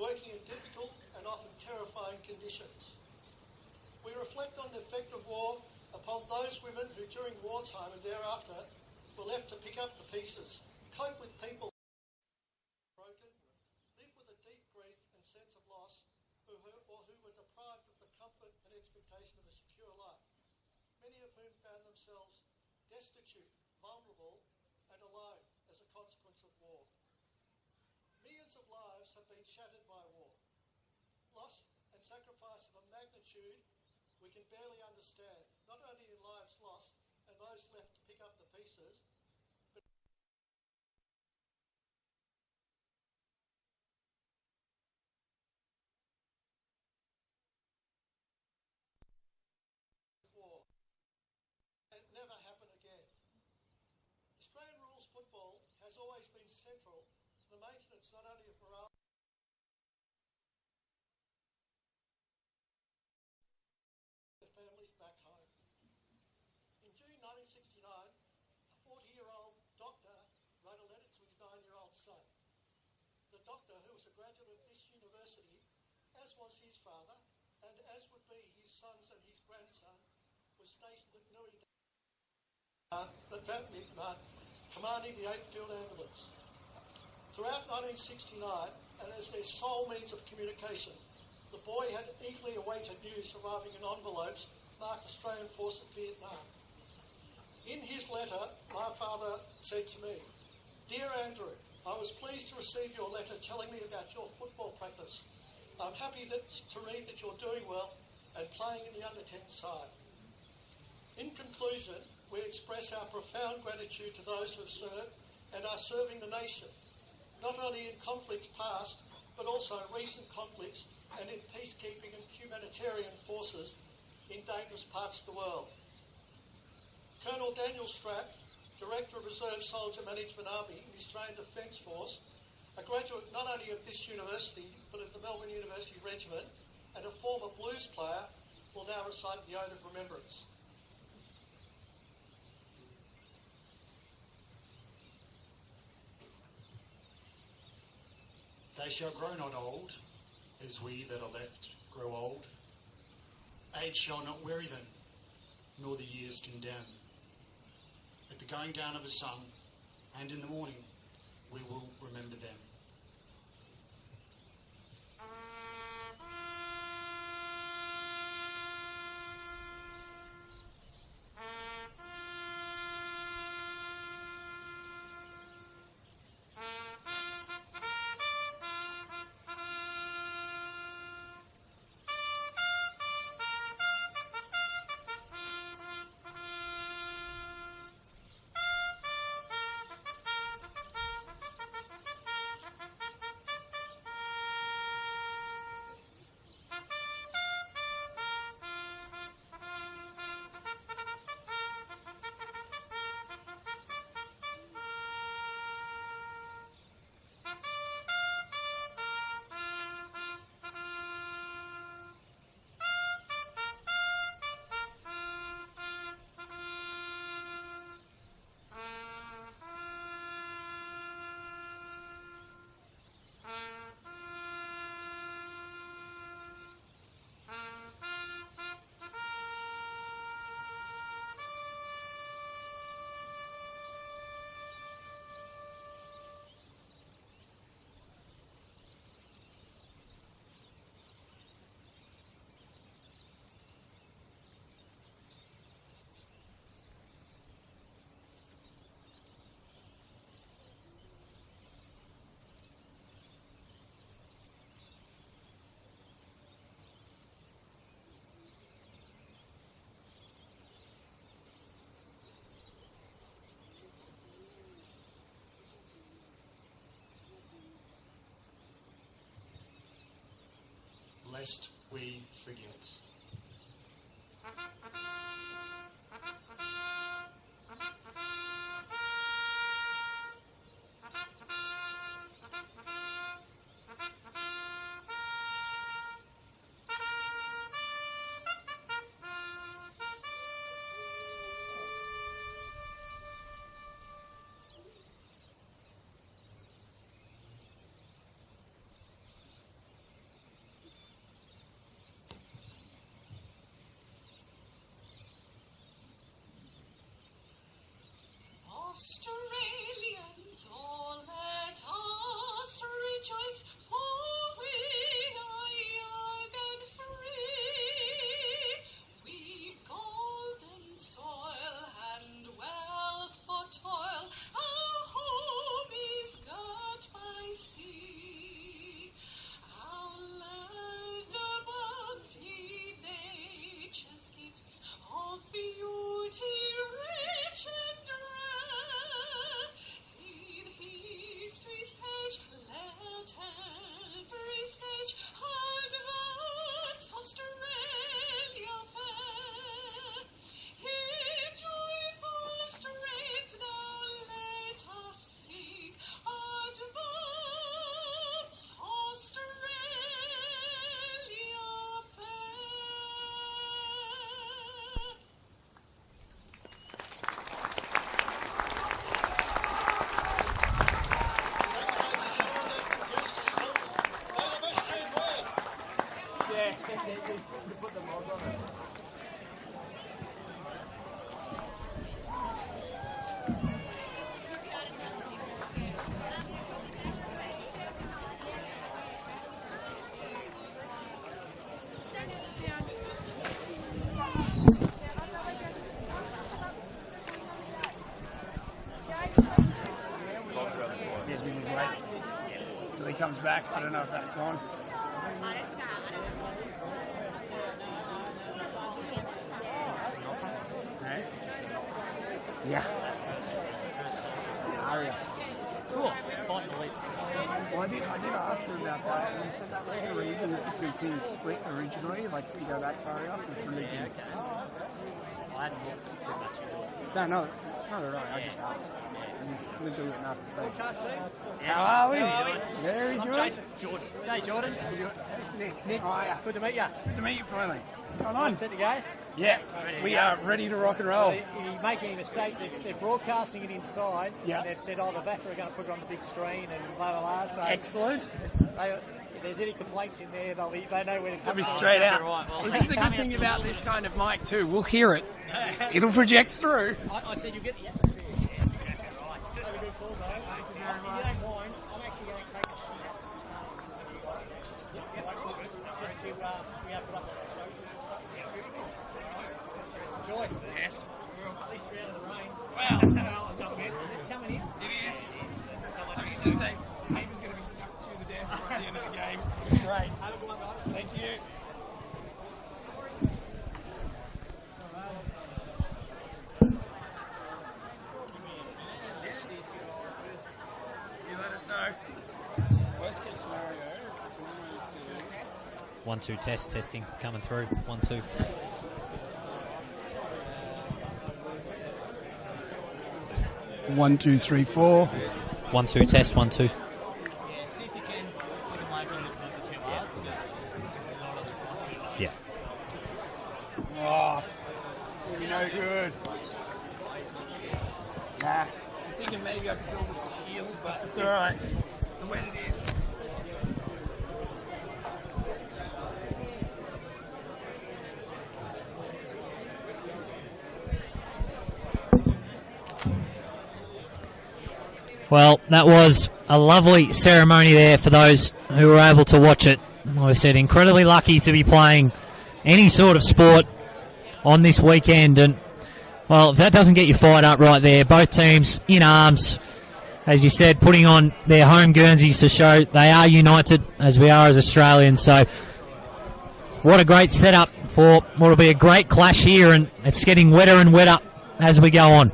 working in difficult and often terrifying conditions. We reflect on the effect of war upon those women who during wartime and thereafter were left to pick up the pieces, cope with people broken, live with a deep grief and sense of loss, who were deprived of the comfort and expectation of a secure life, many of whom found themselves destitute, vulnerable and alone as a consequence of war. Millions of lives have been shattered by war. Loss and sacrifice of a magnitude we can barely understand, not only in lives lost and those left to pick up the pieces, but war. And never happen again. Australian rules football has always been central to the maintenance not only of morale, families back home. In June 1969, a 40-year-old doctor wrote a letter to his 9-year-old son. The doctor, who was a graduate of this university, as was his father, and as would be his sons and his grandson, was stationed at Nui, commanding the 8th Field Ambulance. Throughout 1969, and as their sole means of communication, the boy had eagerly awaited news arriving in envelopes marked Australian Force of Vietnam. In his letter, my father said to me, "Dear Andrew, I was pleased to receive your letter telling me about your football practice. I'm happy to read that you're doing well and playing in the under-10 side. In conclusion, we express our profound gratitude to those who have served and are serving the nation, not only in conflicts past, but also in recent conflicts and in peacekeeping and humanitarian forces in dangerous parts of the world." Colonel Daniel Strapp, Director of Reserve Soldier Management Army in the Australian Defence Force, a graduate not only of this university but of the Melbourne University Regiment and a former blues player, will now recite the Oath of Remembrance. They shall grow not old, as we that are left grow old. Age shall not weary them, nor the years condemn. At the going down of the sun, and in the morning, we will remember them. Lest we forget. Yes, we can wait till he comes back. I don't know if that's on. Hey? Yeah. Hurry up. Cool. Finally. Well, I did ask him about that, and he said that was the reason that the two teams split originally. Like, if you go back far enough, was religion. Yeah, okay. I hadn't looked too much into it. No, they're right. I just asked. Literally enough to Podcast team? How are we? How are we? Very I'm good. Jason. Jordan. Hey, Jordan. Nick, how are you? Good to meet you. Good to meet you finally. What's going on? Nice set to go. Yeah, we are ready to rock and roll. You're making a mistake. They're broadcasting it inside. Yeah. And they've said, the VAFA are going to put it on the big screen and blah, blah, blah. So Excellent. if there's any complaints in there, they know where to They'll come be from. straight out. Right. Well, This is the good thing about this kind of mic too. We'll hear it. It'll project through. I said you get the atmosphere. Yeah, exactly right. Have a good call, though. Thank you very much. If you don't mind, I'm actually going to take a shit. Just to we have put up on our socials and stuff. Enjoy. Yes. At least you're out of the rain. Wow. Is it coming in? It is. I was going to say, Haber's going to be stuck to the desk by the end of the game. Great. Have a good one, guys. Thank you. You let us know. Worst case scenario. 1-2 testing coming through. 1-2. One, two, three, 4. 1-2 test. 1-2. Yeah. Oh, no good. Nah. I was thinking maybe I could build with the shield, but it's alright. The way it is. Well, that was a lovely ceremony there for those who were able to watch it. I said incredibly lucky to be playing any sort of sport on this weekend. And, well, if that doesn't get you fired up right there, both teams in arms, as you said, putting on their home Guernseys to show they are united as we are as Australians. So what a great setup for what will be a great clash here, and it's getting wetter and wetter as we go on.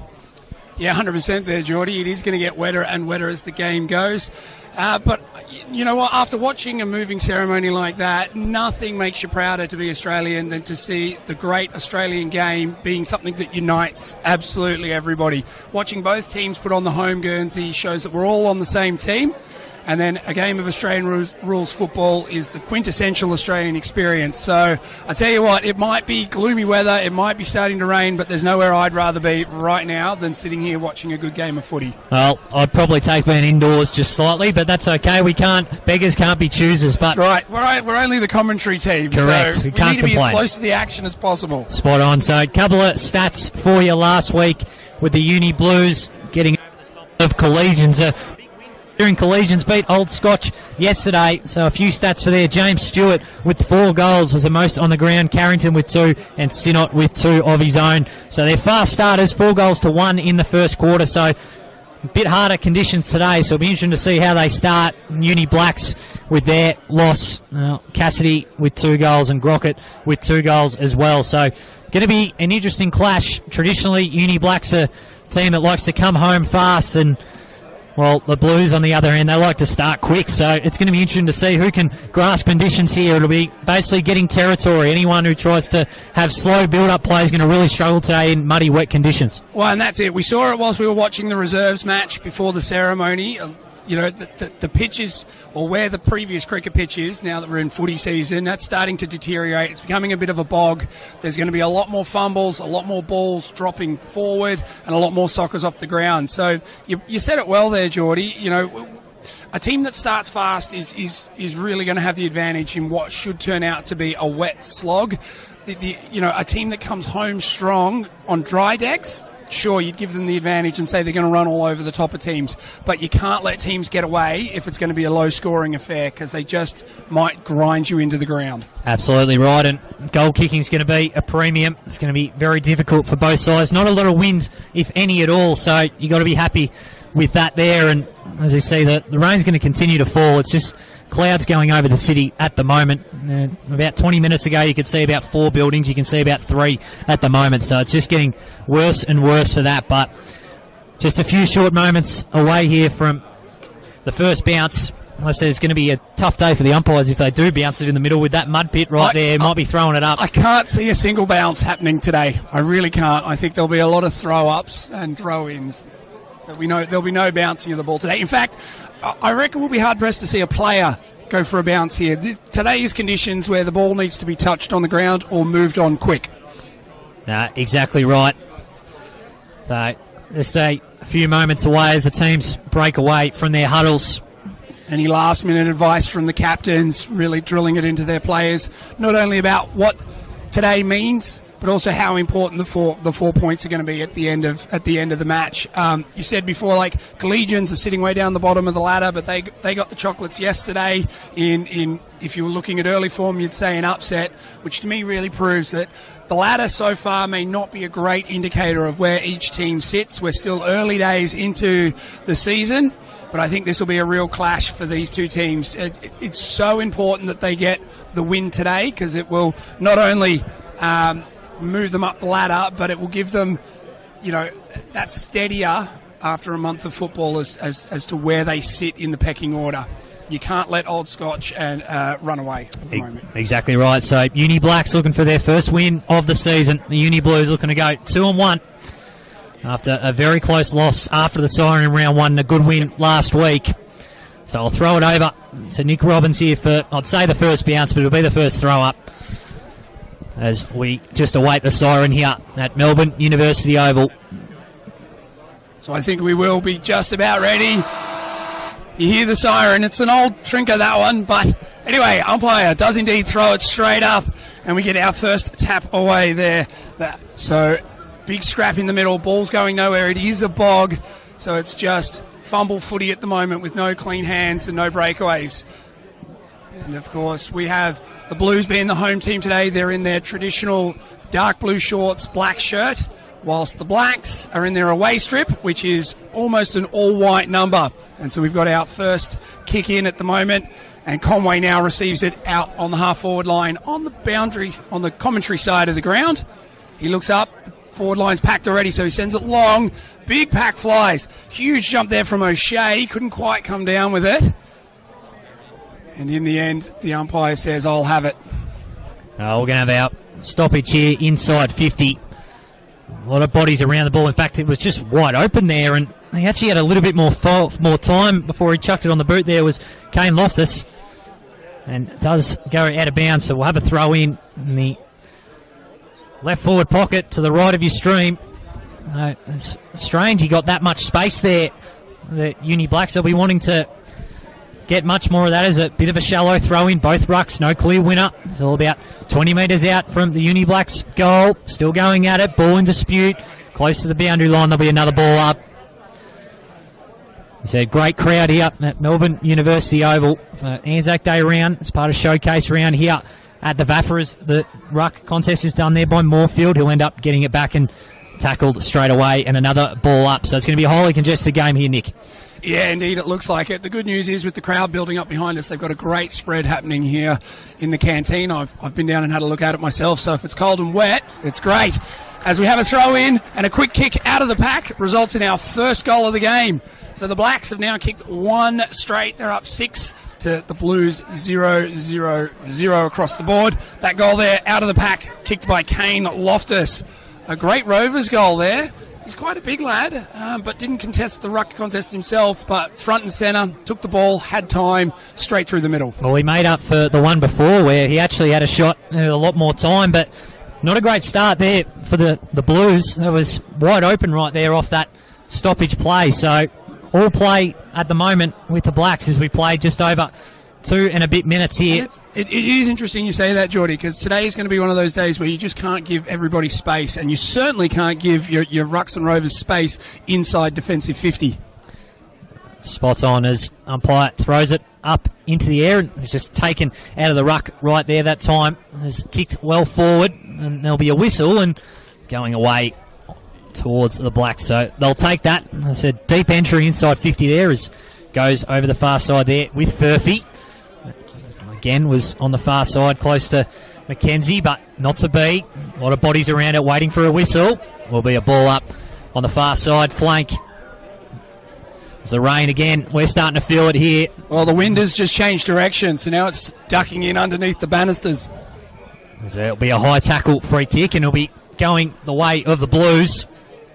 Yeah, 100% there, Geordie. It is going to get wetter and wetter as the game goes. But you know what? After watching a moving ceremony like that, nothing makes you prouder to be Australian than to see the great Australian game being something that unites absolutely everybody. Watching both teams put on the home Guernsey shows that we're all on the same team. And then a game of Australian rules football is the quintessential Australian experience. So I tell you what, it might be gloomy weather, it might be starting to rain, but there's nowhere I'd rather be right now than sitting here watching a good game of footy. Well, I'd probably take being indoors just slightly, but that's okay. Beggars can't be choosers. But that's right. We're only the commentary team. Correct. So We we can't need to be complain. as close to the action as possible. Spot on. So a couple of stats for you last week with the Uni Blues getting over the top of Collegians. During Collegians beat Old Scotch yesterday, so a few stats for there. James Stewart with 4 goals was the most on the ground. Carrington with 2 and Sinnott with 2 of his own. So they're fast starters, 4 goals to 1 in the first quarter. So a bit harder conditions today, so it'll be interesting to see how they start. Uni Blacks with their loss. Cassidy with 2 goals and Grockett with 2 goals as well. So going to be an interesting clash. Traditionally, Uni Blacks are a team that likes to come home fast, and well, the Blues, on the other hand, they like to start quick, so it's going to be interesting to see who can grasp conditions here. It'll be basically getting territory. Anyone who tries to have slow build-up play is going to really struggle today in muddy, wet conditions. Well, and that's it. We saw it whilst we were watching the reserves match before the ceremony. You know, the pitches, or where the previous cricket pitch is, now that we're in footy season, that's starting to deteriorate. It's becoming a bit of a bog. There's going to be a lot more fumbles, a lot more balls dropping forward, and a lot more soccers off the ground. So you said it well there, Geordie. You know, a team that starts fast is really going to have the advantage in what should turn out to be a wet slog. A team that comes home strong on dry decks, sure, you'd give them the advantage and say they're going to run all over the top of teams, but you can't let teams get away if it's going to be a low-scoring affair, because they just might grind you into the ground. Absolutely right, and goal kicking is going to be a premium. It's going to be very difficult for both sides. Not a lot of wind, if any at all, so you've got to be happy with that there. And as you see, the rain's going to continue to fall. It's just clouds going over the city at the moment. About 20 minutes ago, you could see about 4 buildings. You can see about 3 at the moment. So it's just getting worse and worse for that. But just a few short moments away here from the first bounce. Like I said, it's going to be a tough day for the umpires if they do bounce it in the middle with that mud pit right there. Might be throwing it up. I can't see a single bounce happening today. I really can't. I think there'll be a lot of throw-ups and throw-ins. We know there'll be no bouncing of the ball today. In fact, I reckon we'll be hard-pressed to see a player go for a bounce here. Today's conditions where the ball needs to be touched on the ground or moved on quick. Exactly right. So just a few moments away as the teams break away from their huddles. Any last-minute advice from the captains, really drilling it into their players, not only about what today means, but also how important the four points are going to be at the end of the match. You said before, like, Collegians are sitting way down the bottom of the ladder, but they got the chocolates yesterday. In if you were looking at early form, you'd say an upset, which to me really proves that the ladder so far may not be a great indicator of where each team sits. We're still early days into the season, but I think this will be a real clash for these two teams. It's so important that they get the win today, because it will not only move them up the ladder, but it will give them, that steadier after a month of football as to where they sit in the pecking order. You can't let Old Scotch and run away at the moment. Exactly right. So Uni Blacks looking for their first win of the season. The Uni Blues looking to go 2-1 after a very close loss after the siren in round 1 and a good win last week. So I'll throw it over to Nick Robbins here for, I'd say, the first bounce, but it'll be the first throw up as we just await the siren here at Melbourne University Oval. So I think we will be just about ready. You hear the siren. It's an old trinker, that one. But anyway, umpire does indeed throw it straight up, and we get our first tap away there. So big scrap in the middle. Ball's going nowhere. It is a bog. So it's just fumble footy at the moment with no clean hands and no breakaways. And, of course, we have the Blues being the home team today. They're in their traditional dark blue shorts, black shirt, whilst the Blacks are in their away strip, which is almost an all-white number. And so we've got our first kick in at the moment, and Conway now receives it out on the half-forward line on the boundary, on the commentary side of the ground. He looks up, the forward line's packed already, so he sends it long. Big pack flies. Huge jump there from O'Shea. Couldn't quite come down with it. And in the end, the umpire says, I'll have it. We're going to have our stoppage here inside 50. A lot of bodies around the ball. In fact, it was just wide open there, and he actually had a little bit more time before he chucked it on the boot. There was Kane Loftus, and it does go out of bounds, so we'll have a throw in the left forward pocket to the right of your stream. It's strange he got that much space there. The Uni Blacks will be wanting to get much more of that as a bit of a shallow throw in. Both rucks, no clear winner. It's all about 20 metres out from the Uni Blacks goal. Still going at it. Ball in dispute. Close to the boundary line. There'll be another ball up. It's a great crowd here at Melbourne University Oval for Anzac Day round. It's part of showcase round here at the Vaffers. The ruck contest is done there by Moorfield. He'll end up getting it back and tackled straight away, and another ball up. So it's going to be a highly congested game here, Nick. Yeah, indeed, it looks like it. The good news is with the crowd building up behind us, they've got a great spread happening here in the canteen. I've been down and had a look at it myself, so if it's cold and wet, it's great. As we have a throw in and a quick kick out of the pack results in our first goal of the game. So the Blacks have now kicked one straight. They're up 6 to the Blues 0-0-0 across the board. That goal there out of the pack, kicked by Kane Loftus. A great Rovers goal there. He's quite a big lad, but didn't contest the ruck contest himself, but front and centre, took the ball, had time, straight through the middle. Well, he made up for the one before where he actually had a shot, a lot more time, but not a great start there for the Blues. That was wide open right there off that stoppage play, so all play at the moment with the Blacks as we play just over 2 and a bit minutes here. It is interesting you say that, Geordie, because today is going to be one of those days where you just can't give everybody space, and you certainly can't give your Rucks and Rovers space inside defensive 50. Spot on as umpire throws it up into the air and it's just taken out of the ruck right there that time. Has kicked well forward and there'll be a whistle and going away towards the Blacks. So they'll take that. I said deep entry inside 50 there as goes over the far side there with Furphy. Again was on the far side close to McKenzie, but not to be. A lot of bodies around it waiting for a whistle. Will be a ball up on the far side flank. There's the rain again. We're starting to feel it here. Well, the wind has just changed direction, so now it's ducking in underneath the banisters. So it'll be a high tackle free kick, and it'll be going the way of the Blues.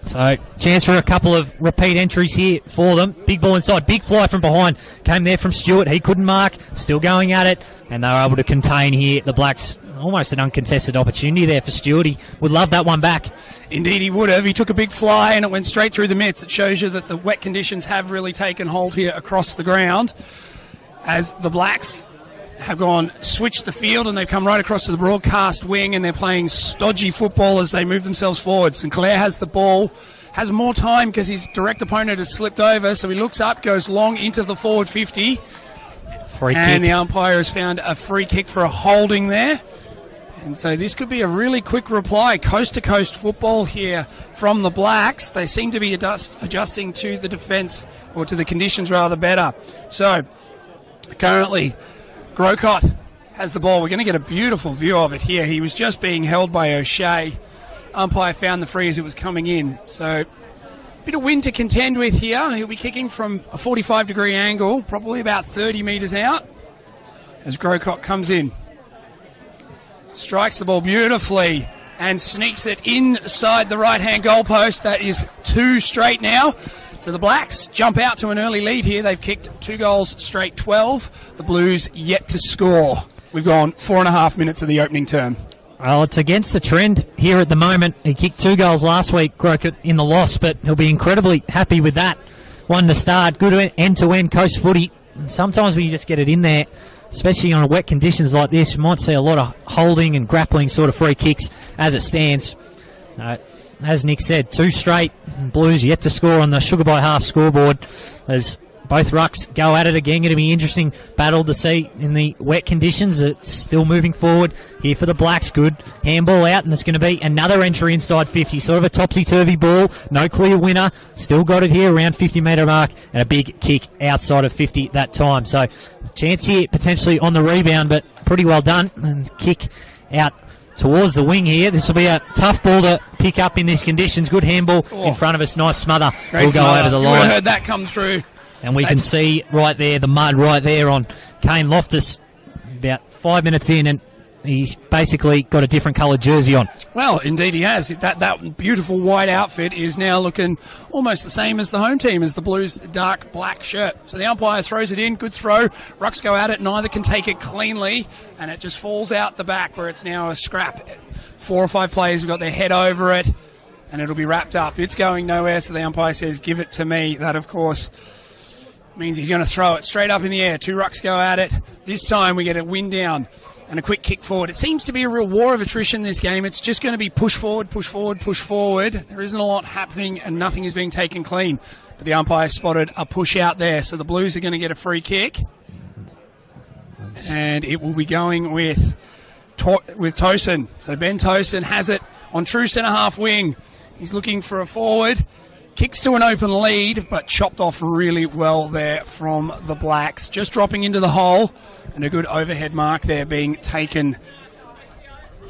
So chance for a couple of repeat entries here for them. Big ball inside, big fly from behind. Came there from Stewart. He couldn't mark. Still going at it, and they were able to contain here the Blacks. Almost an uncontested opportunity there for Stewart. He would love that one back. Indeed he would have. He took a big fly and it went straight through the mitts. It shows you that the wet conditions have really taken hold here across the ground as the Blacks have switched the field and they've come right across to the broadcast wing and they're playing stodgy football as they move themselves forward. Sinclair has the ball, has more time because his direct opponent has slipped over, so he looks up, goes long into the forward 50. Free and kick. the umpire has found a free kick for a holding there. And so this could be a really quick reply. Coast-to-coast football here from the Blacks. They seem to be adjusting to the defence, or to the conditions rather, better. So, currently, Grocott has the ball. We're going to get a beautiful view of it here. He was just being held by O'Shea. Umpire found the free as it was coming in. So, bit of wind to contend with here. He'll be kicking from a 45-degree angle, probably about 30 metres out, as Grocott comes in. Strikes the ball beautifully and sneaks it inside the right-hand goalpost. That is 2 straight now. So the Blacks jump out to an early lead here. They've kicked 2 goals straight, 12. The Blues yet to score. We've gone 4.5 minutes of the opening term. Well, it's against the trend here at the moment. He kicked 2 goals last week, Crockett, in the loss, but he'll be incredibly happy with that. One to start. Good end-to-end coast footy. And sometimes when you just get it in there, especially on wet conditions like this, you might see a lot of holding and grappling sort of free kicks as it stands. As Nick said, 2 straight. Blues yet to score on the Sugar by Half scoreboard as both rucks go at it again. Going to be interesting battle to see in the wet conditions. It's still moving forward here for the Blacks. Good handball out, and it's going to be another entry inside 50. Sort of a topsy-turvy ball. No clear winner. Still got it here around 50-metre mark, and a big kick outside of 50 that time. So chance here potentially on the rebound, but pretty well done. And kick out towards the wing here. This will be a tough ball to pick up in these conditions. Good handball in front of us. Nice smother. We'll go over the You would line. have heard that come through. And we can see right there, the mud right there on Kane Loftus. About 5 minutes in, and he's basically got a different coloured jersey on. Well, indeed he has. That beautiful white outfit is now looking almost the same as the home team, as the Blues' dark black shirt. So the umpire throws it in. Good throw. Rucks go at it. Neither can take it cleanly, and it just falls out the back where it's now a scrap. 4 or 5 players have got their head over it, and it'll be wrapped up. It's going nowhere, so the umpire says, give it to me. That, of course, means he's going to throw it straight up in the air. 2 rucks go at it. This time we get a wind down and a quick kick forward. It seems to be a real war of attrition this game. It's just going to be push forward, push forward, push forward. There isn't a lot happening and nothing is being taken clean. But the umpire spotted a push out there. So the Blues are going to get a free kick. And it will be going with Tosin. So Ben Tosin has it on true centre-half wing. He's looking for a forward. Kicks to an open lead, but chopped off really well there from the Blacks. Just dropping into the hole, and a good overhead mark there being taken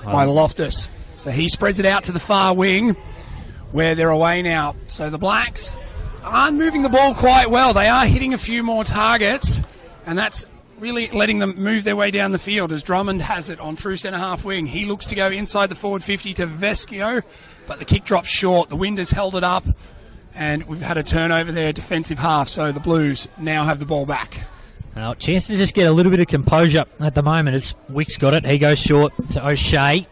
by Loftus. So he spreads it out to the far wing, where they're away now. So the Blacks aren't moving the ball quite well. They are hitting a few more targets, and that's really letting them move their way down the field as Drummond has it on true centre-half wing. He looks to go inside the forward 50 to Vescio, but the kick drops short. The wind has held it up. And we've had a turnover there, defensive half, so the Blues now have the ball back. Well, chance to just get a little bit of composure at the moment as Wicks got it. He goes short to O'Shea. I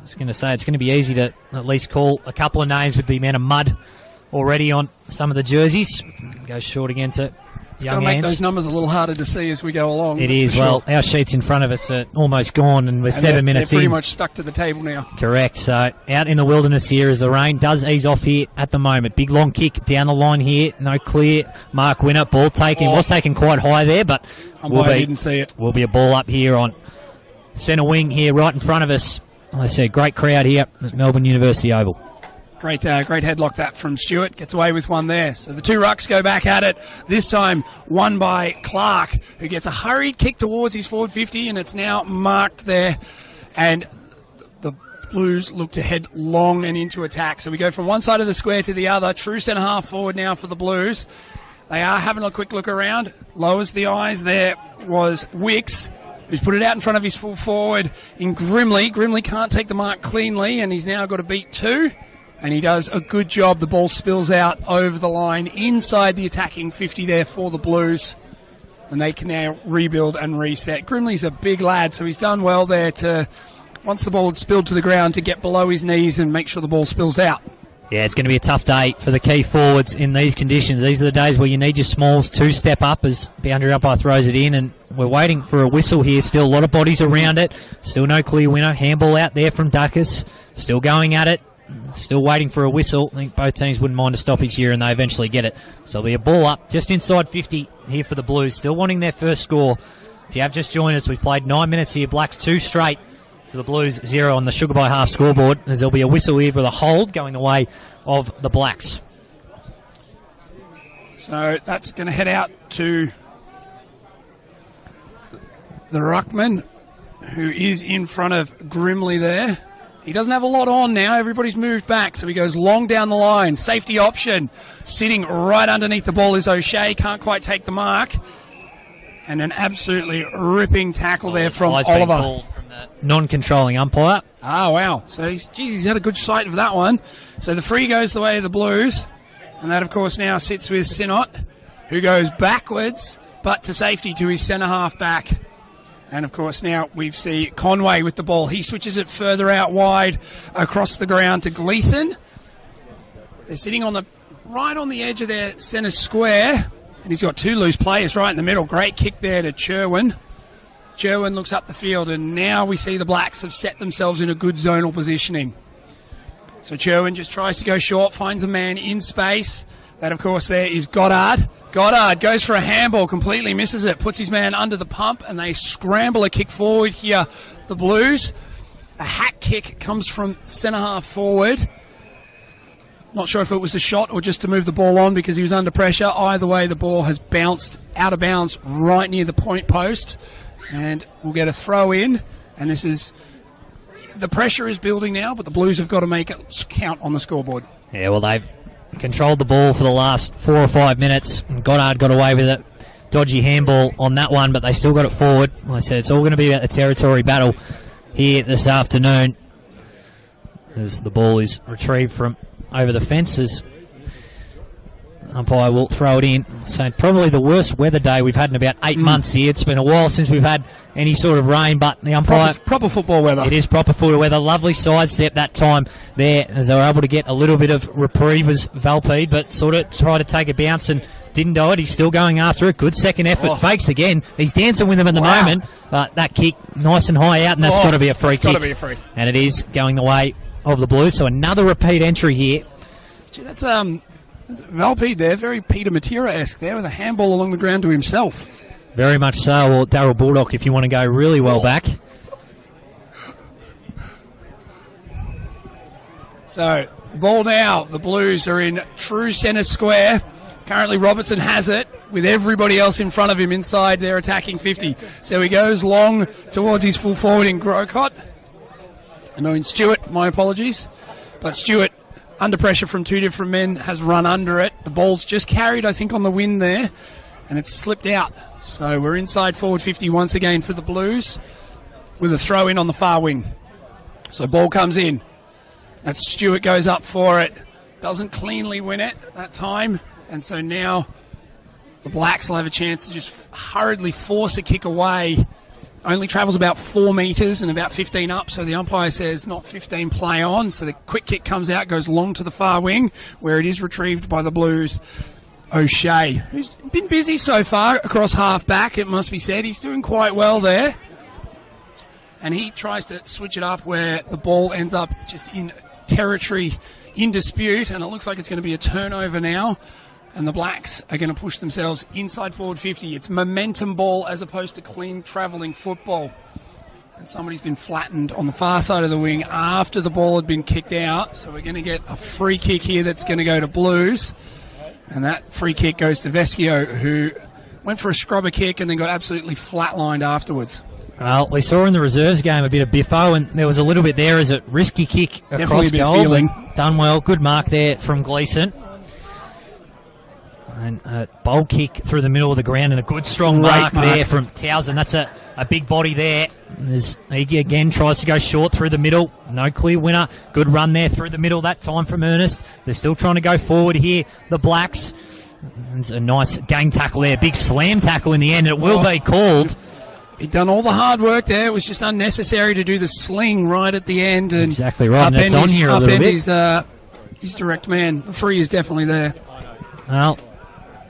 was going to say it's going to be easy to at least call a couple of names with the amount of mud already on some of the jerseys. Goes short again to Going Young to make Hands. those numbers a little harder to see as we go along. It that's is. for Well, sure. our sheets in front of us are almost gone, and we're And 7 minutes they're pretty in. much stuck to the table now. Correct. So out in the wilderness here as the rain does ease off here at the moment. Big long kick down the line here. No clear mark winner. Ball taken. Oh. Was taken quite high there, but I didn't see it. will be a ball up here on centre wing here right in front of us. Like I said, great crowd here at Melbourne University Oval. Great headlock that from Stewart. Gets away with one there. So the two rucks go back at it. This time won by Clark, who gets a hurried kick towards his forward 50, and it's now marked there. And the Blues look to head long and into attack. So we go from one side of the square to the other. True centre half forward now for the Blues. They are having a quick look around. Lowers the eyes. There was Wicks, who's put it out in front of his full forward in Grimley. Grimley can't take the mark cleanly, and he's now got to beat two. And he does a good job. The ball spills out over the line inside the attacking 50 there for the Blues. And they can now rebuild and reset. Grimley's a big lad, so he's done well there to, once the ball had spilled to the ground, to get below his knees and make sure the ball spills out. Yeah, it's going to be a tough day for the key forwards in these conditions. These are the days where you need your smalls to step up as boundary umpire throws it in, and we're waiting for a whistle here. Still a lot of bodies around it. Still no clear winner. Handball out there from Duckus. Still going at it. Still waiting for a whistle. I think both teams wouldn't mind a stoppage here, and they eventually get it. So it'll be a ball up just inside 50 here for the Blues. Still wanting their first score. If you have just joined us, we've played 9 minutes here. Blacks 2 straight. To the Blues 0 on the Sugar by half scoreboard, as there'll be a whistle here with a hold going the way of the Blacks. So that's going to head out to the ruckman, who is in front of Grimley there. He doesn't have a lot on now. Everybody's moved back, so he goes long down the line. Safety option. Sitting right underneath the ball is O'Shea. Can't quite take the mark. And an absolutely ripping tackle there from Eyes being Oliver. called from the non-controlling umpire. Oh, wow. So he's had a good sight of that one. So the free goes the way of the Blues. And that, of course, now sits with Sinnott, who goes backwards, but to safety to his centre half back. And, of course, now we see Conway with the ball. He switches it further out wide across the ground to Gleeson. They're sitting on right on the edge of their centre square. And he's got two loose players right in the middle. Great kick there to Cherwin. Cherwin looks up the field, and now we see the Blacks have set themselves in a good zonal positioning. So Cherwin just tries to go short, finds a man in space. That, of course, there is Goddard. Goddard goes for a handball, completely misses it, puts his man under the pump, and they scramble a kick forward here, the Blues. A hack kick comes from centre half forward. Not sure if it was a shot or just to move the ball on because he was under pressure. Either way, the ball has bounced out of bounds right near the point post. And we'll get a throw in. And this is... The pressure is building now, but the Blues have got to make it count on the scoreboard. Yeah, well, they've controlled the ball for the last 4 or 5 minutes. Goddard got away with it. Dodgy handball on that one, but they still got it forward. Like I said, it's all going to be about the territory battle here this afternoon as the ball is retrieved from over the fences. Umpire will throw it in. So probably the worst weather day we've had in about 8 months here. It's been a while since we've had any sort of rain, but the umpire... Proper football weather. It is proper football weather. Lovely sidestep that time there as they were able to get a little bit of reprieve as Valpede, but sort of tried to take a bounce and didn't do it. He's still going after it. Good second effort. Fakes again. He's dancing with them at the moment, but that kick nice and high out, and that's got to be a free kick. Got to be a free. And it is going the way of the Blues. So another repeat entry here. Gee, that's Valpede there, very Peter Matera-esque there with a handball along the ground to himself. Very much so. Or Darryl Bullock if you want to go really well back. So, the ball now. The Blues are in true centre square. Currently, Robertson has it with everybody else in front of him inside their attacking 50. So he goes long towards his full forward in Grocott. No, in Stewart, my apologies. But Stewart, under pressure from two different men, has run under it. The ball's just carried, I think, on the wind there, and it's slipped out. So we're inside forward 50 once again for the Blues with a throw in on the far wing. So ball comes in. That's Stewart goes up for it. Doesn't cleanly win it that time. And so now the Blacks will have a chance to just hurriedly force a kick away only travels about 4 metres and about 15 up, so the umpire says not 15, play on. So the quick kick comes out, goes long to the far wing, where it is retrieved by the Blues. O'Shea, who's been busy so far across half back, it must be said. He's doing quite well there. And he tries to switch it up where the ball ends up just in territory in dispute, and it looks like it's going to be a turnover now. And the Blacks are going to push themselves inside forward 50. It's momentum ball as opposed to clean travelling football. And somebody's been flattened on the far side of the wing after the ball had been kicked out. So we're going to get a free kick here that's going to go to Blues. And that free kick goes to Vescio, who went for a scrubber kick and then got absolutely flatlined afterwards. Well, we saw in the reserves game a bit of biffo, and there was a little bit there as a risky kick across goal. Done well. Good mark there from Gleeson. And a bold kick through the middle of the ground and a good strong mark there from Townsend. That's a big body there. He again tries to go short through the middle. No clear winner. Good run there through the middle that time from Ernest. They're still trying to go forward here, the Blacks. It's a nice gang tackle there. Big slam tackle in the end. It will be called. He'd done all the hard work there. It was just unnecessary to do the sling right at the end. And exactly right. And it's on here a little bit. His direct man. The free is definitely there. Well,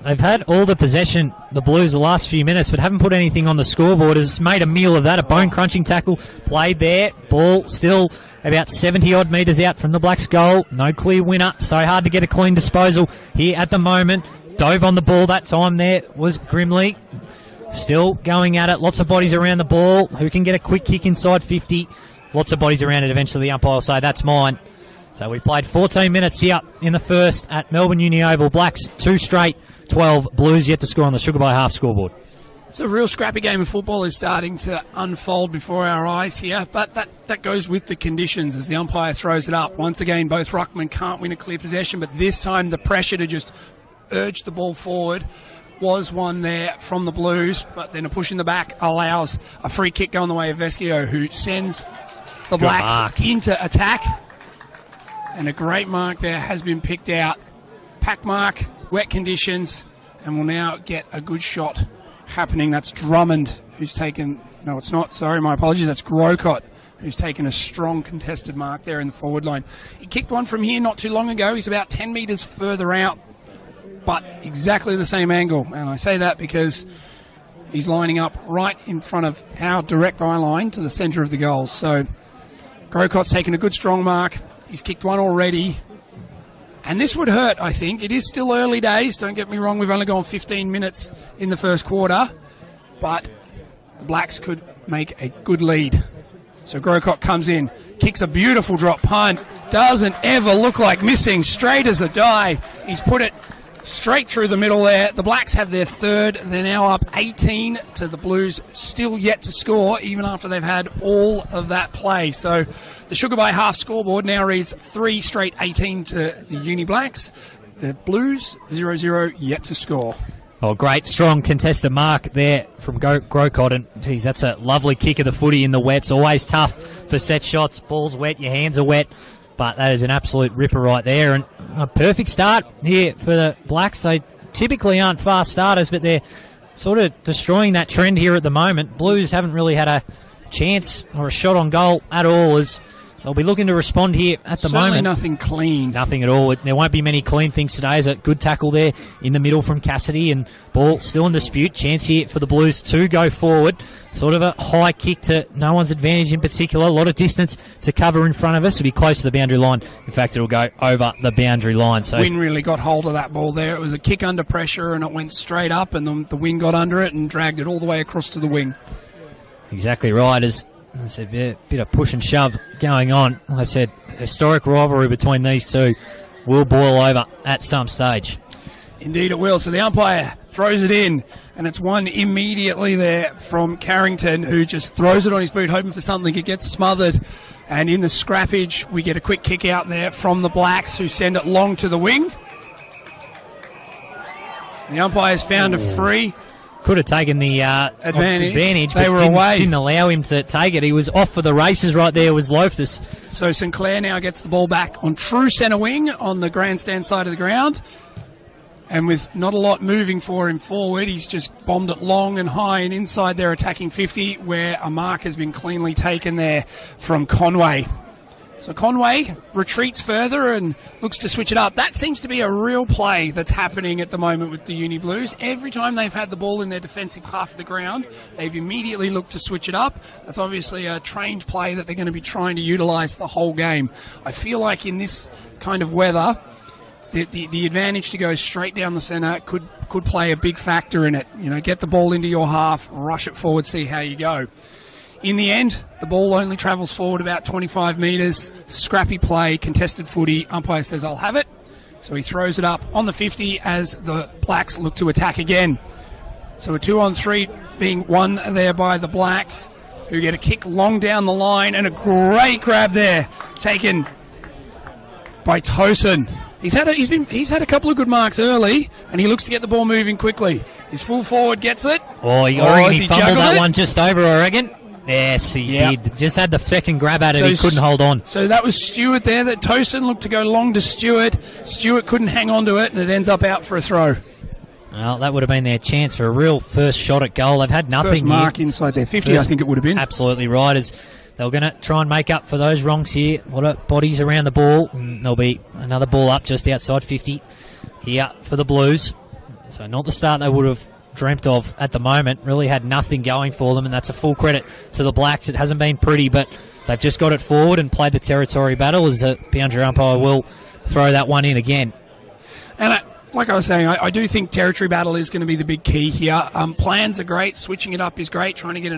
they've had all the possession, the Blues, the last few minutes, but haven't put anything on the scoreboard. Has made a meal of that. A bone-crunching tackle played there. Ball still about 70-odd metres out from the Blacks' goal. No clear winner. So hard to get a clean disposal here at the moment. Dove on the ball that time there was Grimley. Still going at it. Lots of bodies around the ball. Who can get a quick kick inside 50? Lots of bodies around it. Eventually the umpire will say, that's mine. So we played 14 minutes here in the first at Melbourne Uni Oval. Blacks 2 straight, 12. Blues yet to score on the Sugar by half scoreboard. It's a real scrappy game of football is starting to unfold before our eyes here, but that goes with the conditions as the umpire throws it up. Once again, both ruckmen can't win a clear possession, but this time the pressure to just urge the ball forward was one there from the Blues, but then a push in the back allows a free kick going the way of Vescio, who sends the Blacks into attack. And a great mark there has been picked out. Pack mark, wet conditions, and we'll now get a good shot happening. That's Drummond, who's taken... No, it's not. Sorry, my apologies. That's Grocott, who's taken a strong contested mark there in the forward line. He kicked one from here not too long ago. He's about 10 metres further out, but exactly the same angle. And I say that because he's lining up right in front of our direct eye line to the centre of the goal. So Grocott's taken a good strong mark. He's kicked one already. And this would hurt, I think. It is still early days. Don't get me wrong. We've only gone 15 minutes in the first quarter. But the Blacks could make a good lead. So Grocott comes in, kicks a beautiful drop punt. Doesn't ever look like missing. Straight as a die. He's put it straight through the middle there. The Blacks have their third. They're now up 18 to the Blues. Still yet to score, even after they've had all of that play. So the Sugar by half scoreboard now reads 3 straight 18 to the Uni Blacks. The Blues 0-0 yet to score. Oh, great, strong contested mark there from Grocott. And geez, that's a lovely kick of the footy in the wet. It's always tough for set shots. Ball's wet, your hands are wet. But that is an absolute ripper right there. And a perfect start here for the Blacks. They typically aren't fast starters, but they're sort of destroying that trend here at the moment. Blues haven't really had a chance or a shot on goal at all, as they'll be looking to respond here at the moment. Nothing clean. Nothing at all. There won't be many clean things today. There's a good tackle there in the middle from Cassidy, and ball still in dispute. Chance here for the Blues to go forward. Sort of a high kick to no one's advantage in particular. A lot of distance to cover in front of us. It'll be close to the boundary line. In fact, it'll go over the boundary line. So Wynn really got hold of that ball there. It was a kick under pressure, and it went straight up, and the wing got under it and dragged it all the way across to the wing. Exactly right. As there's a bit of push and shove going on. Like I said, historic rivalry between these two will boil over at some stage. Indeed it will. So the umpire throws it in, and it's one immediately there from Carrington, who just throws it on his boot, hoping for something. It gets smothered, and in the scrappage, we get a quick kick out there from the Blacks, who send it long to the wing. The umpire's found a free. Could have taken the advantage, they but were away. Didn't allow him to take it. He was off for the races right there, was Loftus. So Sinclair now gets the ball back on true centre wing on the grandstand side of the ground. And with not a lot moving for him forward, he's just bombed it long and high and inside their attacking 50, where a mark has been cleanly taken there from Conway. So Conway retreats further and looks to switch it up. That seems to be a real play that's happening at the moment with the Uni Blues. Every time they've had the ball in their defensive half of the ground, they've immediately looked to switch it up. That's obviously a trained play that they're going to be trying to utilise the whole game. I feel like in this kind of weather, the advantage to go straight down the centre could play a big factor in it. You know, get the ball into your half, rush it forward, see how you go. In the end, the ball only travels forward about 25 metres. Scrappy play, contested footy. Umpire says, I'll have it. So he throws it up on the 50 as the Blacks look to attack again. So a 2-on-3 being won there by the Blacks, who get a kick long down the line, and a great grab there taken by Tosin. He's had a couple of good marks early, and he looks to get the ball moving quickly. His full forward gets it. Oh, he fumbled that one just over, I reckon. Yes, he did. Just had the second grab at it. He couldn't hold on. So that was Stewart there. That Tosin looked to go long to Stewart. Stewart couldn't hang on to it, and it ends up out for a throw. Well, that would have been their chance for a real first shot at goal. They've had nothing First mark here. inside their 50, I think it would have been. Absolutely right. As they were going to try and make up for those wrongs here. A lot of bodies around the ball. And there'll be another ball up just outside 50 here for the Blues. So not the start they would have dreamt of at the moment. Really had nothing going for them, and that's a full credit to the Blacks. It hasn't been pretty, but they've just got it forward and played the territory battle, as the boundary umpire will throw that one in again. And like I was saying, I do think territory battle is going to be the big key here. Plans are great. Switching it up is great. Trying to get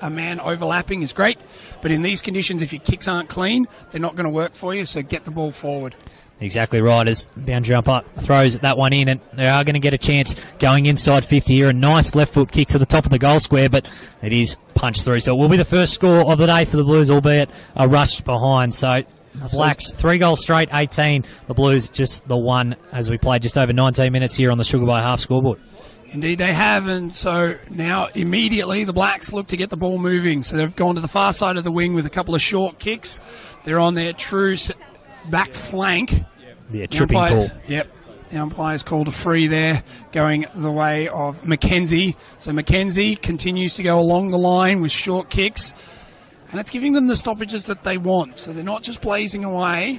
a man overlapping is great. But in these conditions, if your kicks aren't clean, they're not going to work for you, so get the ball forward. Exactly right, as boundary umpire throws that one in, and they are going to get a chance going inside 50 here. A nice left foot kick to the top of the goal square, but it is punched through. So it will be the first score of the day for the Blues, albeit a rush behind. So the Blacks, 3 goals straight, 18. The Blues, just the one, as we played just over 19 minutes here on the Sugar by Half scoreboard. Indeed they have, and so now immediately the Blacks look to get the ball moving. So they've gone to the far side of the wing with a couple of short kicks. They're on their true back flank. Yeah, tripping call. Yep. The umpire's called a free there, going the way of Mackenzie. So Mackenzie continues to go along the line with short kicks, and it's giving them the stoppages that they want. So they're not just blazing away,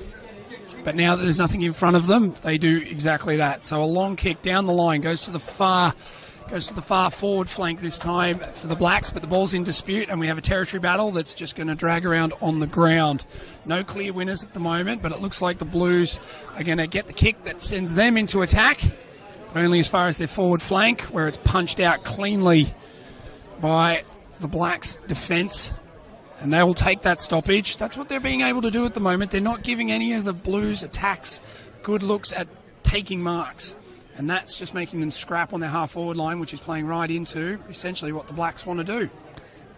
but now that there's nothing in front of them, they do exactly that. So a long kick down the line goes to the far forward flank this time for the Blacks, but the ball's in dispute, and we have a territory battle that's just going to drag around on the ground. No clear winners at the moment, but it looks like the Blues are going to get the kick that sends them into attack, but only as far as their forward flank, where it's punched out cleanly by the Blacks' defence, and they will take that stoppage. That's what they're being able to do at the moment. They're not giving any of the Blues attacks good looks at taking marks. And that's just making them scrap on their half-forward line, which is playing right into essentially what the Blacks want to do.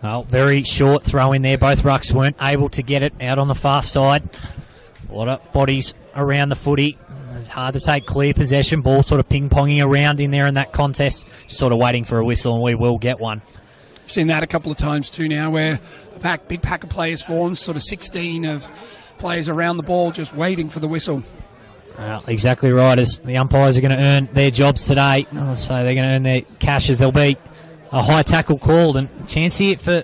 Well, very short throw in there. Both rucks weren't able to get it out on the far side. A lot of bodies around the footy. It's hard to take clear possession. Ball sort of ping-ponging around in there in that contest. Just sort of waiting for a whistle, and we will get one. We've seen that a couple of times too now, where a big pack of players forms, sort of 16 of players around the ball just waiting for the whistle. Exactly right, as the umpires are going to earn their jobs today. So they're going to earn their cash, as there'll be a high tackle called, and a chance here for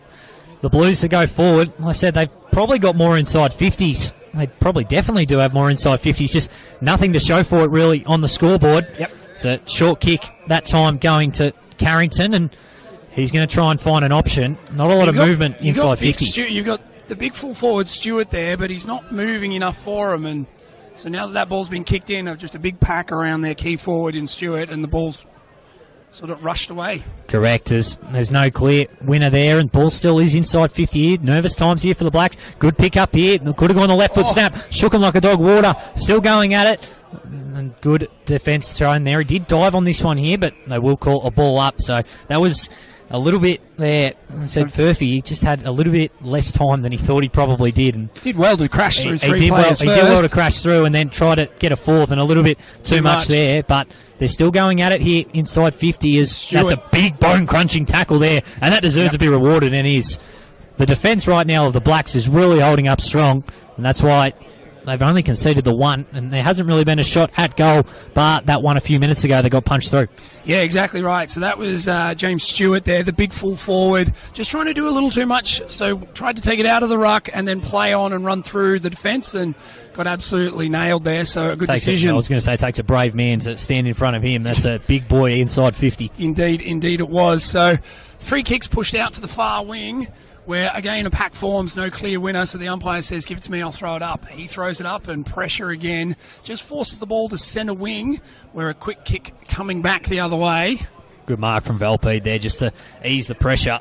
the Blues to go forward. Like I said, they've probably got more inside 50s. They probably definitely do have more inside 50s, just nothing to show for it really on the scoreboard. Yep. It's a short kick that time going to Carrington, and he's going to try and find an option. Not a lot of movement inside 50. You've got the big full forward Stewart there, but he's not moving enough for him, and so now that ball's been kicked in, of just a big pack around their key forward in Stewart, and the ball's sort of rushed away. Correct. There's no clear winner there, and ball still is inside 50 here. Nervous times here for the Blacks. Good pick up here. Could have gone the left foot snap. Shook him like a dog water. Still going at it. And good defence thrown there. He did dive on this one here, but they will call a ball up. So that was a little bit there. I said Furphy just had a little bit less time than he thought he probably did. And did well to crash through three did players He did well to crash through and then try to get a fourth, and a little bit too much there. But they're still going at it here inside 50. That's a big bone-crunching tackle there, and that deserves to be rewarded, and is. The defence right now of the Blacks is really holding up strong, and that's why they've only conceded the one, and there hasn't really been a shot at goal, but that one a few minutes ago they got punched through. Yeah, exactly right. So that was James Stewart there, the big full forward, just trying to do a little too much. So tried to take it out of the ruck and then play on and run through the defence and got absolutely nailed there. So a good decision. I was going to say it takes a brave man to stand in front of him. That's a big boy inside 50. Indeed it was. So free kicks pushed out to the far wing, where, again, a pack forms, no clear winner, so the umpire says, give it to me, I'll throw it up. He throws it up, and pressure again just forces the ball to centre wing, where a quick kick coming back the other way. Good mark from Valpede there just to ease the pressure.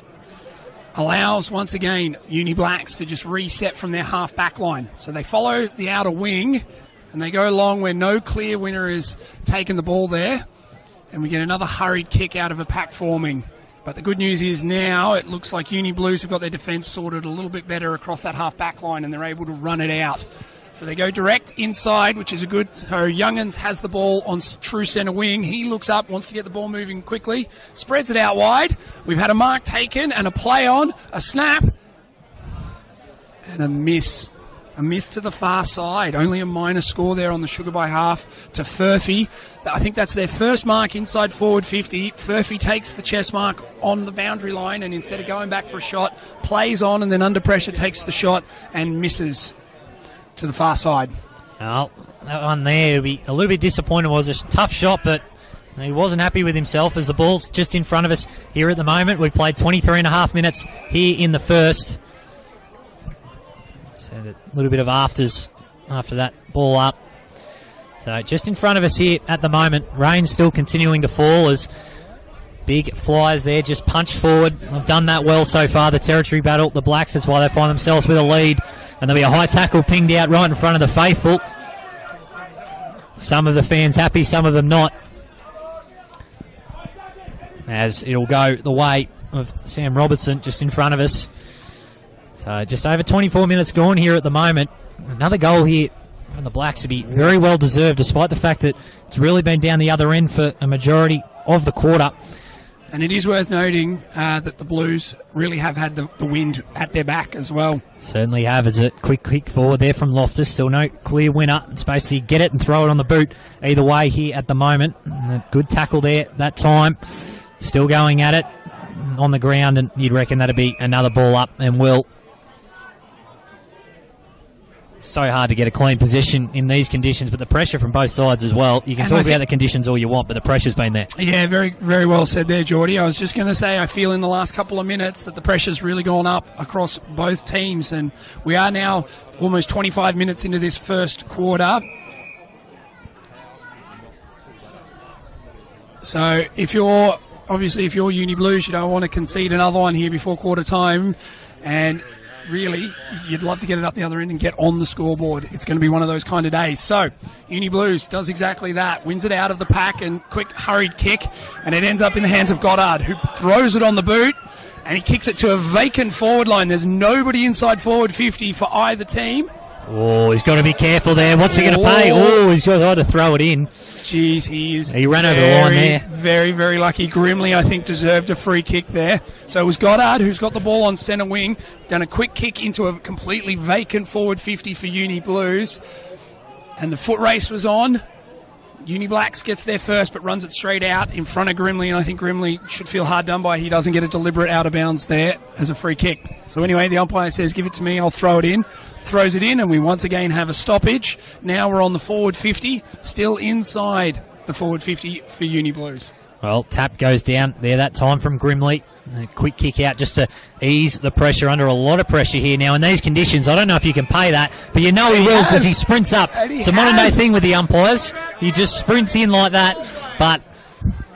Allows, once again, Uni Blacks to just reset from their half-back line. So they follow the outer wing, and they go along where no clear winner is taking the ball there, and we get another hurried kick out of a pack forming. But the good news is now it looks like Uni Blues have got their defence sorted a little bit better across that half-back line, and they're able to run it out. So they go direct inside, which is a good... So Youngins has the ball on true centre wing. He looks up, wants to get the ball moving quickly, spreads it out wide. We've had a mark taken and a play on, a snap, and a miss. A miss to the far side. Only a minor score there on the Sugar by half to Furphy. I think that's their first mark inside forward 50. Furphy takes the chest mark on the boundary line, and instead of going back for a shot, plays on and then under pressure takes the shot and misses to the far side. Well, that one there, be a little bit disappointed. It was a tough shot, but he wasn't happy with himself as the ball's just in front of us here at the moment. We've played 23 and a half minutes here in the first. So a little bit of afters after that ball up. So just in front of us here at the moment. Rain's still continuing to fall as big flyers there just punch forward. I've done that well so far. The territory battle, the Blacks, that's why they find themselves with a lead. And there'll be a high tackle pinged out right in front of the faithful. Some of the fans happy, some of them not. As it'll go the way of Sam Robertson just in front of us. So just over 24 minutes gone here at the moment. Another goal here from the Blacks to be very well deserved, despite the fact that it's really been down the other end for a majority of the quarter. And it is worth noting that the Blues really have had the wind at their back as well. Certainly have. As a quick kick forward there from Loftus. Still no clear winner. It's basically get it and throw it on the boot either way here at the moment. And a good tackle there that time. Still going at it on the ground, and you'd reckon that'd be another ball up and will. So hard to get a clean position in these conditions, but the pressure from both sides as well. You can talk about the conditions all you want, but the pressure's been there. Yeah, very, very well said there, Geordie. I was just going to say, I feel in the last couple of minutes that the pressure's really gone up across both teams, and we are now almost 25 minutes into this first quarter. So if you're Uni Blues, you don't want to concede another one here before quarter time, and really, you'd love to get it up the other end and get on the scoreboard. It's going to be one of those kind of days. So, Uni Blues does exactly that. Wins it out of the pack and quick, hurried kick. And it ends up in the hands of Goddard, who throws it on the boot. And he kicks it to a vacant forward line. There's nobody inside forward 50 for either team. Oh, he's got to be careful there. What's he going to pay? Oh, he's got to throw it in. Jeez, he ran over the line there. Very, very lucky. Grimley, I think, deserved a free kick there. So it was Goddard who's got the ball on centre wing, done a quick kick into a completely vacant forward 50 for Uni Blues. And the foot race was on. Uni Blacks gets there first, but runs it straight out in front of Grimley, and I think Grimley should feel hard done by. He doesn't get a deliberate out of bounds there as a free kick. So anyway, the umpire says, give it to me, I'll throw it in. Throws it in, and we once again have a stoppage. Now we're on the forward 50, still inside the forward 50 for Uni Blues. Well, tap goes down there that time from Grimley. A quick kick out just to ease the pressure, under a lot of pressure here now in these conditions. I don't know if you can pay that, but you know he will because he sprints up. It's a modern day thing with the umpires. He just sprints in like that, but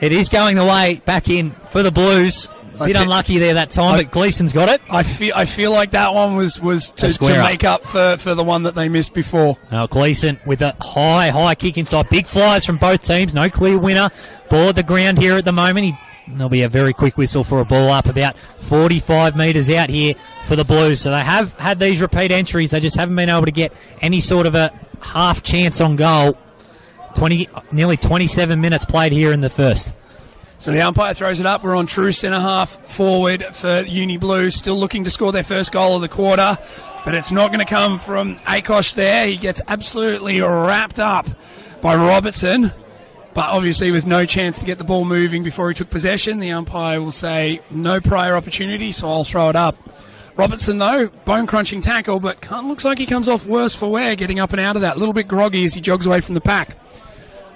it is going the way back in for the Blues. A bit unlucky there that time, but Gleason's got it. I feel like that one was to make up for the one that they missed before. Now Gleason with a high kick inside. Big flyers from both teams. No clear winner. Ball at the ground here at the moment. There'll be a very quick whistle for a ball up about 45 metres out here for the Blues. So they have had these repeat entries. They just haven't been able to get any sort of a half chance on goal. Nearly 27 minutes played here in the first. So the umpire throws it up. We're on true centre half forward for Uni Blues, still looking to score their first goal of the quarter. but it's not going to come from Akosh there. He gets absolutely wrapped up by Robertson, but obviously with no chance to get the ball moving before he took possession. The umpire will say no prior opportunity, so I'll throw it up. Robertson, though, bone-crunching tackle, but looks like he comes off worse for wear getting up and out of that. A little bit groggy as he jogs away from the pack.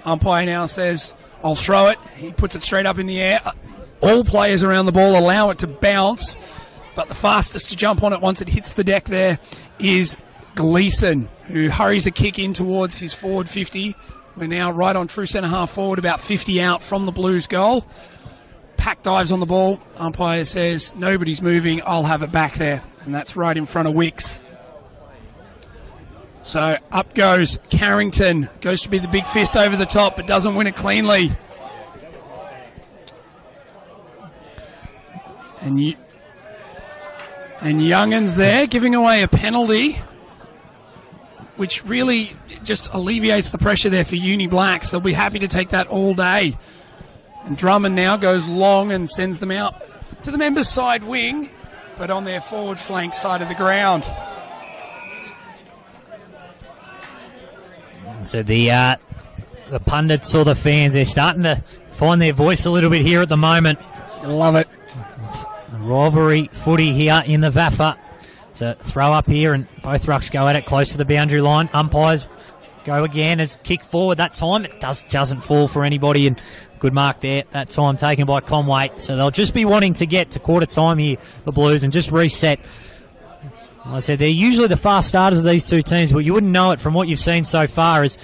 Umpire now says, I'll throw it. He puts it straight up in the air. All players around the ball allow it to bounce, but the fastest to jump on it once it hits the deck there is Gleeson, who hurries a kick in towards his forward 50. We're now right on true centre-half forward, about 50 out from the Blues goal. Pack dives on the ball. Umpire says, nobody's moving, I'll have it back there. And that's right in front of Wicks. So up goes Carrington. Goes to be the big fist over the top, but doesn't win it cleanly. And Youngins there giving away a penalty, which really just alleviates the pressure there for Uni Blacks. They'll be happy to take that all day. And Drummond now goes long and sends them out to the members' side wing, but on their forward flank side of the ground. So the pundits or the fans, they're starting to find their voice a little bit here at the moment. Love it. It's a rivalry footy here in the VAFA. So throw up here and both rucks go at it close to the boundary line. Umpires go again as kick forward that time. It doesn't fall for anybody, and good mark there that time taken by Conway. So they'll just be wanting to get to quarter time here, the Blues, and just reset. Like I said, they're usually the fast starters of these two teams, but you wouldn't know it from what you've seen so far. As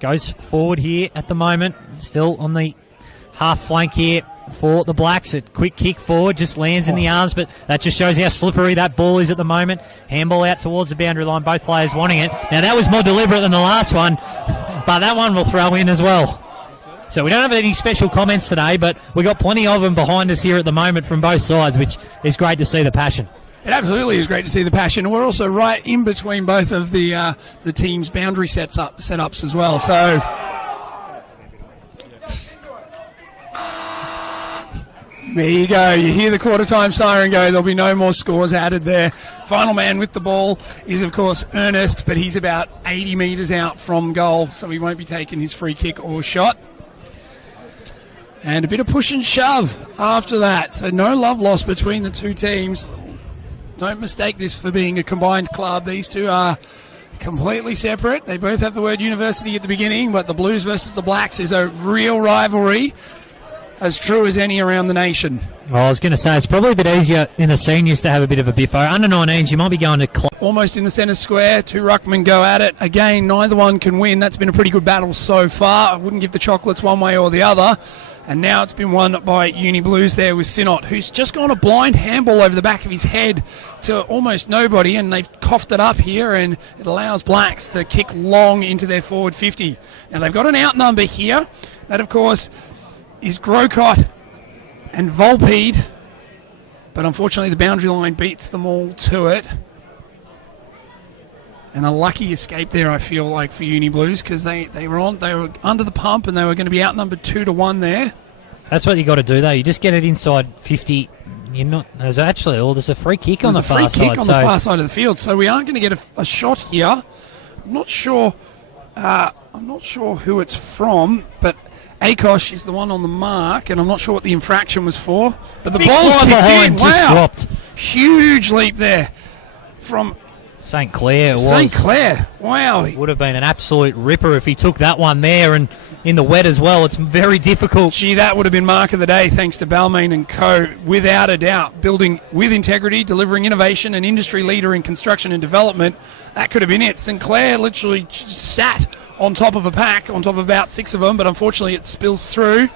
goes forward here at the moment, still on the half flank here for the Blacks. A quick kick forward, just lands in the arms, but that just shows how slippery that ball is at the moment. Handball out towards the boundary line, both players wanting it. Now that was more deliberate than the last one, but that one will throw in as well. So we don't have any special comments today, but we got plenty of them behind us here at the moment from both sides, which is great to see the passion. It absolutely is great to see the passion. We're also right in between both of the teams' boundary setups as well. So there you go. You hear the quarter time siren go. There'll be no more scores added there. Final man with the ball is, of course, Ernest, but he's about 80 metres out from goal, so he won't be taking his free kick or shot. And a bit of push and shove after that. So no love lost between the two teams. Don't mistake this for being a combined club. These two are completely separate. They both have the word university at the beginning, but the Blues versus the Blacks is a real rivalry, as true as any around the nation. Well, I was going to say, it's probably a bit easier in the seniors to have a bit of a biffo. Under 19s, you might be going to... Almost in the centre square, two ruckmen go at it. Again, neither one can win. That's been a pretty good battle so far. I wouldn't give the chocolates one way or the other. And now it's been won by Uni Blues there with Sinnott, who's just gone a blind handball over the back of his head to almost nobody, and they've coughed it up here, and it allows Blacks to kick long into their forward 50. Now they've got an outnumber here. That, of course, is Grocott and Volpeed, but unfortunately the boundary line beats them all to it. And a lucky escape there, I feel like, for Uni Blues, because they were under the pump and they were going to be outnumbered 2-1 there. That's what you got to do, though. You just get it inside 50. You're not. There's a free kick on the far side. There's a free kick on the far side of the field, so we aren't going to get a shot here. I'm not sure who it's from, but Akosh is the one on the mark, and I'm not sure what the infraction was for. But the ball's kicked in. Just dropped. Huge leap there from St. Clair. It was. St. Clair. Wow. It would have been an absolute ripper if he took that one there, and in the wet as well. It's very difficult. Gee, that would have been mark of the day thanks to Balmain and co, without a doubt. Building with integrity, delivering innovation, an industry leader in construction and development. That could have been it. St. Clair literally sat on top of a pack, on top of about 6 of them, but unfortunately it spills through.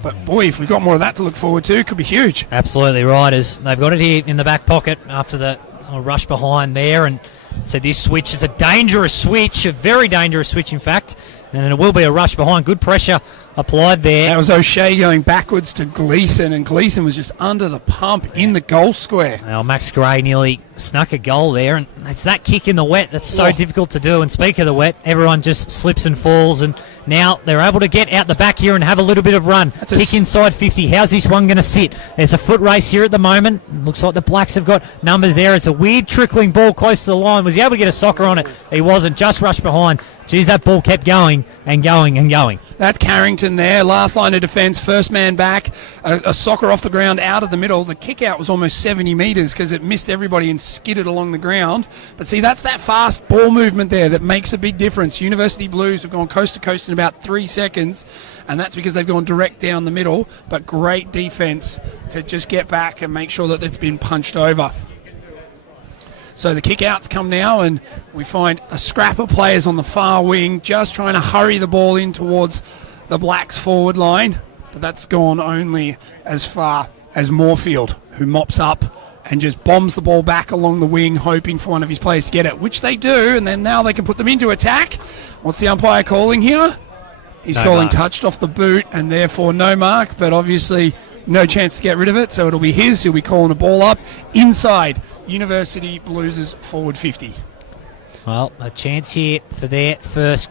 But boy, if we've got more of that to look forward to, it could be huge. Absolutely right, as they've got it here in the back pocket after the rush behind there, and so this switch is a dangerous switch, a very dangerous switch in fact, and it will be a rush behind. Good pressure applied there. That was O'Shea going backwards to Gleeson, and Gleeson was just under the pump in the goal square. Well, Max Gray nearly snuck a goal there, and it's that kick in the wet that's so difficult to do. And speak of the wet, everyone just slips and falls, and now they're able to get out the back here and have a little bit of run. Kick inside 50. How's this one going to sit? There's a foot race here at the moment. Looks like the Blacks have got numbers there. It's a weird trickling ball close to the line. Was he able to get a soccer on it? He wasn't. Just rushed behind. Geez, that ball kept going and going and going. That's Carrington there, last line of defence, first man back, a soccer off the ground out of the middle. The kick out was almost 70 metres because it missed everybody and skidded along the ground. But see, that's that fast ball movement there that makes a big difference. University Blues have gone coast to coast in about 3 seconds, and that's because they've gone direct down the middle, but great defence to just get back and make sure that it's been punched over. So the kick-outs come now, and we find a scrap of players on the far wing just trying to hurry the ball in towards the Blacks' forward line. But that's gone only as far as Moorfield, who mops up and just bombs the ball back along the wing, hoping for one of his players to get it, which they do, and then now they can put them into attack. What's the umpire calling here? He's calling touched off the boot, and therefore no mark, but obviously no chance to get rid of it, so it'll be his. He'll be calling a ball up inside University Blues' forward 50. Well, a chance here for their first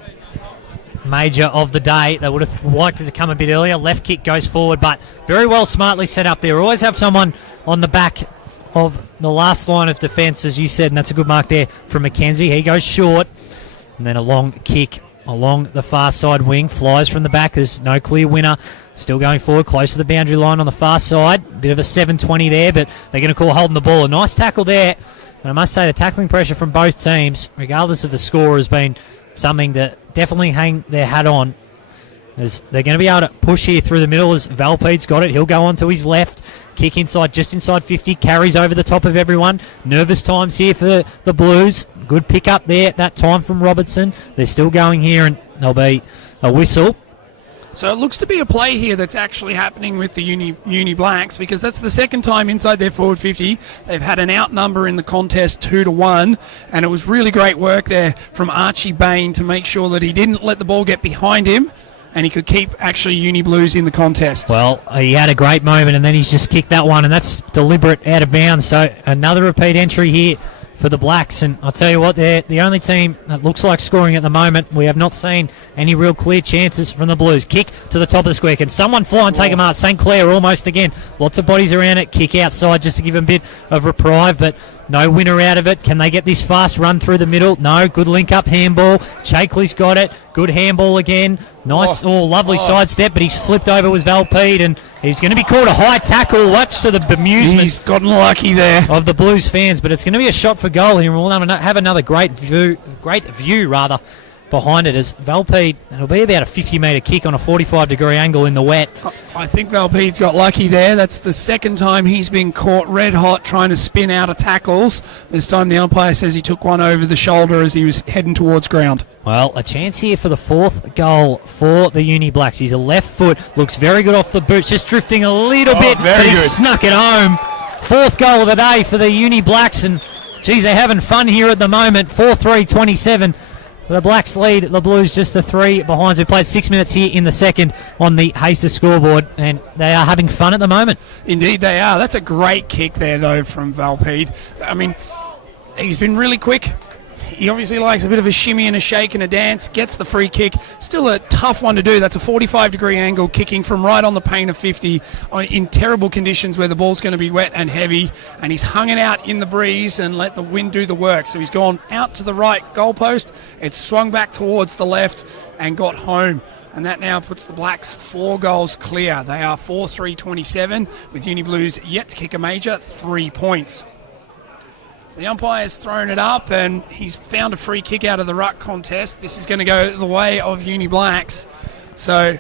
major of the day. They would have liked it to come a bit earlier. Left kick goes forward, but very well, smartly set up there. Always have someone on the back of the last line of defence, as you said, and that's a good mark there from McKenzie. He goes short, and then a long kick along the far side wing, flies from the back. There's no clear winner. Still going forward, close to the boundary line on the far side. Bit of a 7:20 there, but they're going to call holding the ball. A nice tackle there. And I must say the tackling pressure from both teams, regardless of the score, has been something to definitely hang their hat on. As they're going to be able to push here through the middle as Valpede's got it. He'll go on to his left. Kick inside, just inside 50. Carries over the top of everyone. Nervous times here for the Blues. Good pick up there at that time from Robertson. They're still going here, and there'll be a whistle. So it looks to be a play here that's actually happening with the Uni Blacks, because that's the second time inside their forward 50 they've had an outnumber in the contest 2-1, and it was really great work there from Archie Bain to make sure that he didn't let the ball get behind him and he could keep actually Uni Blues in the contest. Well, he had a great moment, and then he's just kicked that one, and that's deliberate out of bounds. So another repeat entry here for the Blacks, and I'll tell you what, they're the only team that looks like scoring at the moment. We have not seen any real clear chances from the Blues. Kick to the top of the square. Can someone fly and take him out? St. Clair almost again. Lots of bodies around it. Kick outside just to give him a bit of reprieve, but no winner out of it. Can they get this fast run through the middle? No. Good link-up handball. Shakley's got it. Good handball again. Nice, lovely sidestep, but he's flipped over with Valpede, and he's going to be called a high tackle, much to the bemusement. He's gotten lucky there of the Blues fans, but it's going to be a shot for goal here, and we'll have another great view behind it as Valpede. It'll be about a 50-metre kick on a 45-degree angle in the wet. I think Valpede's got lucky there. That's the second time he's been caught red hot trying to spin out of tackles. This time the umpire says he took one over the shoulder as he was heading towards ground. Well, a chance here for the fourth goal for the Uni Blacks. He's a left foot, looks very good off the boots, just drifting a little bit, but he snuck it home. Fourth goal of the day for the Uni Blacks, and geez, they're having fun here at the moment. 4-3-27. The Blacks lead the Blues just the 3 behind. They played 6 minutes here in the second on the Hazer scoreboard, and they are having fun at the moment. Indeed they are. That's a great kick there, though, from Valpede. I mean, he's been really quick. He obviously likes a bit of a shimmy and a shake and a dance, gets the free kick. Still a tough one to do. That's a 45-degree angle, kicking from right on the paint of 50 in terrible conditions where the ball's going to be wet and heavy, and he's hung it out in the breeze and let the wind do the work. So he's gone out to the right goalpost. It's swung back towards the left and got home. And that now puts the Blacks 4 goals clear. They are 4-3-27, with Uni Blues yet to kick a major, 3 points. The umpire's thrown it up, and he's found a free kick out of the ruck contest. This is going to go the way of Uni Blacks. So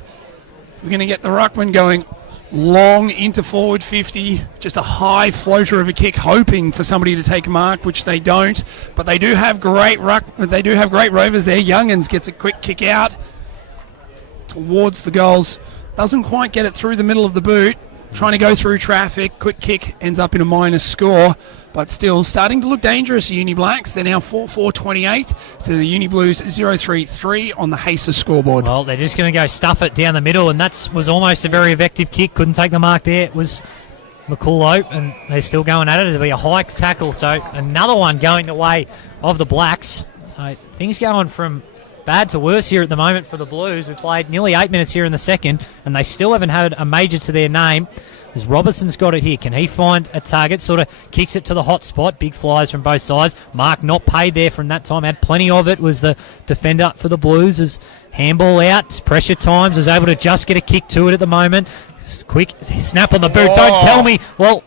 we're going to get the ruckman going long into forward 50. Just a high floater of a kick, hoping for somebody to take a mark, which they don't. But they do have great rovers there. Youngans gets a quick kick out towards the goals. Doesn't quite get it through the middle of the boot. trying to go through traffic. Quick kick ends up in a minus score, but still starting to look dangerous, Uni Blacks. They're now 4-4-28 to the Uni Blues 0-3-3 on the Hacer scoreboard. Well, they're just going to go stuff it down the middle, and that was almost a very effective kick. Couldn't take the mark there. It was McCullough, and they're still going at it. It'll be a high tackle, so another one going the way of the Blacks. So things going from bad to worse here at the moment for the Blues. We've played nearly 8 minutes here in the second, and they still haven't had a major to their name. As Robertson's got it here, can he find a target? Sort of kicks it to the hot spot. Big flies from both sides. Mark not paid there from that time. Had plenty of it. Was the defender for the Blues. As handball out, pressure times. Was able to just get a kick to it at the moment. Quick snap on the boot. Don't tell me. Well,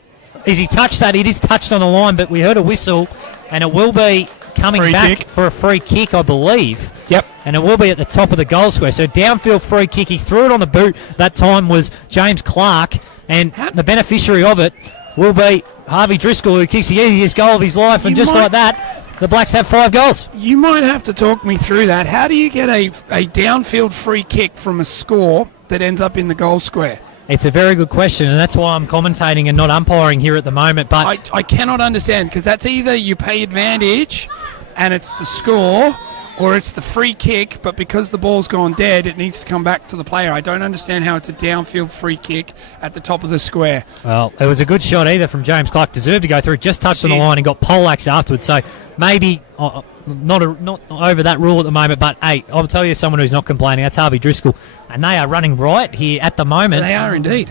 as he touched that, it is touched on the line, but we heard a whistle, and it will be coming Free back kick. for a free kick, I believe. Yep. And it will be at the top of the goal square. So downfield free kick. He threw it on the boot. That time was James Clark. And the beneficiary of it will be Harvey Driscoll, who kicks the easiest goal of his life. And just like that, the Blacks have 5 goals. You might have to talk me through that. How do you get a downfield free kick from a score that ends up in the goal square? It's a very good question, and that's why I'm commentating and not umpiring here at the moment. But I cannot understand, because that's either you pay advantage and it's the score, or it's the free kick, but because the ball's gone dead, it needs to come back to the player. I don't understand how it's a downfield free kick at the top of the square. Well, it was a good shot either from James Clark. Deserved to go through. Just touched on the line and got poleaxed afterwards. So maybe not over that rule at the moment. But, hey, I'll tell you someone who's not complaining. That's Harvey Driscoll. And they are running right here at the moment. They are indeed.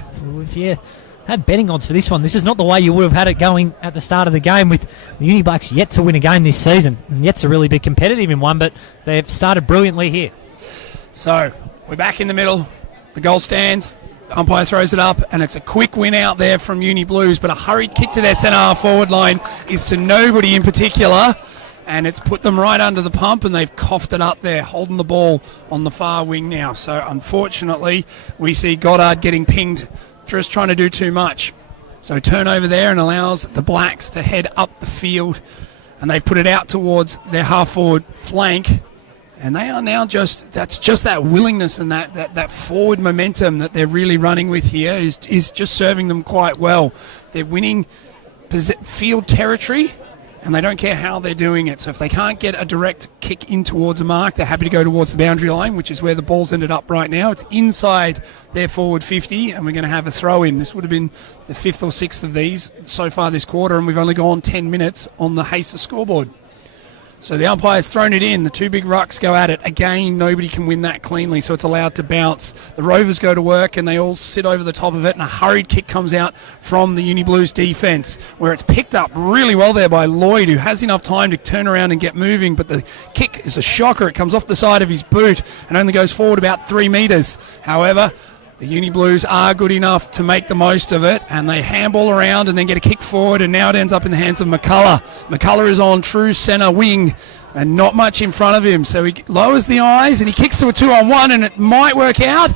Yeah. Had betting odds for this one. This is not the way you would have had it going at the start of the game, with the Uni Blacks yet to win a game this season and yet to really be competitive in one, but they've started brilliantly here. So we're back in the middle. The goal stands. Umpire throws it up, and it's a quick win out there from Uni Blues, but a hurried kick to their centre half forward line is to nobody in particular, and it's put them right under the pump, and they've coughed it up there, holding the ball on the far wing now. So unfortunately, we see Goddard getting pinged, just trying to do too much. So turnover there, and allows the Blacks to head up the field, and they've put it out towards their half-forward flank, and they are now that's just that willingness and that forward momentum that they're really running with here is just serving them quite well. They're winning field territory, and they don't care how they're doing it. So if they can't get a direct kick in towards a mark, they're happy to go towards the boundary line, which is where the ball's ended up right now. It's inside their forward 50, and we're going to have a throw-in. This would have been the 5th or 6th of these so far this quarter, and we've only gone 10 minutes on the Hacer scoreboard. So the umpire's thrown it in. The two big rucks go at it. Again, nobody can win that cleanly, so it's allowed to bounce. The Rovers go to work, and they all sit over the top of it, and a hurried kick comes out from the Uni Blues defence, where it's picked up really well there by Lloyd, who has enough time to turn around and get moving, but the kick is a shocker. It comes off the side of his boot and only goes forward about 3 metres. However, the Uni Blues are good enough to make the most of it, and they handball around and then get a kick forward, and now it ends up in the hands of McCullough. McCullough is on true centre wing and not much in front of him, so he lowers the eyes and he kicks to a 2-on-1, and it might work out.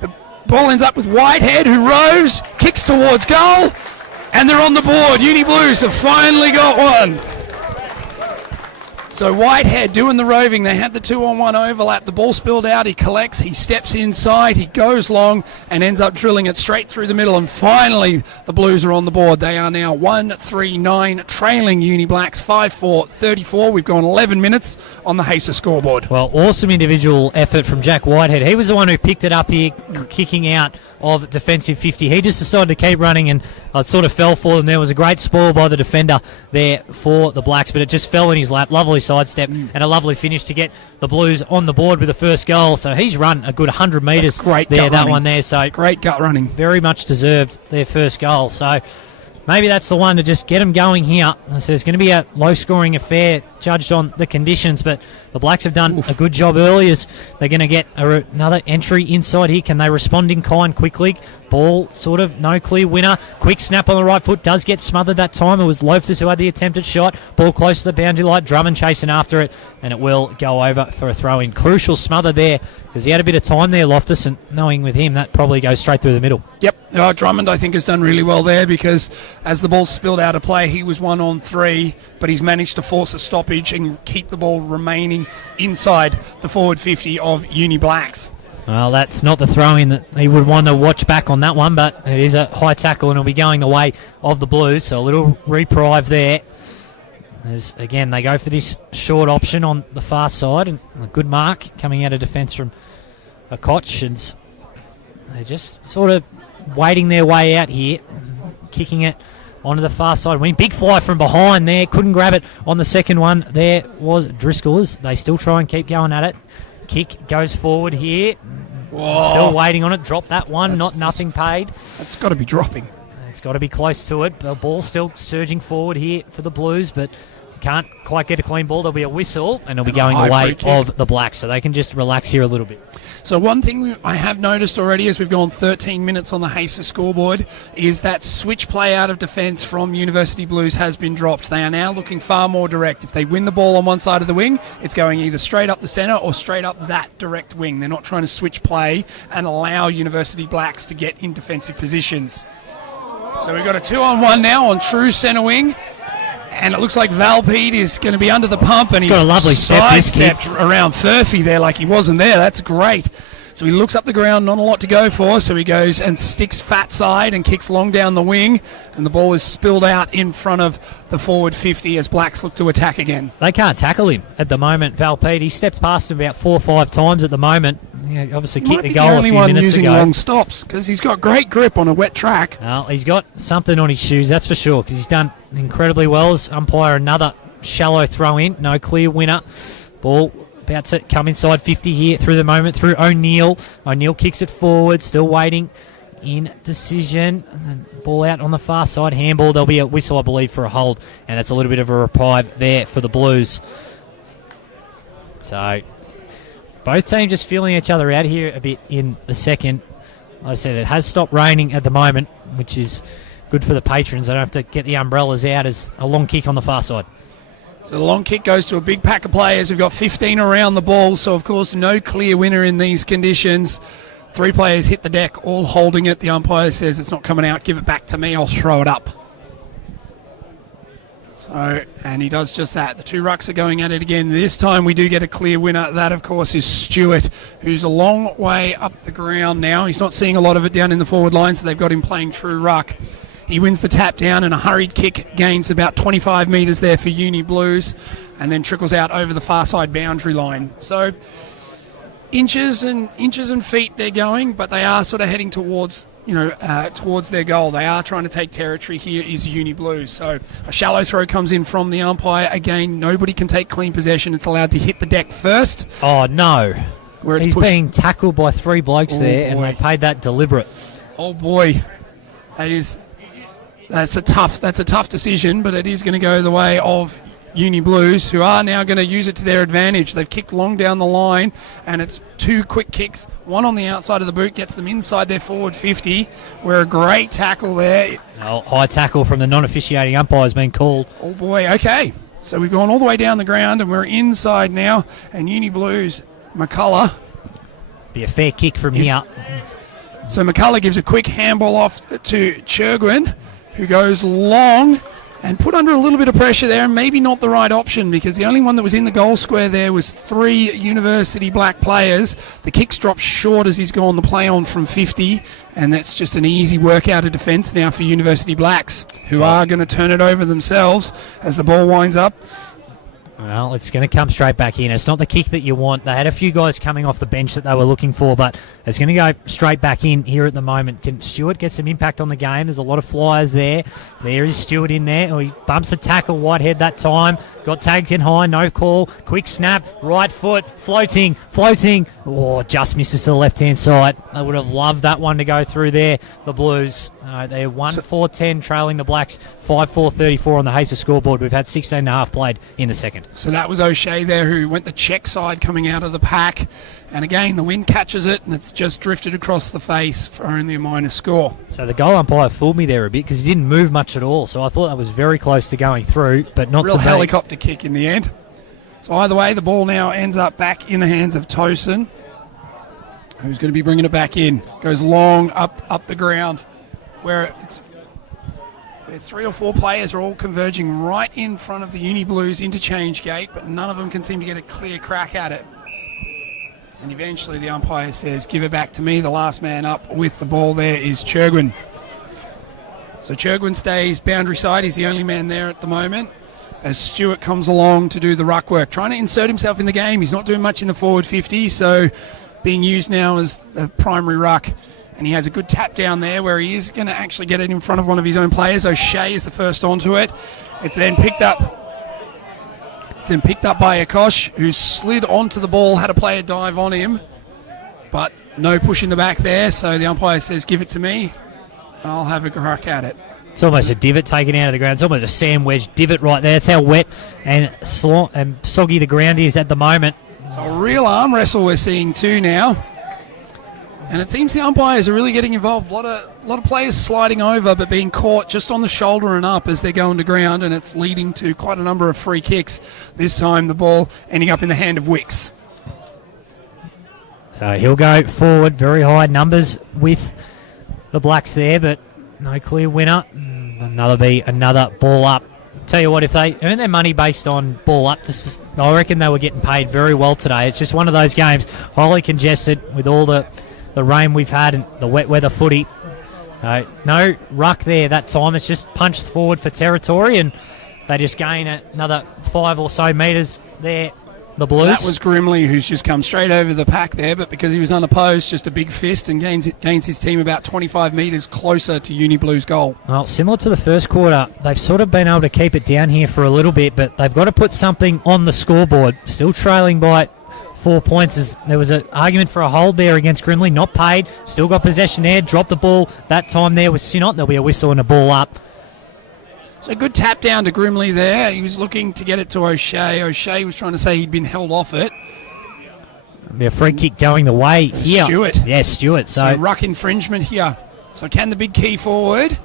The ball ends up with Whitehead, who rows, kicks towards goal, and they're on the board. Uni Blues have finally got one. So Whitehead doing the roving. They had the 2-on-1 overlap. The ball spilled out. He collects. He steps inside. He goes long and ends up drilling it straight through the middle. And finally, the Blues are on the board. They are now 1-3-9, trailing Uni Blacks 5-4-34. We've gone 11 minutes on the Hacer scoreboard. Well, awesome individual effort from Jack Whitehead. He was the one who picked it up here, kicking out of defensive 50. He just decided to keep running, and it sort of fell for them. There was a great spoil by the defender there for the Blacks, but it just fell in his lap. Lovely sidestep and a lovely finish to get the Blues on the board with the first goal. So he's run a good 100 metres great there, gut that running. one there. So Great gut running. very much deserved their first goal. So maybe that's the one to just get them going here. So it's going to be a low-scoring affair judged on the conditions, but the Blacks have done a good job early as they're going to get another entry inside here. Can they respond in kind quickly? Ball sort of no clear winner. Quick snap on the right foot, does get smothered that time. It was Loftus who had the attempted shot. Ball close to the boundary line. Drummond chasing after it, and it will go over for a throw-in. Crucial smother there because he had a bit of time there, Loftus, and knowing with him that probably goes straight through the middle. Yep. Drummond, I think, has done really well there because as the ball spilled out of play, he was 1-on-3, but he's managed to force a stoppage and keep the ball remaining inside the forward 50 of Uni Blacks. Well, that's not the throw-in that he would want to watch back on that one, but it is a high tackle and it'll be going the way of the Blues, so a little reprieve there. As, again, they go for this short option on the far side, and a good mark coming out of defence from a Koch, and they're just sort of waiting their way out here, kicking it onto the far side wing. Big fly from behind there, couldn't grab it on the second one. There was Driscoll's. They still try and keep going at it. Kick goes forward here. Whoa. Still waiting on it. Drop that one. Nothing paid. That's got to be dropping. It's got to be close to it. The ball still surging forward here for the Blues, but can't quite get a clean ball. There'll be a whistle, and it'll be going the way of the Blacks, so they can just relax here a little bit. So one thing I have noticed already as we've gone 13 minutes on the HASA scoreboard is that switch play out of defence from University Blues has been dropped. They are now looking far more direct. If they win the ball on one side of the wing, it's going either straight up the centre or straight up that direct wing. They're not trying to switch play and allow University Blacks to get in defensive positions. So we've got a 2-on-1 now on true centre wing. And it looks like Valpede is going to be under the pump, and he's got a lovely sidestepped around Furphy there like he wasn't there. That's great. So he looks up the ground, not a lot to go for, so he goes and sticks fat side and kicks long down the wing, and the ball is spilled out in front of the forward 50 as Blacks look to attack again. They can't tackle him at the moment, Valpede. He stepped past him about 4 or 5 times at the moment. Yeah, obviously kicked the goal a few minutes ago. Might be the only one using long stops, because he's got great grip on a wet track. Well, he's got something on his shoes, that's for sure, because he's done incredibly well as umpire. Another shallow throw in, no clear winner. Ball about to come inside 50 here through the moment, through O'Neill. O'Neill kicks it forward, still waiting in decision. And then ball out on the far side, handball. There'll be a whistle, I believe, for a hold, and that's a little bit of a reprieve there for the Blues. So both teams just feeling each other out here a bit in the second. Like I said, it has stopped raining at the moment, which is good for the patrons. They don't have to get the umbrellas out as a long kick on the far side. So the long kick goes to a big pack of players. We've got 15 around the ball, so of course no clear winner in these conditions. 3 players hit the deck, all holding it. The umpire says it's not coming out. Give it back to me. I'll throw it up. So, and he does just that. The 2 rucks are going at it again. This time we do get a clear winner. That, of course, is Stewart, who's a long way up the ground now. He's not seeing a lot of it down in the forward line, so they've got him playing true ruck. He wins the tap down, and a hurried kick gains about 25 metres there for Uni Blues, and then trickles out over the far side boundary line. So inches and feet they're going, but they are sort of heading towards towards their goal. They are trying to take territory here is Uni Blues. So a shallow throw comes in from the umpire. Again, nobody can take clean possession. It's allowed to hit the deck first. Oh, no. Where it's He's being tackled by 3 blokes there, and they paid that deliberate. Oh, boy. That's a tough decision, but it is going to go the way of Uni Blues, who are now going to use it to their advantage. They've kicked long down the line, and it's 2 quick kicks. One on the outside of the boot gets them inside their forward 50, where a great tackle there. Oh, high tackle from the non-officiating umpire has been called. Oh, boy, okay. So we've gone all the way down the ground, and we're inside now, and Uni Blues, McCullough. Be a fair kick from here. So McCullough gives a quick handball off to Churgwin, who goes long and put under a little bit of pressure there, and maybe not the right option, because the only one that was in the goal square there was 3 University Black players. The kick's dropped short as he's gone the play on from 50, and that's just an easy work out of defence now for University Blacks, who are going to turn it over themselves as the ball winds up. Well, it's going to come straight back in. It's not the kick that you want. They had a few guys coming off the bench that they were looking for, but it's going to go straight back in here at the moment. Can Stewart get some impact on the game? There's a lot of flyers there. There is Stewart in there. Oh, he bumps the tackle, Whitehead that time. Got tagged in high, no call. Quick snap, right foot, floating. Oh, just misses to the left-hand side. They would have loved that one to go through there, the Blues. They're 1-4-10 trailing the Blacks, 5-4-34 on the HASA scoreboard. We've had 16.5 played in the second. So that was O'Shea there, who went the check side coming out of the pack. And again, the wind catches it, and it's just drifted across the face for only a minor score. So the goal umpire fooled me there a bit because he didn't move much at all. So I thought that was very close to going through, but not real to helicopter kick in the end. So either way, the ball now ends up back in the hands of Tosin, who's going to be bringing it back in. Goes long up the ground, where 3 or 4 players are all converging right in front of the Uni Blues interchange gate, but none of them can seem to get a clear crack at it. And eventually the umpire says, give it back to me. The last man up with the ball there is Churgwin. So Churgwin stays boundary side. He's the only man there at the moment as Stewart comes along to do the ruck work, trying to insert himself in the game. He's not doing much in the forward 50, so being used now as the primary ruck. And he has a good tap down there where he is going to actually get it in front of one of his own players. O'Shea is the first onto it. It's then picked up by Akosh, who slid onto the ball, had a player dive on him, but no push in the back there, so the umpire says, give it to me, and I'll have a crack at it. It's almost a divot taken out of the ground. It's almost a sand wedge divot right there. That's how wet and soggy the ground is at the moment. So a real arm wrestle we're seeing too now. And it seems the umpires are really getting involved. A lot of players sliding over but being caught just on the shoulder and up as they're going to ground, and it's leading to quite a number of free kicks. This time the ball ending up in the hand of Wicks. So he'll go forward, very high numbers with the Blacks there, but no clear winner. Another ball up. Tell you what, if they earn their money based on ball up, I reckon they were getting paid very well today. It's just one of those games, highly congested with all the rain we've had and the wet weather footy. No ruck there that time. It's just punched forward for territory, and they just gain another 5 or so metres there, the Blues. So that was Grimley, who's just come straight over the pack there, but because he was unopposed, just a big fist, and gains his team about 25 metres closer to Uni Blues goal. Well, similar to the first quarter, they've sort of been able to keep it down here for a little bit, but they've got to put something on the scoreboard. Still trailing by 4 points. As there was an argument for a hold there against Grimley, not paid. Still got possession there. Dropped the ball that time there with Sinnott. There'll be a whistle and a ball up. So good tap down to Grimley there. He was looking to get it to O'Shea. O'Shea was trying to say he'd been held off it. There'll be a free kick going the way here. Stewart. Yes, Stewart. So ruck infringement here. So can the big key forward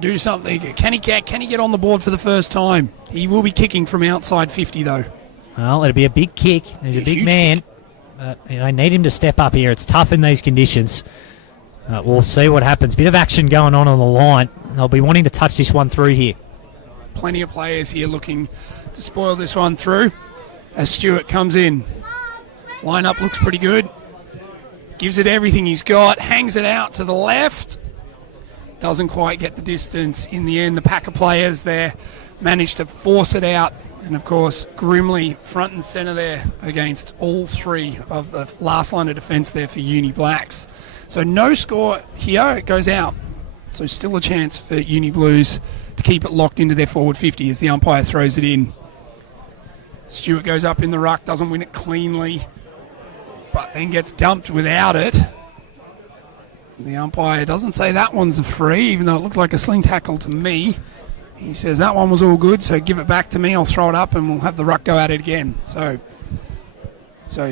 do something? Can he get on the board for the first time? He will be kicking from outside 50 though. Well, it'll be a big kick. He's a big man. They need him to step up here. It's tough in these conditions. We'll see what happens. Bit of action going on the line. They'll be wanting to touch this one through here. Plenty of players here looking to spoil this one through as Stewart comes in. Lineup looks pretty good. Gives it everything he's got. Hangs it out to the left. Doesn't quite get the distance in the end. The pack of players there managed to force it out. And, of course, Grimley front and centre there against all three of the last line of defence there for Uni Blacks. So no score here. It goes out. So still a chance for Uni Blues to keep it locked into their forward 50 as the umpire throws it in. Stewart goes up in the ruck, doesn't win it cleanly, but then gets dumped without it. The umpire doesn't say that one's a free, even though it looked like a sling tackle to me. He says that one was all good, so give it back to me. I'll throw it up and we'll have the ruck go at it again. So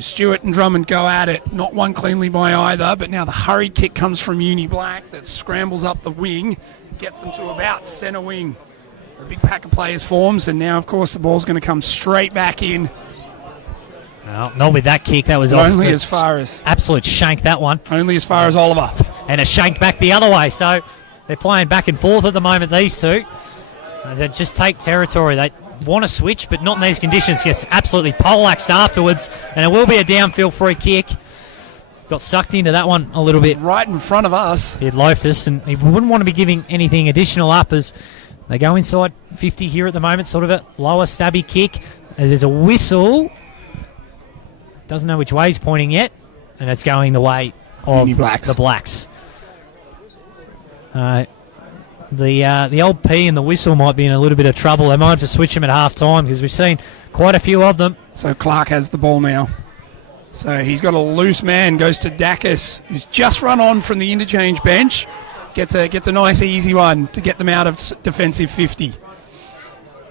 Stewart and Drummond go at it. Not won cleanly by either, but now the hurried kick comes from Uni Black that scrambles up the wing, gets them to about centre wing. A big pack of players forms, and now, of course, the ball's going to come straight back in. Well, not with that kick. That was only as far as... Absolute shank, that one. Only as far as Oliver. And a shank back the other way. So they're playing back and forth at the moment, these two. They just take territory. They want to switch, but not in these conditions. Gets absolutely poleaxed afterwards, and it will be a downfield free kick. Got sucked into that one a little bit. Right in front of us. He had loafed us, and he wouldn't want to be giving anything additional up as they go inside 50 here at the moment. Sort of a lower stabby kick. As there's a whistle. Doesn't know which way he's pointing yet, and it's going the way of the Blacks. The old P and the whistle might be in a little bit of trouble. They might have to switch them at half time because we've seen quite a few of them. So Clark has the ball now. So he's got a loose man, goes to Dacus, who's just run on from the interchange bench. Gets a nice easy one to get them out of defensive 50.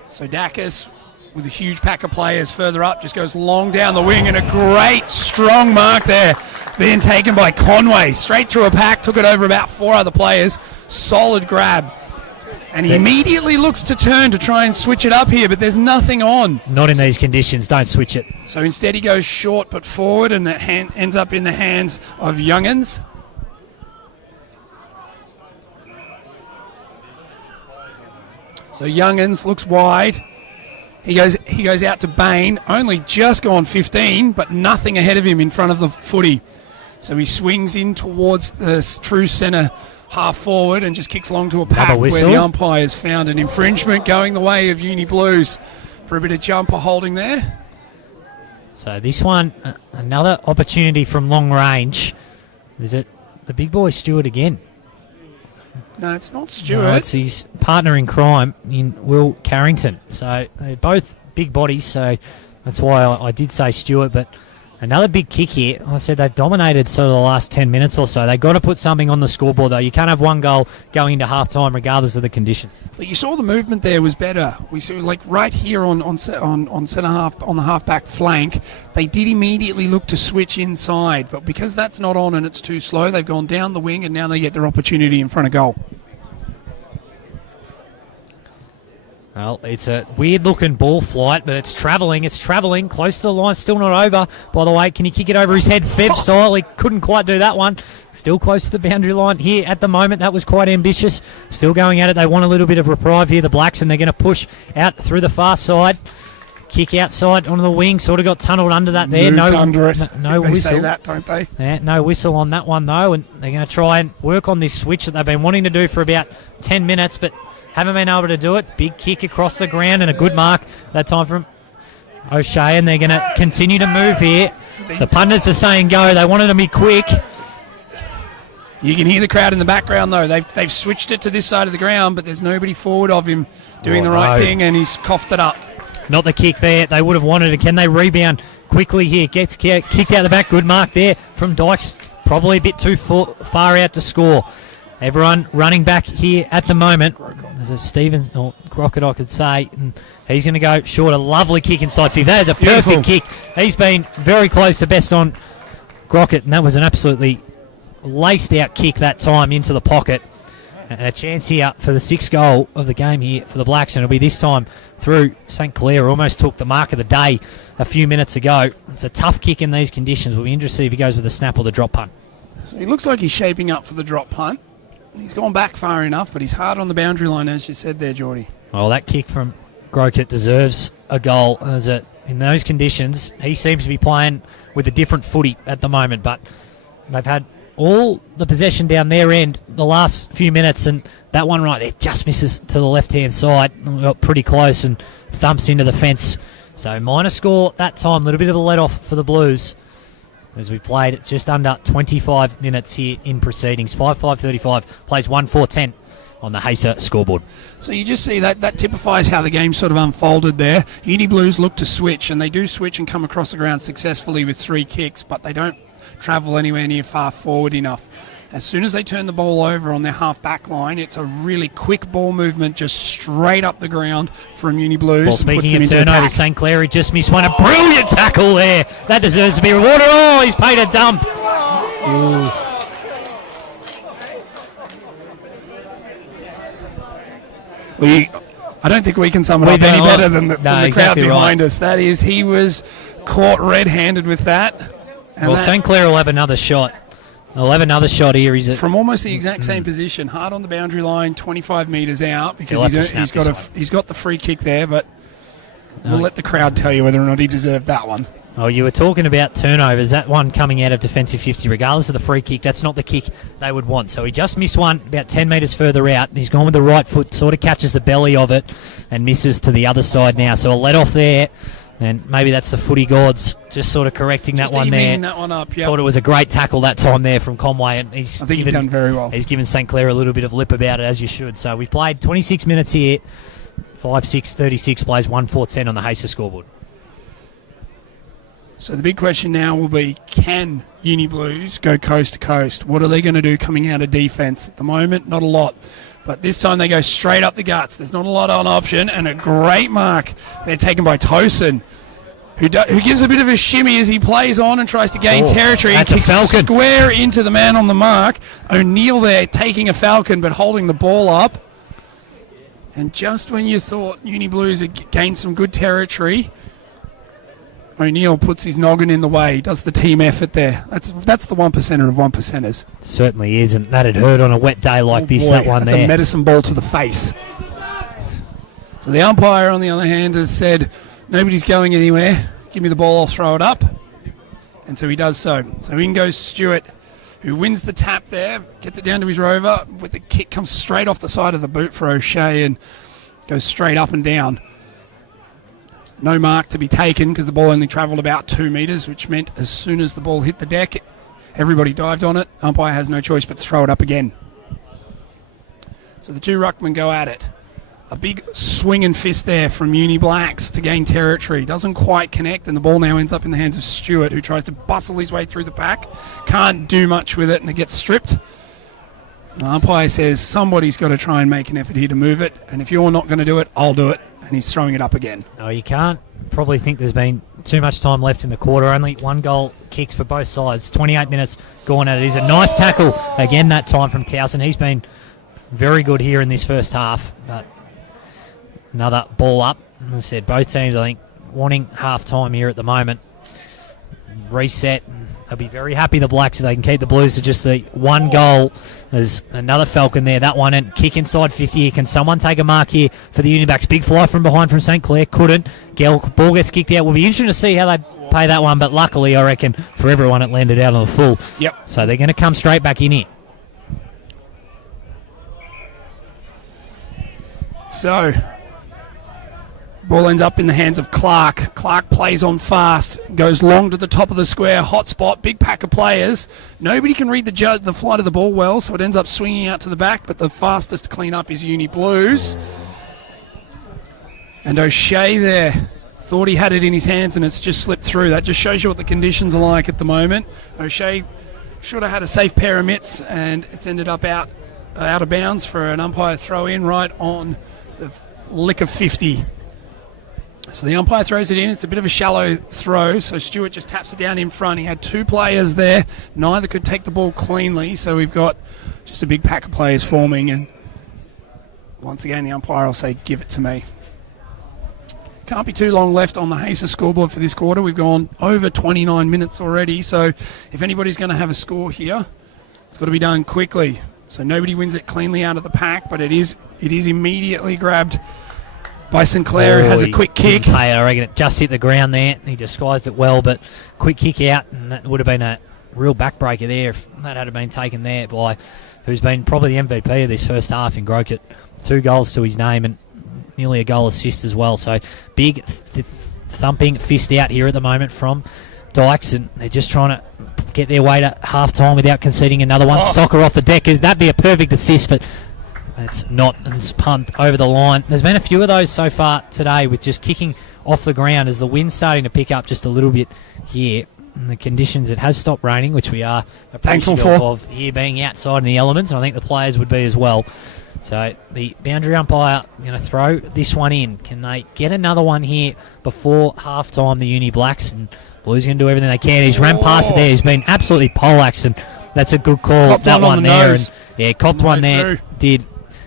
So Dacus, with a huge pack of players further up, just goes long down the wing, and a great strong mark there being taken by Conway. Straight through a pack, took it over about 4 other players. Solid grab. And he immediately looks to turn to try and switch it up here, but there's nothing on. Not in these conditions, don't switch it. So instead he goes short but forward, and that ends up in the hands of Youngins. So Youngins looks wide. He goes out to Bain, only just gone 15, but nothing ahead of him in front of the footy. So he swings in towards the true centre half forward and just kicks along to a pack where the umpire's found an infringement going the way of Uni Blues for a bit of jumper holding there. So this one, another opportunity from long range. Is it the big boy Stewart again? No, it's not Stewart. No, it's his partner in crime in Will Carrington. So they're both big bodies, so that's why I did say Stewart. But another big kick here. I said they've dominated sort of the last 10 minutes or so. They've got to put something on the scoreboard, though. You can't have one goal going into half-time regardless of the conditions. But you saw the movement there was better. We saw, like, right here on centre half, on the half-back flank, they did immediately look to switch inside. But because that's not on and it's too slow, they've gone down the wing and now they get their opportunity in front of goal. Well, it's a weird-looking ball flight, but it's travelling close to the line, still not over. By the way, can he kick it over his head, Fev style? He couldn't quite do that one. Still close to the boundary line here at the moment. That was quite ambitious. Still going at it. They want a little bit of reprieve here, the Blacks, and they're going to push out through the far side. Kick outside on the wing, sort of got tunnelled under that there. Moved under it. No they whistle. Say that, don't they? Yeah, no whistle on that one, though, and they're going to try and work on this switch that they've been wanting to do for about 10 minutes, but haven't been able to do it. Big kick across the ground and a good mark that time from O'Shea, and they're going to continue to move here. The pundits are saying go. They wanted to be quick. You can hear the crowd in the background, though. They've switched it to this side of the ground, but there's nobody forward of him doing the right thing, and he's coughed it up. Not the kick there. They would have wanted it. Can they rebound quickly here? Gets kicked out the back. Good mark there from Dykes. Probably a bit too far out to score. Everyone running back here at the moment. There's a Stephen or Crockett, I could say, and he's going to go short. A lovely kick inside 50. That is a perfect kick. He's been very close to best on Crockett, and that was an absolutely laced out kick that time into the pocket. And a chance here for the 6th goal of the game here for the Blacks, and it'll be this time through St. Clair. Almost took the mark of the day a few minutes ago. It's a tough kick in these conditions. We'll be interested to see if he goes with the snap or the drop punt. So he looks like he's shaping up for the drop punt. He's gone back far enough, but he's hard on the boundary line, as you said there, Geordie. Well, that kick from Crockett deserves a goal. In those conditions, he seems to be playing with a different footy at the moment, but they've had all the possession down their end the last few minutes, and that one right there just misses to the left-hand side. Got pretty close and thumps into the fence. So minor score that time, a little bit of a let-off for the Blues, as we played just under 25 minutes here in proceedings. 5-5-35, plays 1-4-10 on the Hacer scoreboard. So you just see that typifies how the game sort of unfolded there. Uni Blues look to switch, and they do switch and come across the ground successfully with 3 kicks, but they don't travel anywhere near far forward enough. As soon as they turn the ball over on their half-back line, it's a really quick ball movement just straight up the ground from Uni Blues. Well, speaking of turnovers, St. Clair, he just missed one. A brilliant tackle there. That deserves to be rewarded. Oh, he's paid a dump. Ooh. I don't think we can sum it up any better than the exactly crowd behind right. us. That is, he was caught red-handed with that. Well, St. Clair will have another shot. They'll have another shot here. He's from almost the exact same position, hard on the boundary line, 25 metres out, because he's got the free kick there, but we'll let the crowd tell you whether or not he deserved that one. Oh, you were talking about turnovers. That one coming out of defensive 50, regardless of the free kick, that's not the kick they would want. So he just missed one about 10 metres further out. He's gone with the right foot, sort of catches the belly of it and misses to the other side now. So a let off there. And maybe that's the footy gods just sort of correcting that one there. That one up, yep. Thought it was a great tackle that time there from Conway, and he's done very well. He's given St. Clair a little bit of lip about it, as you should. So we played 26 minutes here. 5-6-36 plays 1-4-10 on the Hacer scoreboard. So the big question now will be, can Uni Blues go coast to coast? What are they going to do coming out of defence? At the moment, not a lot. But this time they go straight up the guts. There's not a lot on option, and a great mark. They're taken by Tosin, who gives a bit of a shimmy as he plays on and tries to gain territory. That's and a falcon. Square into the man on the mark. O'Neill there taking a falcon but holding the ball up. And just when you thought Uni Blues had gained some good territory, O'Neill puts his noggin in the way, does the team effort there. That's the 1%er of 1%ers. It certainly is, and that had hurt on a wet day like this, that one that's there. That's a medicine ball to the face. So the umpire, on the other hand, has said, nobody's going anywhere. Give me the ball, I'll throw it up. And so he does so. So in goes Stewart, who wins the tap there, gets it down to his rover, with the kick comes straight off the side of the boot for O'Shea and goes straight up and down. No mark to be taken because the ball only travelled about 2 metres, which meant as soon as the ball hit the deck, everybody dived on it. Umpire has no choice but to throw it up again. So the two ruckmen go at it. A big swing and fist there from Uni Blacks to gain territory. Doesn't quite connect, and the ball now ends up in the hands of Stewart, who tries to bustle his way through the pack. Can't do much with it, and it gets stripped. The umpire says somebody's got to try and make an effort here to move it, and if you're not going to do it, I'll do it. And he's throwing it up again. No, you can't probably think there's been too much time left in the quarter. Only one goal kicks for both sides. 28 minutes gone at it. Is a nice tackle again that time from Towson. He's been very good here in this first half, but another ball up. As I said, both teams, I think, wanting half-time here at the moment. Reset. They'll be very happy, the Blacks, if they can keep the Blues to just the one goal. There's another Falcon there. That one, and kick inside 50 here. Can someone take a mark here for the Unibacks? Big fly from behind from St. Clair. Couldn't. Ball gets kicked out. Will be interesting to see how they pay that one, but luckily, I reckon, for everyone, it landed out on the full. Yep. So they're going to come straight back in here. So, ball ends up in the hands of Clark. Clark plays on fast, goes long to the top of the square, hot spot, big pack of players. Nobody can read the flight of the ball well, so it ends up swinging out to the back, but the fastest to clean up is Uni Blues. And O'Shea there thought he had it in his hands, and it's just slipped through. That just shows you what the conditions are like at the moment. O'Shea should have had a safe pair of mitts, and it's ended up out of bounds for an umpire throw in right on the lick of 50. So the umpire throws it in. It's a bit of a shallow throw, so Stewart just taps it down in front. He had two players there. Neither could take the ball cleanly, so we've got just a big pack of players forming, and once again the umpire will say, give it to me. Can't be too long left on the Hazer scoreboard for this quarter. We've gone over 29 minutes already, so if anybody's going to have a score here, it's got to be done quickly. So nobody wins it cleanly out of the pack, but it is immediately grabbed by Sinclair, who has a quick kick. I reckon it just hit the ground there. He disguised it well, but quick kick out, and that would have been a real backbreaker there if that had been taken there by who's been probably the MVP of this first half in Grokit. 2 goals to his name and nearly a goal assist as well. So big thumping fist out here at the moment from Dykes, and they're just trying to get their way to half-time without conceding another one. Soccer off the deck. That'd be a perfect assist, but it's not, and it's pumped over the line. There's been a few of those so far today with just kicking off the ground as the wind's starting to pick up just a little bit here. And the conditions, it has stopped raining, which we are appreciative of here being outside in the elements, and I think the players would be as well. So the boundary umpire going to throw this one in. Can they get another one here before half-time, the Uni Blacks? And Blues going to do everything they can. He's ran past it there. He's been absolutely poleaxed, and that's a good call. Copped that one there. And, yeah, copped one there. Through. Did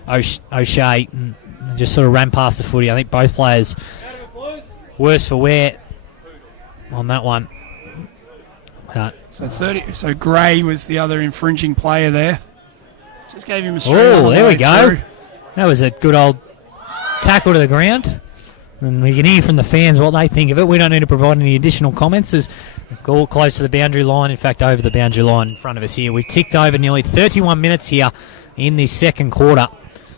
O'Shea and just sort of ran past the footy. I think both players worse for wear on that one. So Gray was the other infringing player there. Just gave him a straight. Oh, there we go. That was a good old tackle to the ground. And we can hear from the fans what they think of it. We don't need to provide any additional comments. As goal close to the boundary line, in fact, over the boundary line in front of us here. We've ticked over nearly 31 minutes here in this second quarter.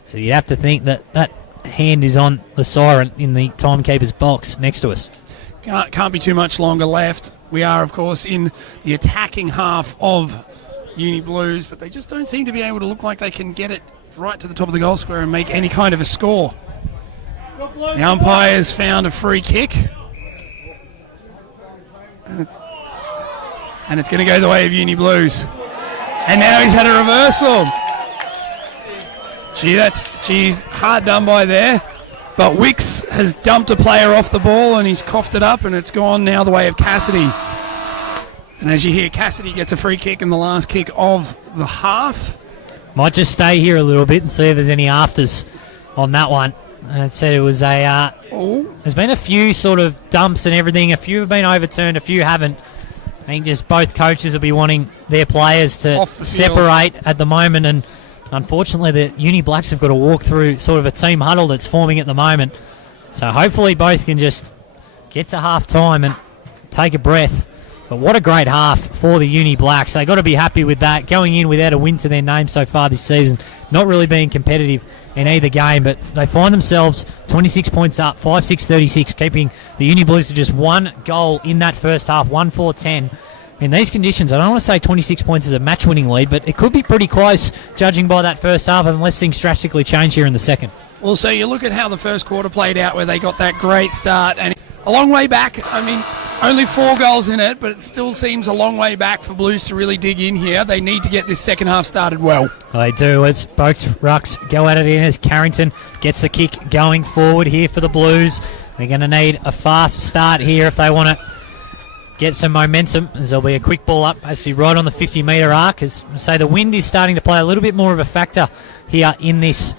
So you'd have to think that that hand is on the siren in the timekeeper's box next to us. Can't be too much longer left. We are, of course, in the attacking half of Uni Blues, but they just don't seem to be able to look like they can get it right to the top of the goal square and make any kind of a score. The umpire's found a free kick. And it's going to go the way of Uni Blues. And now he's had a reversal. Geez, hard done by there. But Wicks has dumped a player off the ball and he's coughed it up, and it's gone now the way of Cassidy. And as you hear, Cassidy gets a free kick in the last kick of the half. Might just stay here a little bit and see if there's any afters on that one. It said it was there's been a few sort of dumps and everything. A few have been overturned, a few haven't. I think just both coaches will be wanting their players to separate at the moment, and unfortunately, the Uni Blacks have got to walk through sort of a team huddle that's forming at the moment. So hopefully both can just get to half-time and take a breath. But what a great half for the Uni Blacks. They've got to be happy with that. Going in without a win to their name so far this season. Not really being competitive in either game, but they find themselves 26 points up, 5-6-36, keeping the Uni Blues to just one goal in that first half, 1-4-10. In these conditions, I don't want to say 26 points is a match-winning lead, but it could be pretty close, judging by that first half, unless things drastically change here in the second. Well, so you look at how the first quarter played out, where they got that great start, and a long way back. I mean, only 4 goals in it, but it still seems a long way back for Blues to really dig in here. They need to get this second half started well. They do, as both rucks go at it in, as Carrington gets the kick going forward here for the Blues. They're going to need a fast start here if they want to get some momentum, as there'll be a quick ball up, actually right on the 50-metre arc. As I say, the wind is starting to play a little bit more of a factor here in this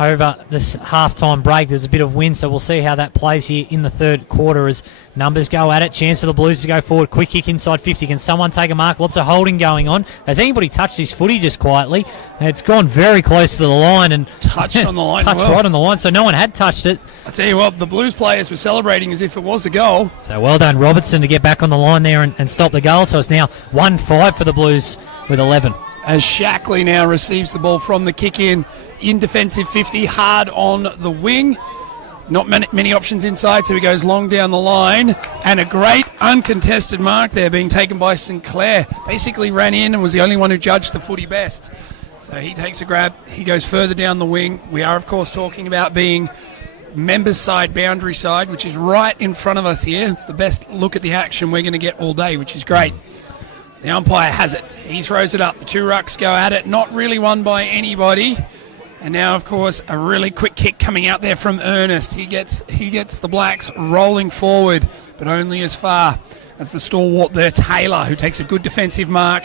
over this half-time break. There's a bit of wind, so we'll see how that plays here in the third quarter as numbers go at it. Chance for the Blues to go forward. Quick kick inside 50. Can someone take a mark? Lots of holding going on. Has anybody touched this footy just quietly? It's gone very close to the line and touched on the line. Touched right on the line, so no one had touched it. I tell you what, the Blues players were celebrating as if it was a goal. So well done, Robertson, to get back on the line there and stop the goal. So it's now 1-5 for the Blues with 11. As Shackley now receives the ball from the kick-in defensive 50, hard on the wing. Not many options inside, so he goes long down the line. And a great uncontested mark there being taken by Sinclair. Basically ran in and was the only one who judged the footy best. So he takes a grab. He goes further down the wing. We are, of course, talking about being members side, boundary side, which is right in front of us here. It's the best look at the action we're going to get all day, which is great. The umpire has it. He throws it up. The two rucks go at it. Not really won by anybody. And now, of course, a really quick kick coming out there from Ernest. He gets the Blacks rolling forward, but only as far as the stalwart there, Taylor, who takes a good defensive mark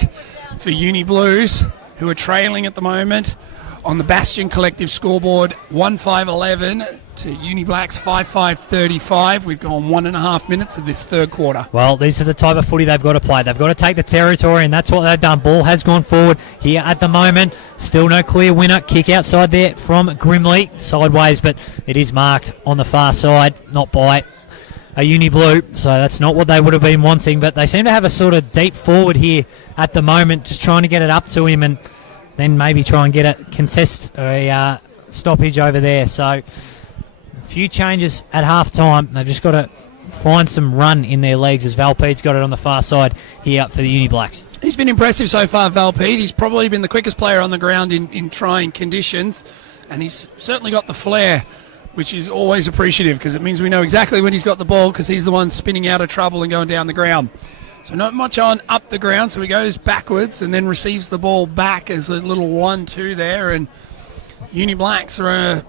for Uni Blues, who are trailing at the moment on the Bastion Collective scoreboard, 1-5-11 to Uni Blacks 5-5-35. We've gone 1.5 minutes of this third quarter. Well, these are the type of footy they've got to play. They've got to take the territory, and that's what they've done. Ball has gone forward here at the moment. Still no clear winner. Kick outside there from Grimley. Sideways, but it is marked on the far side, not by a Uni Blue. So that's not what they would have been wanting, but they seem to have a sort of deep forward here at the moment, just trying to get it up to him and then maybe try and get a contest, a stoppage over there. So a few changes at half-time. They've just got to find some run in their legs as Valpede's got it on the far side here for the Uni Blacks. He's been impressive so far, Valpede. He's probably been the quickest player on the ground in trying conditions, and he's certainly got the flair, which is always appreciative because it means we know exactly when he's got the ball because he's the one spinning out of trouble and going down the ground. So not much on up the ground, so he goes backwards and then receives the ball back as a little 1-2 there, and Uni Blacks are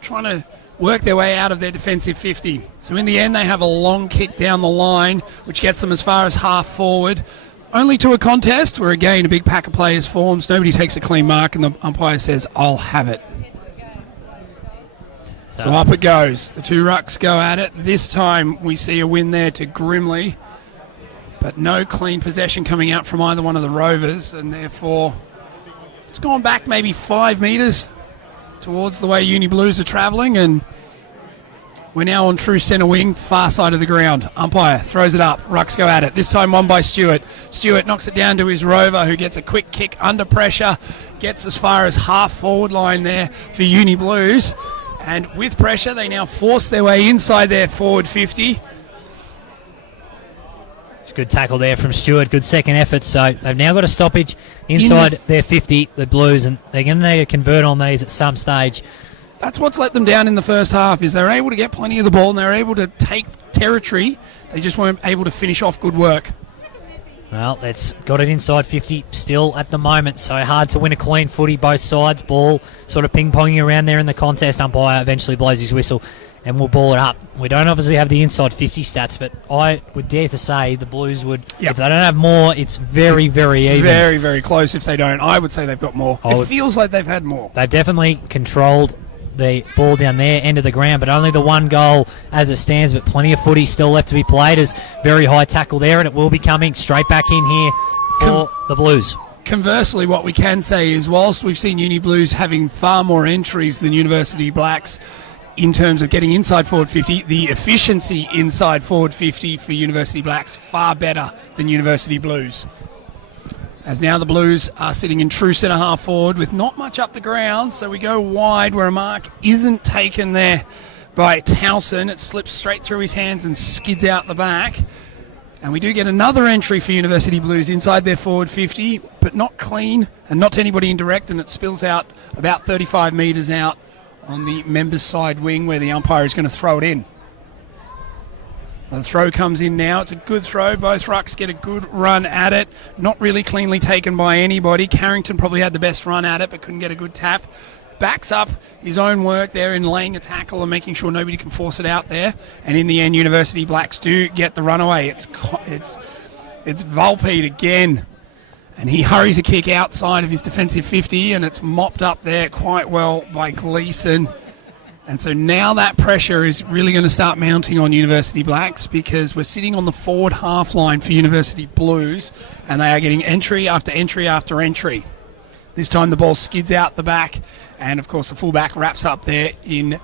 trying to work their way out of their defensive 50. So in the end, they have a long kick down the line, which gets them as far as half forward, only to a contest where, again, a big pack of players forms. Nobody takes a clean mark, and the umpire says, I'll have it. So up it goes. The two rucks go at it. This time we see a win there to Grimley, but no clean possession coming out from either one of the Rovers, and therefore it's gone back maybe 5 metres towards the way Uni Blues are travelling, and we're now on true centre wing, far side of the ground. Umpire throws it up. Rucks go at it. This time won by Stewart. Stewart knocks it down to his Rover, who gets a quick kick under pressure, gets as far as half forward line there for Uni Blues, and with pressure they now force their way inside their forward 50. It's a good tackle there from Stewart. Good second effort. So they've now got a stoppage inside their 50, the Blues, and they're going to need to convert on these at some stage. That's what's let them down in the first half, is they're able to get plenty of the ball and they're able to take territory. They just weren't able to finish off good work. Well, that's got it inside 50 still at the moment, so hard to win a clean footy both sides. Ball sort of ping-ponging around there in the contest. Umpire eventually blows his whistle and we'll ball it up. We don't obviously have the inside 50 stats, but I would dare to say the Blues would, if they don't have more, it's very, very even. Very, very close if they don't. I would say they've got more. It feels like they've had more. They've definitely controlled the ball down there, end of the ground, but only the one goal as it stands, but plenty of footy still left to be played. As very high tackle there, and it will be coming straight back in here for the Blues. conversely, what we can say is whilst we've seen Uni Blues having far more entries than University Blacks in terms of getting inside forward 50, the efficiency inside forward 50 for University Blacks far better than University Blues. As now the Blues are sitting in true centre half forward with not much up the ground, so we go wide where a mark isn't taken there by Towson. It slips straight through his hands and skids out the back. And we do get another entry for University Blues inside their forward 50, but not clean and not to anybody indirect, and it spills out about 35 metres out on the members' side wing where the umpire is going to throw it in. The throw comes in now. It's a good throw. Both rucks get a good run at it. Not really cleanly taken by anybody. Carrington probably had the best run at it, but couldn't get a good tap. Backs up his own work there in laying a tackle and making sure nobody can force it out there. And in the end, University Blacks do get the runaway. It's Valpede again. And he hurries a kick outside of his defensive 50, and it's mopped up there quite well by Gleeson. And so now that pressure is really going to start mounting on University Blacks because we're sitting on the forward half line for University Blues, and they are getting entry after entry after entry. This time the ball skids out the back, and of course the fullback wraps up there in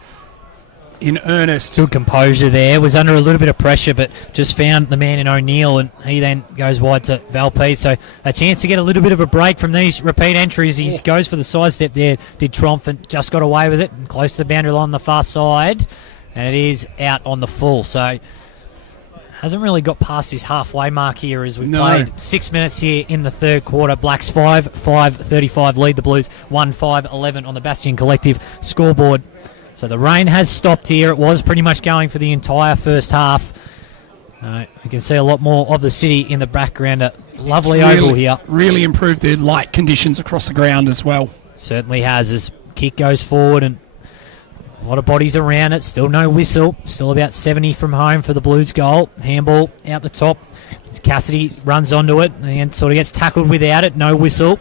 earnest. Good composure there. Was under a little bit of pressure, but just found the man in O'Neill, and he then goes wide to Valpede. So a chance to get a little bit of a break from these repeat entries. He goes for the sidestep there. Did Tromp and just got away with it, and close to the boundary line on the far side, and it is out on the full. So hasn't really got past his halfway mark here as we've played 6 minutes here in the third quarter. Blacks 5-35 lead the Blues 1-5-11 on the Bastion Collective scoreboard. So the rain has stopped here. It was pretty much going for the entire first half. You can see a lot more of the city in the background. A lovely oval here. Really improved the light conditions across the ground as well. Certainly has as kick goes forward and a lot of bodies around it. Still no whistle. Still about 70 from home for the Blues goal. Handball out the top. Cassidy runs onto it and sort of gets tackled without it. No whistle.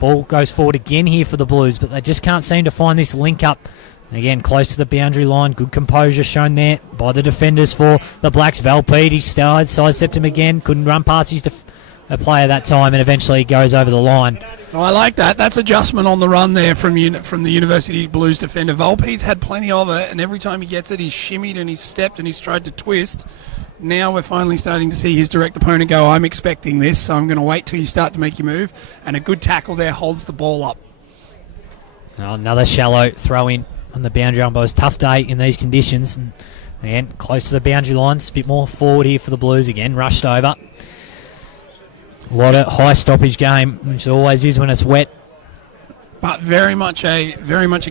Ball goes forward again here for the Blues, but they just can't seem to find this link up. Again, close to the boundary line. Good composure shown there by the defenders for the Blacks. Valpede, he sidestepped him again. Couldn't run past his a player that time, and eventually goes over the line. Oh, I like that. That's adjustment on the run there from the University Blues defender. Valpede's had plenty of it, and every time he gets it, he's shimmied and he's stepped and he's tried to twist. Now we're finally starting to see his direct opponent go, I'm expecting this, so I'm going to wait till you start to make your move. And a good tackle there holds the ball up. Oh, another shallow throw in on the boundary umpires. Tough day in these conditions. And again, close to the boundary lines. A bit more forward here for the Blues again. Rushed over. A lot of high stoppage game, which it always is when it's wet. But very much a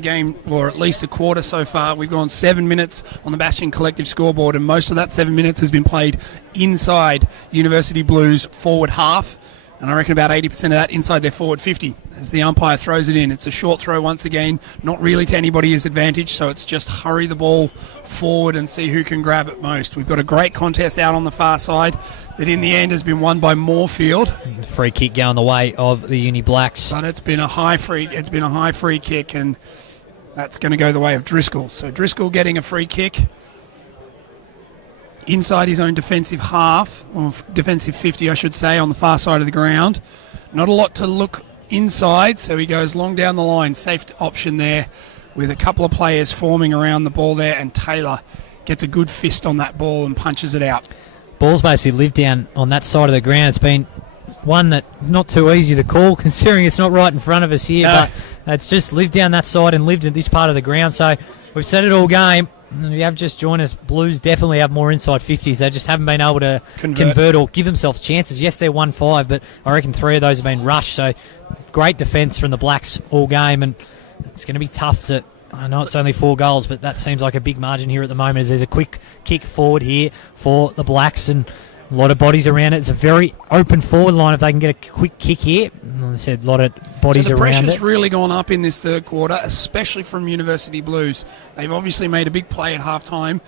game, or at least a quarter so far. We've gone 7 minutes on the Bastion Collective scoreboard, and most of that 7 minutes has been played inside University Blues forward half. And I reckon about 80% of that inside their forward 50 as the umpire throws it in. It's a short throw once again, not really to anybody's advantage, so it's just hurry the ball forward and see who can grab it most. We've got a great contest out on the far side that in the end has been won by Moorfield. Free kick going the way of the Uni Blacks. But it's been a high free kick, and that's going to go the way of Driscoll. So Driscoll getting a free kick inside his own defensive half, or defensive 50 I should say, on the far side of the ground. Not a lot to look inside, so he goes long down the line. Safe option there with a couple of players forming around the ball there, and Taylor gets a good fist on that ball and punches it out. Ball's basically lived down on that side of the ground. It's been one that not too easy to call considering it's not right in front of us here, but it's just lived down that side and lived in this part of the ground. So we've said it all game. If you have just joined us, Blues definitely have more inside 50s. They just haven't been able to convert or give themselves chances. Yes, they're 1-5, but I reckon 3 of those have been rushed. So great defence from the Blacks all game, and it's going to be tough to... I know it's only 4 goals, but that seems like a big margin here at the moment as there's a quick kick forward here for the Blacks and a lot of bodies around it. It's a very open forward line if they can get a quick kick here. And I said a lot of bodies around it. The pressure's really gone up in this third quarter, especially from University Blues. They've obviously made a big play at halftime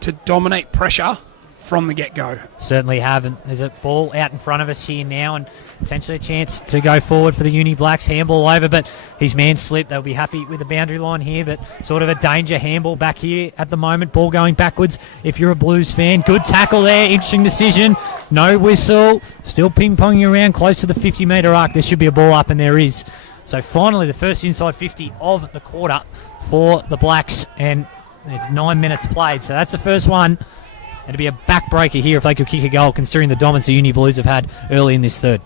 to dominate pressure from the get-go. Certainly haven't. There's a ball out in front of us here now and potentially a chance to go forward for the Uni Blacks. Handball over, but his man slipped. They'll be happy with the boundary line here, but sort of a danger handball back here at the moment. Ball going backwards if you're a Blues fan. Good tackle there. Interesting decision. No whistle. Still ping-ponging around close to the 50-metre arc. There should be a ball up, and there is. So finally the first inside 50 of the quarter for the Blacks, and it's 9 minutes played. So that's the first one. It'd be a backbreaker here if they could kick a goal, considering the dominance the Uni Blues have had early in this third.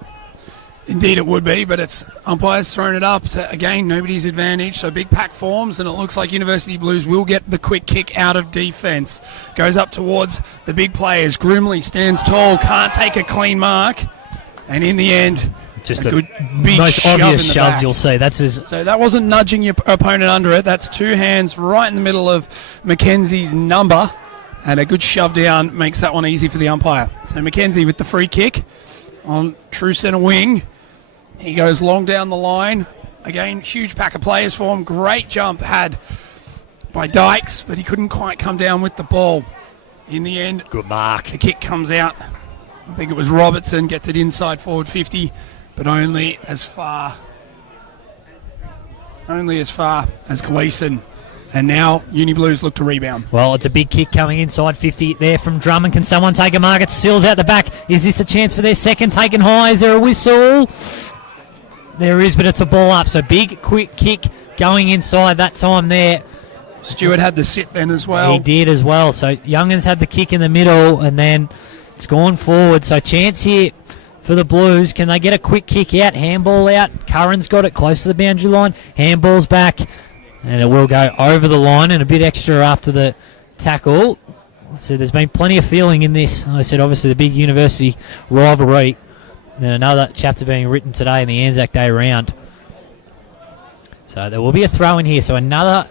Indeed it would be, but it's umpires thrown it up to, again, nobody's advantage. So big pack forms, and it looks like University Blues will get the quick kick out of defence. Goes up towards the big players. Groomley stands tall, can't take a clean mark, and in the end, Just a a good big most shove obvious in the shove back. you'll see. That's his. So that wasn't nudging your opponent under it. That's two hands right in the middle of Mackenzie's number. And a good shove down makes that one easy for the umpire. So Mackenzie with the free kick on true centre wing. He goes long down the line. Again, huge pack of players for him. Great jump had by Dykes, but he couldn't quite come down with the ball. In the end, Good mark. the kick comes out. I think it was Robertson, gets it inside forward 50, but only as far as Gleeson. And now Uni Blues look to rebound. Well, it's a big kick coming inside 50 there from Drummond. Can someone take a mark? It Sills out the back. Is this a chance for their second? Taken high. Is there a whistle? There is, but it's a ball up. So big, quick kick going inside that time there. Stewart had the sit then as well. He did as well. So Youngins had the kick in the middle, and then it's gone forward. So chance here for the Blues. Can they get a quick kick out? Handball out. Curran's got it close to the boundary line. Handball's back. And it will go over the line and a bit extra after the tackle. So there's been plenty of feeling in this. I said, obviously, the big university rivalry. Then another chapter being written today in the Anzac Day round. So there will be a throw in here. So another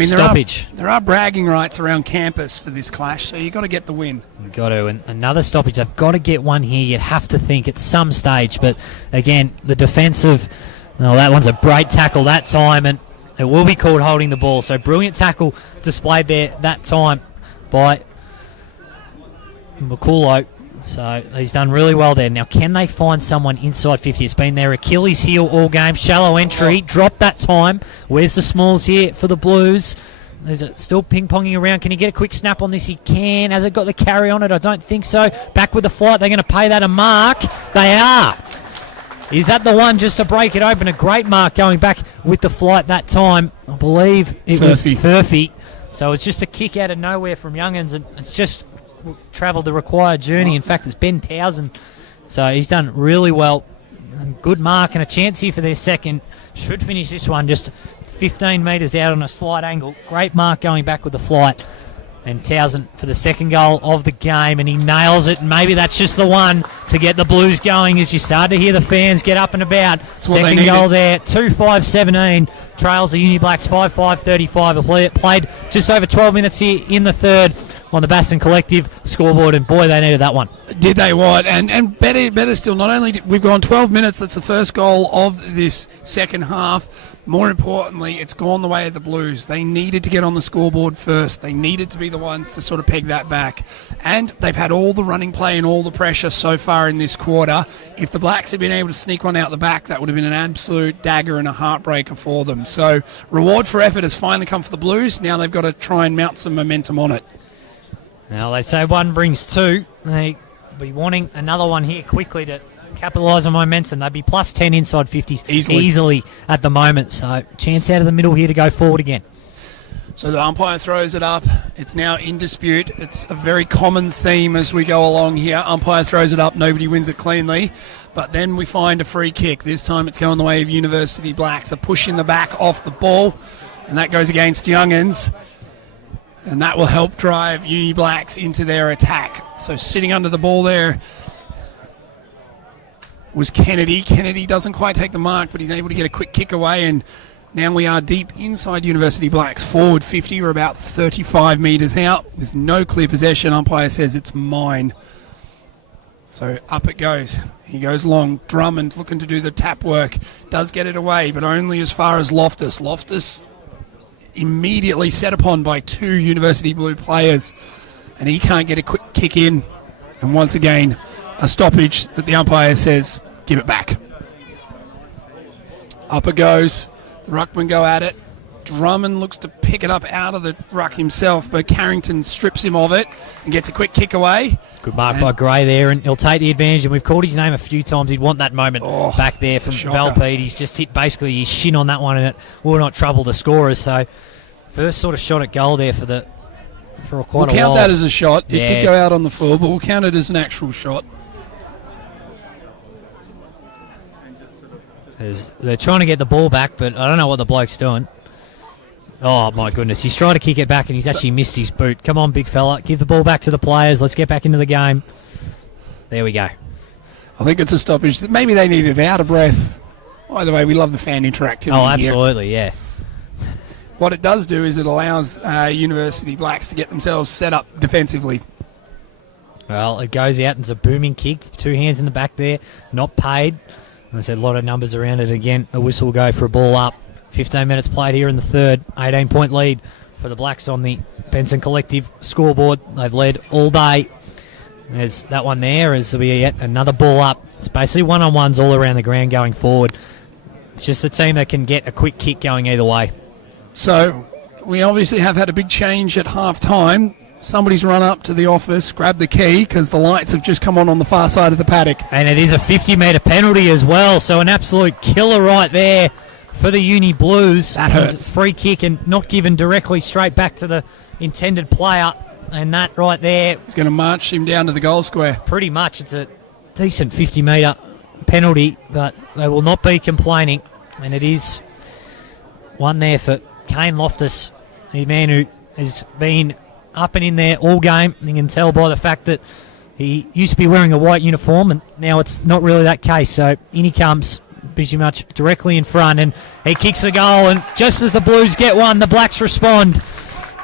stoppage. There are bragging rights around campus for this clash, so you've got to get the win. You've got to. And another stoppage. They've got to get one here. You'd have to think at some stage. But again, the defensive, that one's a great tackle that time. And it will be called holding the ball. So brilliant tackle displayed there that time by McCullough. So he's done really well there. Now, can they find someone inside 50? It's been their Achilles heel all game. Shallow entry. Dropped that time. Where's the smalls here for the Blues? Is it still ping-ponging around? Can he get a quick snap on this? He can. Has it got the carry on it? I don't think so. Back with the flight. They're going to pay that a mark. They are. Is that the one just to break it open? A great mark going back with the flight that time. I believe it was Furphy. So it's just a kick out of nowhere from Youngins, and it's just travelled the required journey. In fact, it's Ben Townsend. So he's done really well. Good mark and a chance here for their second. Should finish this one just 15 metres out on a slight angle. Great mark going back with the flight. And Townsend for the second goal of the game, and he nails it. And maybe that's just the one to get the Blues going as you start to hear the fans get up and about. Second goal there, 2-5-17. Trails the Uni Blacks 5-5-35. Played just over 12 minutes here in the third on the Basson Collective scoreboard, and boy, they needed that one. Did they what? And better still, not only we've gone 12 minutes, that's the first goal of this second half. More importantly, it's gone the way of the Blues. They needed to get on the scoreboard first. They needed to be the ones to sort of peg that back. And they've had all the running play and all the pressure so far in this quarter. If the Blacks had been able to sneak one out the back, that would have been an absolute dagger and a heartbreaker for them. So reward for effort has finally come for the Blues. Now they've got to try and mount some momentum on it. Now they say one brings two. They be wanting another one here quickly to capitalise on momentum. They'd be plus 10 inside 50s easily at the moment. So chance out of the middle here to go forward again. So the umpire throws it up. It's now in dispute. It's a very common theme as we go along here. Umpire throws it up. Nobody wins it cleanly. But then we find a free kick. This time it's going the way of University Blacks. A push in the back off the ball. And that goes against Youngins. And that will help drive Uni Blacks into their attack. So sitting under the ball there was Kennedy. Kennedy doesn't quite take the mark, but he's able to get a quick kick away, and now we are deep inside University Blacks. Forward 50, we're about 35 metres out with no clear possession. Umpire says it's mine. So up it goes. He goes long. Drummond looking to do the tap work. Does get it away, but only as far as Loftus. Loftus immediately set upon by two University Blue players. and he can't get a quick kick in. And once again, a stoppage that the umpire says, give it back. Up it goes. The ruckman go at it. Drummond looks to pick it up out of the ruck himself, but Carrington strips him of it and gets a quick kick away. Good mark by Gray there, and he'll take the advantage. And we've called his name a few times. He'd want that moment back there from Valpede. He's just hit basically his shin on that one, and it will not trouble the scorers. So first sort of shot at goal there for quite a while. We'll count that as a shot. It did go out on the floor, but we'll count it as an actual shot. They're trying to get the ball back, but I don't know what the bloke's doing. Oh, my goodness. He's trying to kick it back, and he's actually missed his boot. Come on, big fella. Give the ball back to the players. Let's get back into the game. There we go. I think it's a stoppage. Maybe they needed it out of breath. Either way, we love the fan interactivity. Oh, absolutely, yeah. What it does do is it allows University Blacks to get themselves set up defensively. Well, it goes out and it's a booming kick. 2 hands in the back there. Not paid. I said a lot of numbers around it again. A whistle will go for a ball up. 15 minutes played here in the third. 18-point lead for the Blacks on the Benson Collective scoreboard. They've led all day. There's that one there. As there'll be yet another ball up. It's basically one-on-ones all around the ground going forward. It's just the team that can get a quick kick going either way. So we obviously have had a big change at half-time. Somebody's run up to the office, grabbed the key, because the lights have just come on the far side of the paddock. And it is a 50-metre penalty as well, so an absolute killer right there for the Uni Blues. That hurts. It's a free kick and not given directly straight back to the intended player. And that right there, He's going to march him down to the goal square. pretty much it's a decent 50-metre penalty, but they will not be complaining. And it is one there for Kane Loftus, a man who has been up and in there all game. You can tell by the fact that he used to be wearing a white uniform, and now it's not really that case. So in he comes, pretty much directly in front, and he kicks the goal. And just as the Blues get one, the Blacks respond,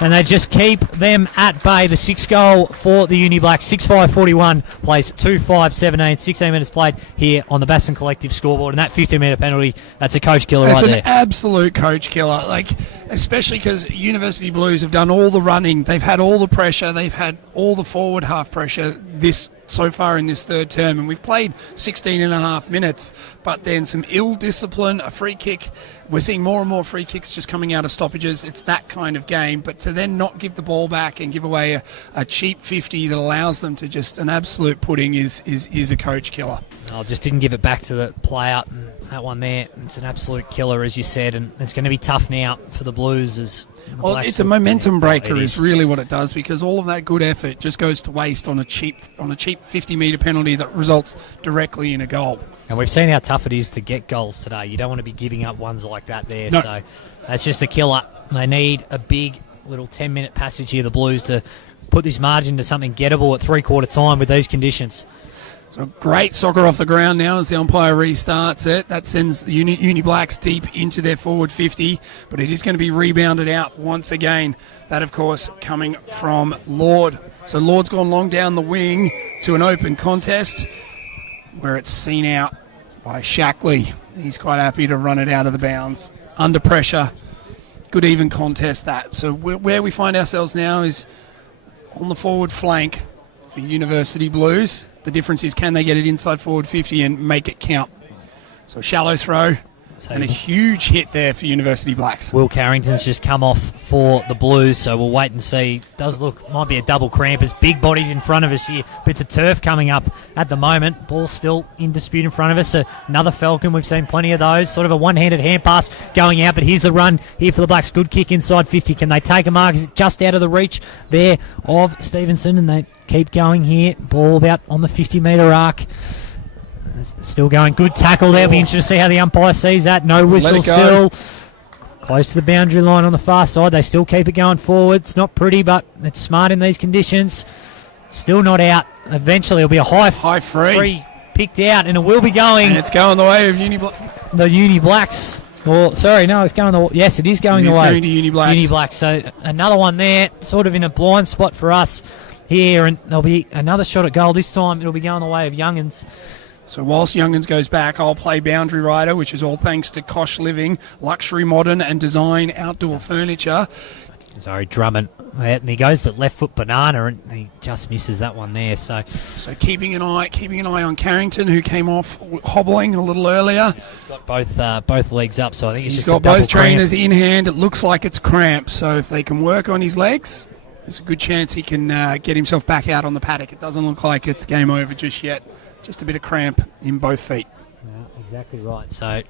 and they just keep them at bay. The 6th goal for the Uni Blacks, 6-5-41, plays 2-5-17, 16 minutes played here on the Basson Collective scoreboard. And that 15-metre penalty, that's a coach killer right there. It's an absolute coach killer, especially because University Blues have done all the running. They've had all the pressure. They've had all the forward half pressure so far in this third term, and we've played 16 and a half minutes, but then some ill discipline, a free kick. We're seeing more and more free kicks just coming out of stoppages. It's that kind of game, but to then not give the ball back and give away a cheap 50 that allows them to just an absolute pudding is a coach killer. Just didn't give it back to the player. That one there, it's an absolute killer, as you said, and it's going to be tough now for the Blues. It's a momentum breaker is really what it does, because all of that good effort just goes to waste on a cheap 50-metre penalty that results directly in a goal. And we've seen how tough it is to get goals today. You don't want to be giving up ones like that there. No. So that's just a killer. They need a big little 10-minute passage here, the Blues, to put this margin to something gettable at three-quarter time with these conditions. So great soccer off the ground now as the umpire restarts it. That sends the Uni Blacks deep into their forward 50, but it is going to be rebounded out once again. That, of course, coming from Lord. So Lord's gone long down the wing to an open contest where it's seen out by Shackley. He's quite happy to run it out of the bounds. Under pressure. Good even contest that. So where we find ourselves now is on the forward flank for University Blues. The difference is, can they get it inside forward 50 and make it count? So a shallow throw and a huge hit there for University Blacks. Will Carrington's just come off for the Blues, so we'll wait and see. Does look, might be a double cramp. There's big bodies in front of us here. Bits of turf coming up at the moment. Ball still in dispute in front of us. So another Falcon, we've seen plenty of those. Sort of a one-handed hand pass going out, but here's the run here for the Blacks. Good kick inside 50. Can they take a mark? Is it just out of the reach there of Stevenson? And they keep going here. Ball about on the 50-metre arc. Still going. Good tackle there. Be interested to see how the umpire sees that. No whistle still. Close to the boundary line on the far side. They still keep it going forward. It's not pretty, but it's smart in these conditions. Still not out. Eventually it'll be a high free picked out, and it will be going. And it's going the way of the Uni Blacks. Or sorry, no, it's going yes, it is going the way. Going to Uni Blacks. Uni Blacks. So another one there, sort of in a blind spot for us here, and there'll be another shot at goal. This time it'll be going the way of Youngans. So whilst Youngans goes back, I'll play Boundary Rider, which is all thanks to Kosh Living, luxury, modern and design outdoor furniture. Sorry, Drummond. And he goes to left foot banana and he just misses that one there. So keeping an eye on Carrington, who came off hobbling a little earlier. he's got both legs up, so I think it's He's just got a double both trainers cramp. in hand. It looks like it's cramp, so if they can work on his legs, there's a good chance he can get himself back out on the paddock. It doesn't look like it's game over just yet. Just a bit of cramp in both feet. Yeah, exactly right. So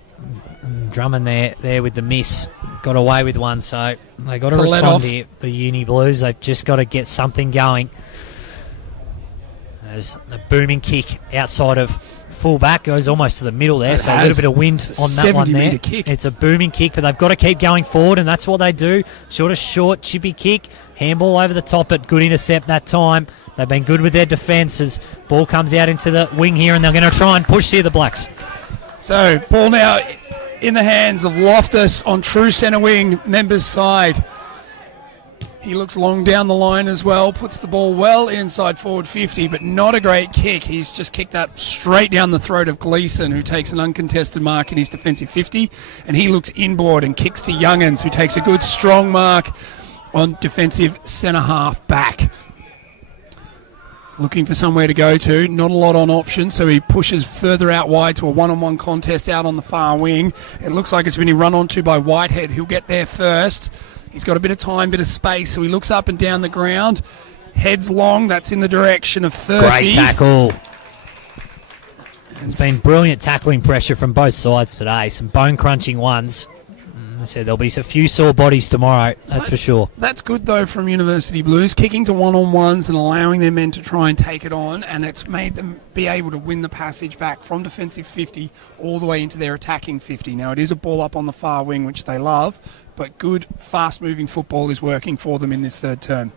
Drummond there with the miss, got away with one. So they got to It's a let respond off. here. The Uni Blues, they've just got to get something going. There's a booming kick outside of full-back, goes almost to the middle there, It so a has. little bit of wind It's a on that one there. 70-metre kick. It's a booming kick, but they've got to keep going forward, and that's what they do. Short, chippy kick, handball over the top, but good intercept that time. They've been good with their defence as ball comes out into the wing here, and they're going to try and push here, the Blacks. So, ball now in the hands of Loftus on true centre wing, Members' side. He looks long down the line as well, puts the ball well inside forward 50, but not a great kick. He's just kicked that straight down the throat of Gleeson, who takes an uncontested mark in his defensive 50, and he looks inboard and kicks to Youngins, who takes a good strong mark on defensive centre half back. Looking for somewhere to go to, not a lot on option, so he pushes further out wide to a one-on-one contest out on the far wing. It looks like it's been run onto by Whitehead. He'll get there first. He's got a bit of time, bit of space, so he looks up and down the ground. Heads long, that's in the direction of Furphy. Great tackle. It's been brilliant tackling pressure from both sides today. Some bone-crunching ones. I said there'll be a few sore bodies tomorrow, that's for sure. That's good, though, from University Blues, kicking to one-on-ones and allowing their men to try and take it on, and it's made them be able to win the passage back from defensive 50 all the way into their attacking 50. Now, it is a ball up on the far wing, which they love, but good, fast-moving football is working for them in this third term.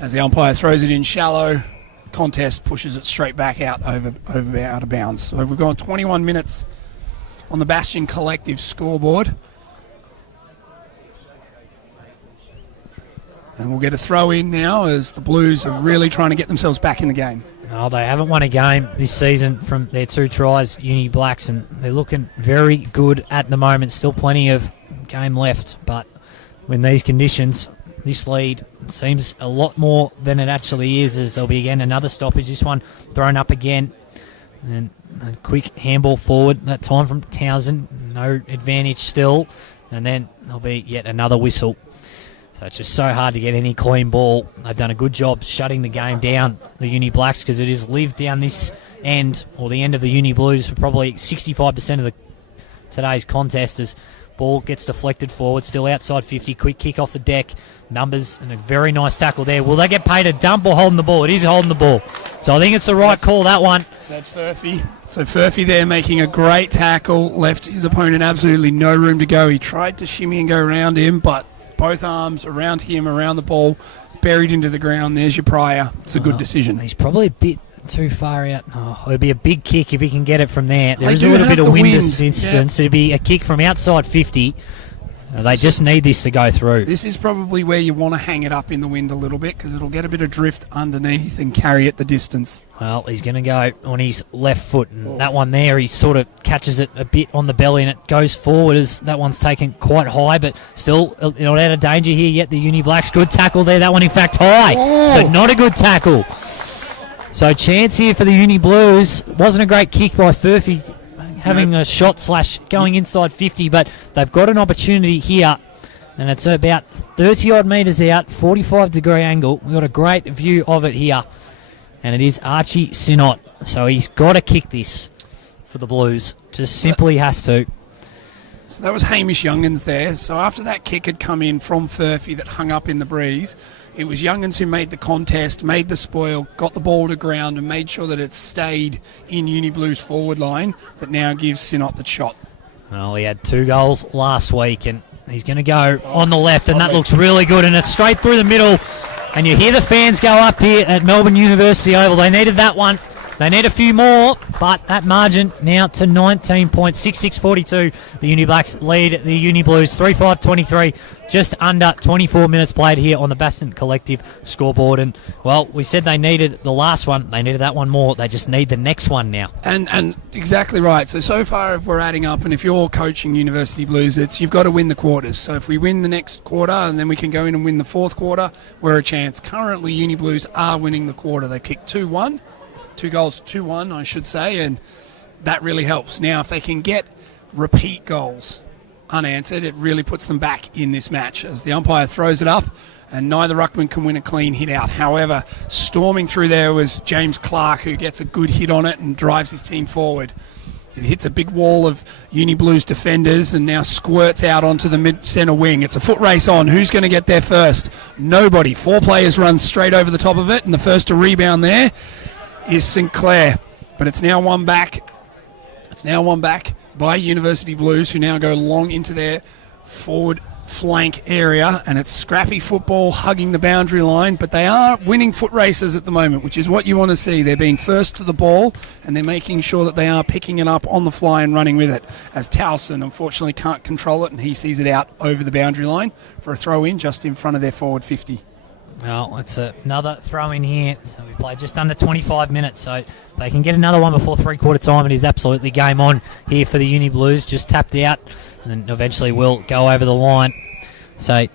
As the umpire throws it in shallow, contest pushes it straight back out out of bounds. So we've gone 21 minutes on the Bastion Collective scoreboard. And we'll get a throw in now as the Blues are really trying to get themselves back in the game. No, they haven't won a game this season from their 2 tries, Uni Blacks, and they're looking very good at the moment. Still plenty of game left, but in these conditions, this lead seems a lot more than it actually is, as there'll be again another stoppage. This one thrown up again, and a quick handball forward that time from Townsend. No advantage still, and then there'll be yet another whistle. So it's just so hard to get any clean ball. They've done a good job shutting the game down, the Uni Blacks, because it has lived down this end, or the end of the Uni Blues, for probably 65% of today's contest, as ball gets deflected forward, still outside 50, quick kick off the deck, Numbers, and a very nice tackle there. Will they get paid a dump or holding the ball? It is holding the ball. So I think it's the right call, that one. So that's Furphy. So Furphy there making a great tackle, left his opponent absolutely no room to go. He tried to shimmy and go around him, but both arms around him, around the ball, buried into the ground. There's your Pryor. It's a good decision. He's probably a bit too far out. Oh, it'd be a big kick if he can get it from there. There They is a do little have bit of the wind wind, distance. yeah. It'd be a kick from outside 50. They just need this to go through. This is probably where you want to hang it up in the wind a little bit, because it'll get a bit of drift underneath and carry it the distance. Well, he's going to go on his left foot, and that one there, he sort of catches it a bit on the belly, and it goes forward as that one's taken quite high, but still not out of danger here yet. The Uni Blacks, good tackle there. That one, in fact, high. Oh. So not a good tackle. So chance here for the Uni Blues. Wasn't a great kick by Furphy, having a shot / going inside 50, but they've got an opportunity here, and it's about 30 odd metres out, 45-degree angle. We've got a great view of it here, and it is Archie Sinnott. So he's got to kick this for the Blues. Just simply has to. So that was Hamish Youngins there. So after that kick had come in from Furphy that hung up in the breeze, it was Youngins who made the contest, made the spoil, got the ball to ground and made sure that it stayed in Uni Blues forward line, that now gives Sinnott the shot. Well, he had 2 goals last week, and he's going to go on the left, and that looks really good, and it's straight through the middle, and you hear the fans go up here at Melbourne University Oval. They needed that one. They need a few more, but that margin now to 19.6642. The Uni Blacks lead the Uni Blues 3-5-23. Just under 24 minutes played here on the Baston Collective scoreboard. And, well, we said they needed the last one. They needed that one more. They just need the next one now. And exactly right. So far, if we're adding up, and if you're coaching University Blues, you've got to win the quarters. So if we win the next quarter and then we can go in and win the fourth quarter, we're a chance. Currently, Uni Blues are winning the quarter. They kicked 2-1. 2 goals, 2-1, I should say, and that really helps. Now, if they can get repeat goals unanswered, it really puts them back in this match as the umpire throws it up and neither ruckman can win a clean hit out. However, storming through there was James Clark, who gets a good hit on it and drives his team forward. It hits a big wall of Uni Blues defenders and now squirts out onto the mid-centre wing. It's a foot race on. Who's going to get there first? Nobody. 4 players run straight over the top of it, and the first to rebound there is Sinclair. But it's now one back. It's now one back by University Blues, who now go long into their forward flank area, and it's scrappy football hugging the boundary line, but they are winning foot races at the moment, which is what you want to see. They're being first to the ball, and they're making sure that they are picking it up on the fly and running with it, as Towson unfortunately can't control it, and he sees it out over the boundary line for a throw-in just in front of their forward 50. Well, it's another throw in here. So we played just under 25 minutes, so if they can get another one before three-quarter time, it is absolutely game on here for the Uni Blues. Just tapped out, and then eventually will go over the line. So,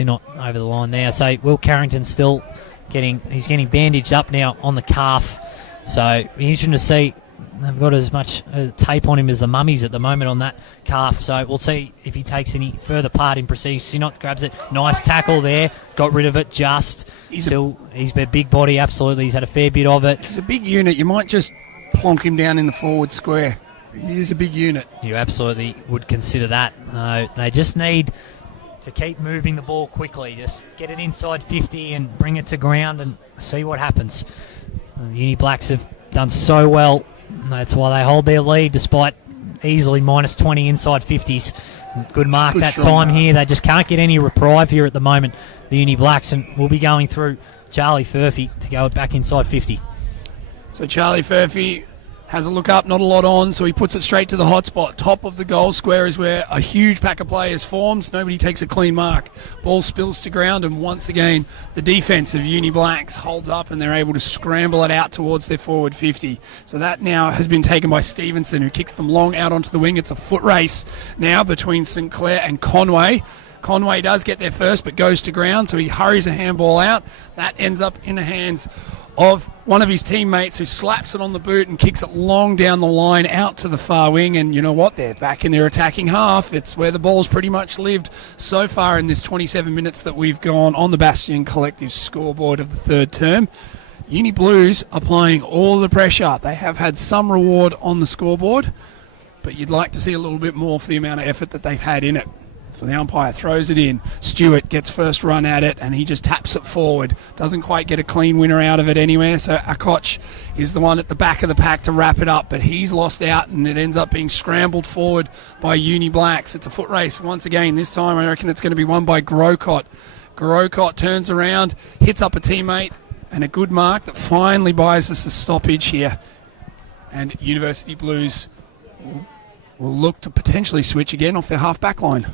not over the line there. So Will Carrington still getting bandaged up now on the calf. So be interesting to see. They've got as much tape on him as the Mummies at the moment on that calf. So we'll see if he takes any further part in proceedings. Sinot grabs it. Nice tackle there. Got rid of it just. He's a big body, absolutely. He's had a fair bit of it. He's a big unit. You might just plonk him down in the forward square. He is a big unit. You absolutely would consider that. They just need to keep moving the ball quickly. Just get it inside 50 and bring it to ground and see what happens. The Uni Blacks have done so well. That's why they hold their lead despite easily minus 20 inside 50s. Good mark that time here. They just can't get any reprieve here at the moment, the Uni Blacks, and we'll be going through Charlie Furphy to go back inside 50. So Charlie Furphy has a look up, not a lot on, so he puts it straight to the hot spot. Top of the goal square is where a huge pack of players forms. Nobody takes a clean mark. Ball spills to ground, and once again, the defence of Uni Blacks holds up, and they're able to scramble it out towards their forward 50. So that now has been taken by Stevenson, who kicks them long out onto the wing. It's a foot race now between Sinclair and Conway. Conway does get there first, but goes to ground, so he hurries a handball out. That ends up in the hands of one of his teammates, who slaps it on the boot and kicks it long down the line out to the far wing. And you know what? They're back in their attacking half. It's where the ball's pretty much lived so far in this 27 minutes that we've gone on the Bastion Collective scoreboard of the third term. Uni Blues applying all the pressure. They have had some reward on the scoreboard, but you'd like to see a little bit more for the amount of effort that they've had in it. So the umpire throws it in. Stewart gets first run at it, and he just taps it forward. Doesn't quite get a clean winner out of it anywhere, so Akoch is the one at the back of the pack to wrap it up, but he's lost out, and it ends up being scrambled forward by Uni Blacks. It's a foot race once again. This time I reckon it's going to be won by Grocott. Grocott turns around, hits up a teammate, and a good mark that finally buys us a stoppage here. And University Blues will look to potentially switch again off their half-back line.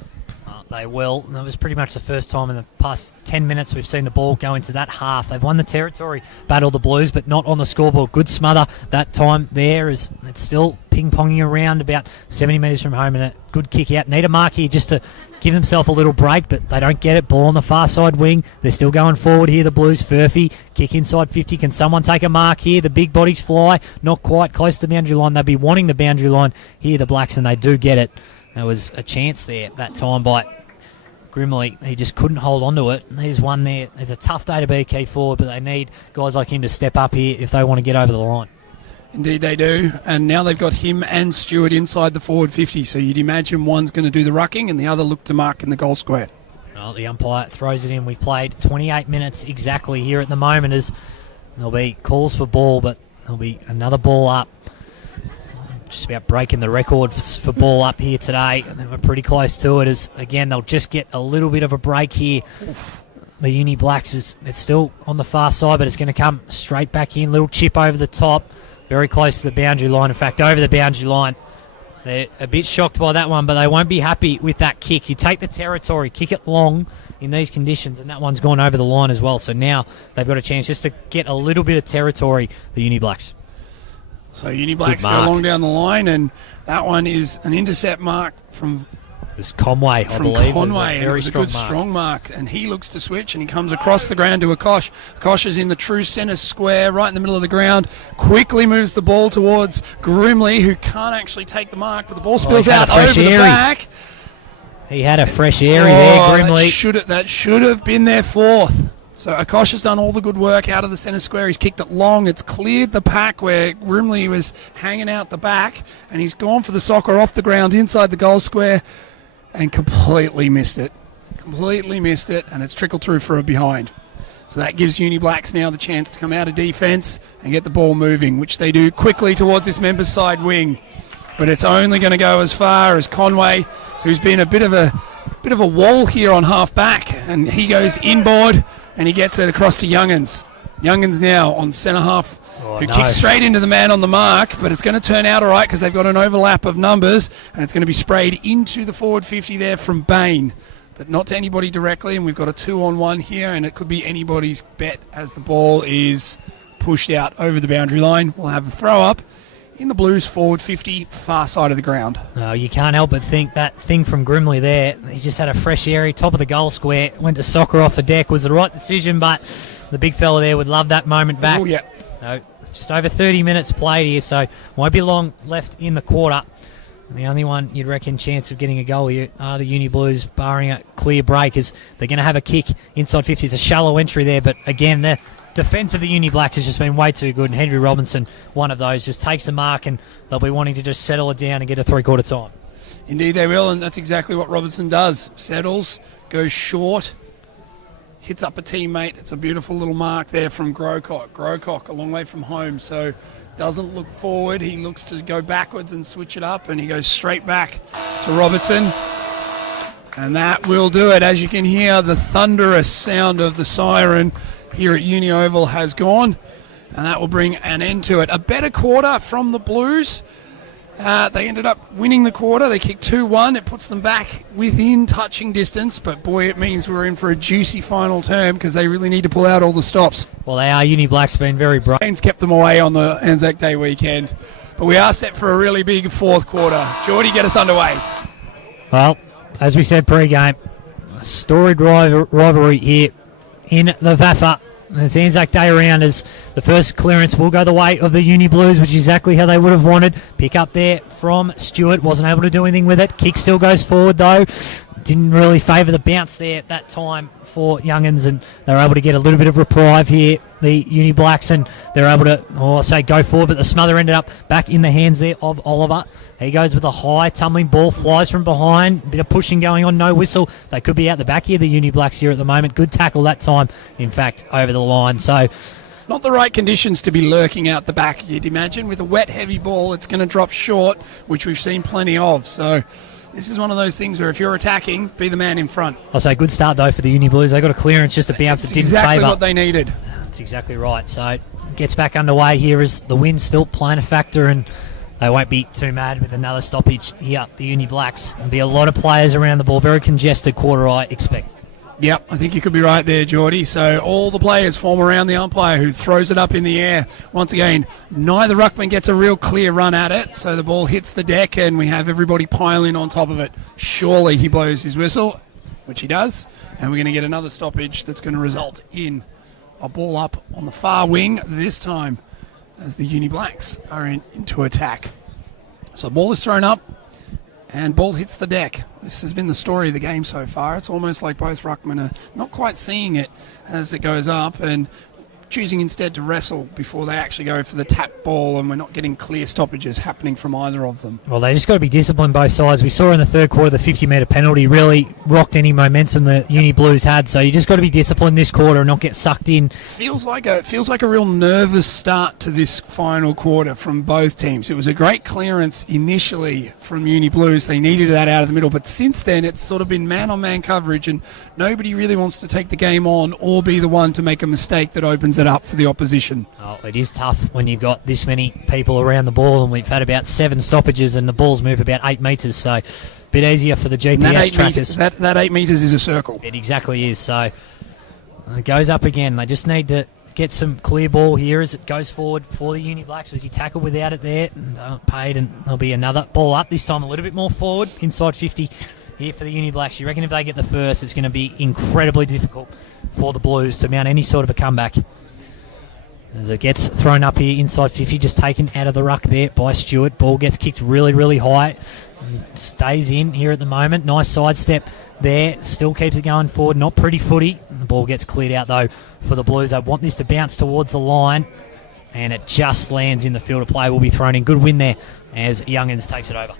They will. That was pretty much the first time in the past 10 minutes we've seen the ball go into that half. They've won the territory battle, the Blues, but not on the scoreboard. Good smother that time there. It's still ping-ponging around about 70 metres from home, and a good kick out. Need a mark here just to give themselves a little break, but they don't get it. Ball on the far side wing. They're still going forward here, the Blues. Furphy, kick inside 50. Can someone take a mark here? The big bodies fly. Not quite close to the boundary line. They'll be wanting the boundary line here, the Blacks, and they do get it. There was a chance there that time by Grimley. He just couldn't hold on to it. There's one there. It's a tough day to be a key forward, but they need guys like him to step up here if they want to get over the line. Indeed they do, and now they've got him and Stewart inside the forward 50, so you'd imagine one's going to do the rucking and the other look to mark in the goal square. Well, the umpire throws it in. We've played 28 minutes exactly here at the moment, as there'll be calls for ball, but there'll be another ball up. Just about breaking the record for ball up here today, and we're pretty close to it, as again they'll just get a little bit of a break here. the Uni Blacks. It's still on the far side, but it's going to come straight back in. Little chip over the top, very close to the boundary line. In fact, over the boundary line. They're a bit shocked by that one, but they won't be happy with that kick. You take the territory, kick it long in these conditions, and that one's gone over the line as well. So now they've got a chance just to get a little bit of territory, the Uni Blacks. So Uni Blacks go mark. along down the line, and that one is an intercept mark from It's Conway, I believe. Conway. It It was a good strong mark, and he looks to switch, and he comes across the ground to Akosh. Akosh is in the true centre square, right in the middle of the ground. Quickly moves the ball towards Grimley, who can't actually take the mark, but the ball spills he had out a fresh over the airy. back. He had a fresh area there, Grimley. That should have been their fourth. So Akosh has done all the good work out of the centre square. He's kicked it long. It's cleared the pack where Grimley was hanging out the back, and he's gone for the soccer off the ground inside the goal square and completely missed it. And it's trickled through for a behind. So that gives Uni Blacks now the chance to come out of defence and get the ball moving, which they do quickly towards this members' side wing. But it's only going to go as far as Conway, who's been a bit of a wall here on half back, and he goes inboard and he gets it across to Youngans. Youngans now on centre half, who kicks straight into the man on the mark, but it's going to turn out all right because they've got an overlap of numbers, and it's going to be sprayed into the forward 50 there from Bain, but not to anybody directly, and we've got a 2-on-1 here, and it could be anybody's bet as the ball is pushed out over the boundary line. We'll have a throw up in the Blues forward 50, far side of the ground. Oh, you can't help but think that thing from Grimley there, he just had a fresh area, top of the goal square, went to soccer off the deck, was the right decision, but the big fella there would love that moment back. Oh, yeah. No, just over 30 minutes played here, so won't be long left in the quarter. And the only one you'd reckon chance of getting a goal here are the Uni Blues, barring a clear break, as they're going to have a kick inside 50. It's a shallow entry there, but again, the defence of the Uni Blacks has just been way too good, and Henry Robinson, one of those, just takes the mark, and they'll be wanting to just settle it down and get a three-quarter time. Indeed they will, and that's exactly what Robinson does. Settles, goes short, hits up a teammate. It's a beautiful little mark there from Grocock. Grocock, a long way from home, so doesn't look forward. He looks to go backwards and switch it up, and he goes straight back to Robertson. And that will do it. As you can hear, the thunderous sound of the siren here at Uni Oval has gone, and that will bring an end to it. A better quarter from the Blues. They ended up winning the quarter. They kicked 2-1. It puts them back within touching distance, but boy, it means we're in for a juicy final term because they really need to pull out all the stops. Well, they are. Uni Blacks been very bright. Brains kept them away on the Anzac Day weekend, but we are set for a really big fourth quarter. Geordie, get us underway. Well, as we said pre-game, a storied rivalry here in the VAFA. And it's Anzac Day round as the first clearance will go the way of the Uni Blues, which is exactly how they would have wanted. Pick up there from Stewart. Wasn't able to do anything with it. Kick still goes forward, though. Didn't really favour the bounce there at that time for Youngans, and they were able to get a little bit of reprieve here, the Uni Blacks, and they're able to, go forward, but the smother ended up back in the hands there of Oliver. He goes with a high tumbling ball, flies from behind, a bit of pushing going on, no whistle. They could be out the back here, the Uni Blacks here at the moment. Good tackle that time, in fact, over the line. So it's not the right conditions to be lurking out the back, you'd imagine. With a wet, heavy ball, it's going to drop short, which we've seen plenty of. So this is one of those things where if you're attacking, be the man in front. I'll say good start, though, for the Uni Blues. They got a clearance, just a bounce that didn't favour. Exactly what they needed. That's exactly right. So it gets back underway here as the wind's still playing a factor, and they won't be too mad with another stoppage here, the Uni Blacks. There'll be a lot of players around the ball. Very congested quarter, I expect. Yep, I think you could be right there, Geordie. So all the players form around the umpire who throws it up in the air. Once again, neither ruckman gets a real clear run at it, so the ball hits the deck and we have everybody piling on top of it. Surely he blows his whistle, which he does, and we're going to get another stoppage that's going to result in a ball up on the far wing this time as the Uni Blacks are into attack. So the ball is thrown up and ball hits the deck. This has been the story of the game so far. It's almost like both ruckmen are not quite seeing it as it goes up, and choosing instead to wrestle before they actually go for the tap ball, and we're not getting clear stoppages happening from either of them. Well, they just got to be disciplined both sides. We saw in the third quarter the 50-metre penalty really rocked any momentum the Uni Blues had, so you just got to be disciplined this quarter and not get sucked in. Feels like a real nervous start to this final quarter from both teams. It was a great clearance initially from Uni Blues. They needed that out of the middle, but since then it's sort of been man-on-man coverage, and nobody really wants to take the game on or be the one to make a mistake that opens it up for the opposition. Oh, it is tough when you've got this many people around the ball, and we've had about 7 stoppages and the balls move about 8 metres, so a bit easier for the GPS trackers. That 8 metres is a circle. It exactly is, so it goes up again. They just need to get some clear ball here as it goes forward for the Uni Blacks. Was he tackled without it there? Paid, and there'll be another ball up, this time a little bit more forward, inside 50 here for the Uni Blacks. You reckon if they get the first, it's going to be incredibly difficult for the Blues to mount any sort of a comeback. As it gets thrown up here inside 50, just taken out of the ruck there by Stewart. Ball gets kicked really, really high. Stays in here at the moment. Nice sidestep there. Still keeps it going forward. Not pretty footy. The ball gets cleared out, though, for the Blues. They want this to bounce towards the line, and it just lands in the field of play. Will be thrown in. Good win there as Youngins takes it over.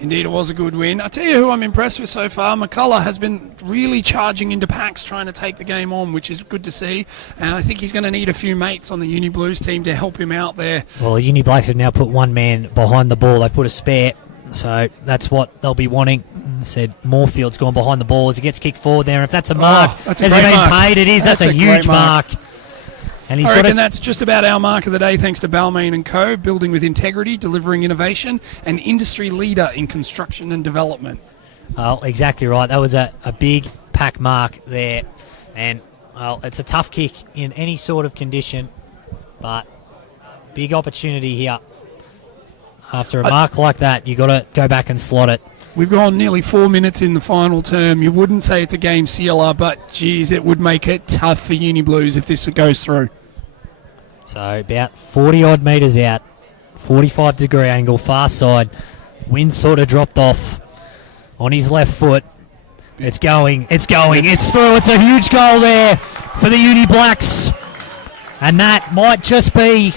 Indeed, it was a good win. I tell you who I'm impressed with so far. McCullough has been really charging into packs, trying to take the game on, which is good to see. And I think he's going to need a few mates on the Uni Blues team to help him out there. Well, the Uni Blacks have now put one man behind the ball. They've put a spare, so that's what they'll be wanting. Said Moorfield's gone behind the ball as he gets kicked forward there. And if that's a mark, that's a has great he been mark. paid? It is. That's a huge mark. And he's I got reckon that's just about our mark of the day, thanks to Balmain & Co., building with integrity, delivering innovation, and industry leader in construction and development. Oh, exactly right. That was a big pack mark there. And, well, it's a tough kick in any sort of condition, but big opportunity here. After a mark like that, you got to go back and slot it. We've gone nearly 4 minutes in the final term. You wouldn't say it's a game sealer, but, geez, it would make it tough for Uni Blues if this goes through. So about 40-odd metres out, 45-degree angle, far side. Wind sort of dropped off on his left foot. It's going, it's through. It's a huge goal there for the Uni Blacks. And that might just be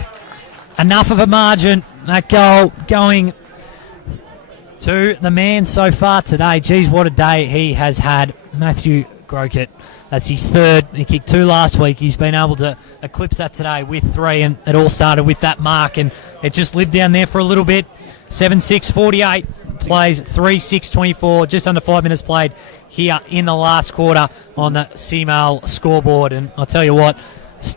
enough of a margin. That goal going to the man so far today. Geez, what a day he has had. Matthew Grokett. That's his third. He kicked 2 last week. He's been able to eclipse that today with 3, and it all started with that mark, and it just lived down there for a little bit. 7-6-48. Plays 3-6-24. Just under 5 minutes played here in the last quarter on the CMAL scoreboard. And I'll tell you what,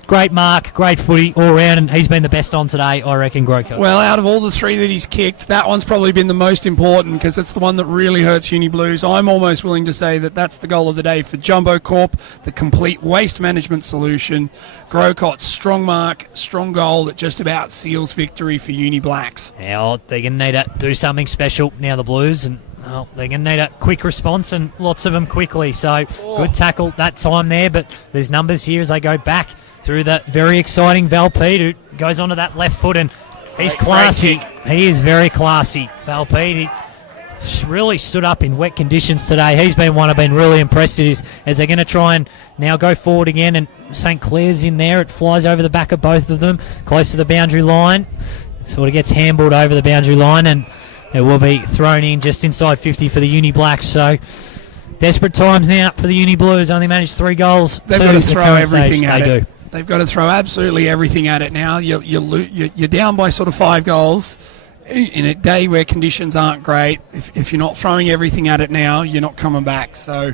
great mark, great footy all round, and he's been the best on today, I reckon, Grokett. Well, out of all the 3 that he's kicked, that one's probably been the most important because it's the one that really hurts Uni Blues. I'm almost willing to say that that's the goal of the day for Jumbo Corp, the complete waste management solution. Grokott, strong mark, strong goal that just about seals victory for Uni Blacks. Now they're going to need to do something special now, the Blues, and they're going to need a quick response, and lots of them quickly. So good tackle that time there, but there's numbers here as they go back through the very exciting Valpede, who goes onto that left foot, and he's classy. He is very classy. Valpede really stood up in wet conditions today. He's been one I've been really impressed with as they're going to try and now go forward again, and St. Clair's in there. It flies over the back of both of them, close to the boundary line. Sort of gets handballed over the boundary line, and it will be thrown in just inside 50 for the Uni Blacks. So desperate times now for the Uni Blues. Only managed 3 goals. They've got to throw everything at it. They do. They've got to throw absolutely everything at it now. You're down by sort of 5 goals in a day where conditions aren't great. If you're not throwing everything at it now, you're not coming back. So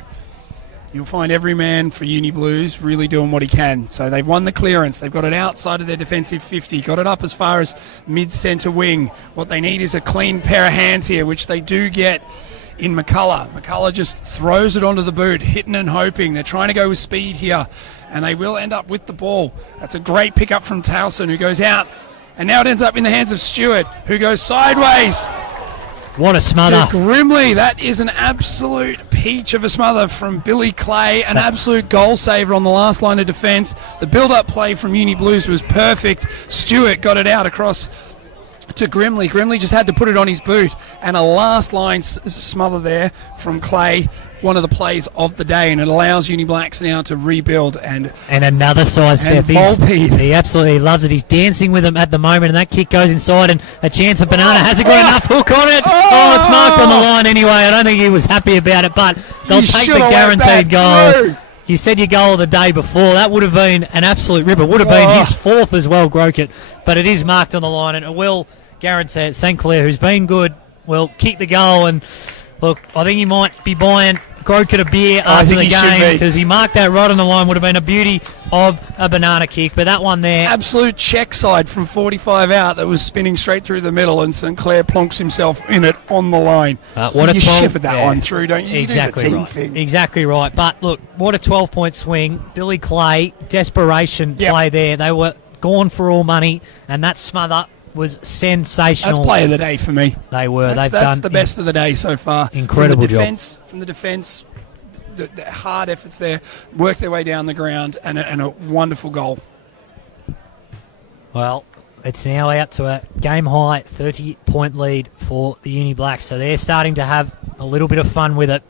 you'll find every man for Uni Blues really doing what he can. So they've won the clearance. They've got it outside of their defensive 50. Got it up as far as mid-centre wing. What they need is a clean pair of hands here, which they do get in McCullough. McCullough just throws it onto the boot, hitting and hoping. They're trying to go with speed here, and they will end up with the ball. That's a great pickup from Towson, who goes out, and now it ends up in the hands of Stewart, who goes sideways. What a smother. To Grimley. That is an absolute peach of a smother from Billy Clay, an absolute goal saver on the last line of defence. The build-up play from Uni Blues was perfect. Stewart got it out across to Grimley. Grimley just had to put it on his boot, and a last line smother there from Clay one of the plays of the day, and it allows Uni Blacks now to rebuild and another side step. Volpe. He absolutely loves it. He's dancing with him at the moment, and that kick goes inside, and a chance for Banana. Hasn't got enough hook on it. Oh, it's marked on the line anyway. I don't think he was happy about it, but they'll take the guaranteed goal. You said your goal of the day before. That would have been an absolute ripper. Would have been his fourth as well, Grokit. But it is marked on the line, and it will guarantee it. St. Clair, who's been good, will kick the goal. And look, I think he might be buying Grokit a beer after the game because he marked that right on the line. Would have been a beauty of a banana kick. But that one there, absolute check side from 45 out that was spinning straight through the middle, and St. Clair plonks himself in it on the line. What a 12, shivered that one through, don't you? Exactly you right. Exactly right. But look, what a 12-point swing. Billy Clay, desperation play there. They were gone for all money, and that smother was sensational. That's play of the day for me. They were. That's the best of the day so far. Incredible job. From the defence, the hard efforts there, work their way down the ground, and a wonderful goal. Well, it's now out to a game-high 30-point lead for the Uni Blacks, so they're starting to have a little bit of fun with it.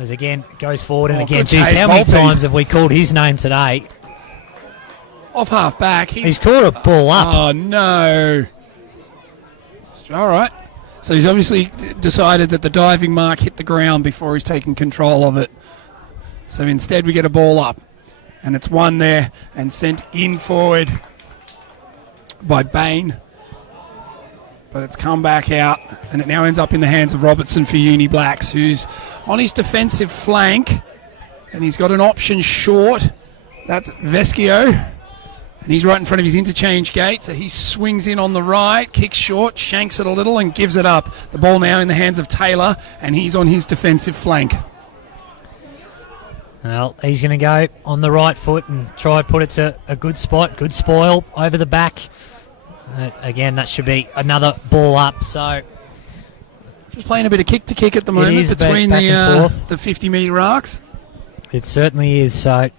As again, goes forward, and again, geez, how many times have we called his name today? Off half back. He's caught a ball up. Oh, no. All right. So he's obviously decided that the diving mark hit the ground before he's taken control of it. So instead we get a ball up. And it's won there and sent in forward by Bain. But it's come back out, and it now ends up in the hands of Robertson for Uni Blacks, who's on his defensive flank. And he's got an option short. That's Vescio. And he's right in front of his interchange gate, so he swings in on the right, kicks short, shanks it a little, and gives it up. The ball now in the hands of Taylor, and he's on his defensive flank. Well, he's going to go on the right foot and try and put it to a good spot, good spoil over the back. Again, that should be another ball up. So just playing a bit of kick-to-kick at the moment between the 50-metre arcs. It certainly is. So,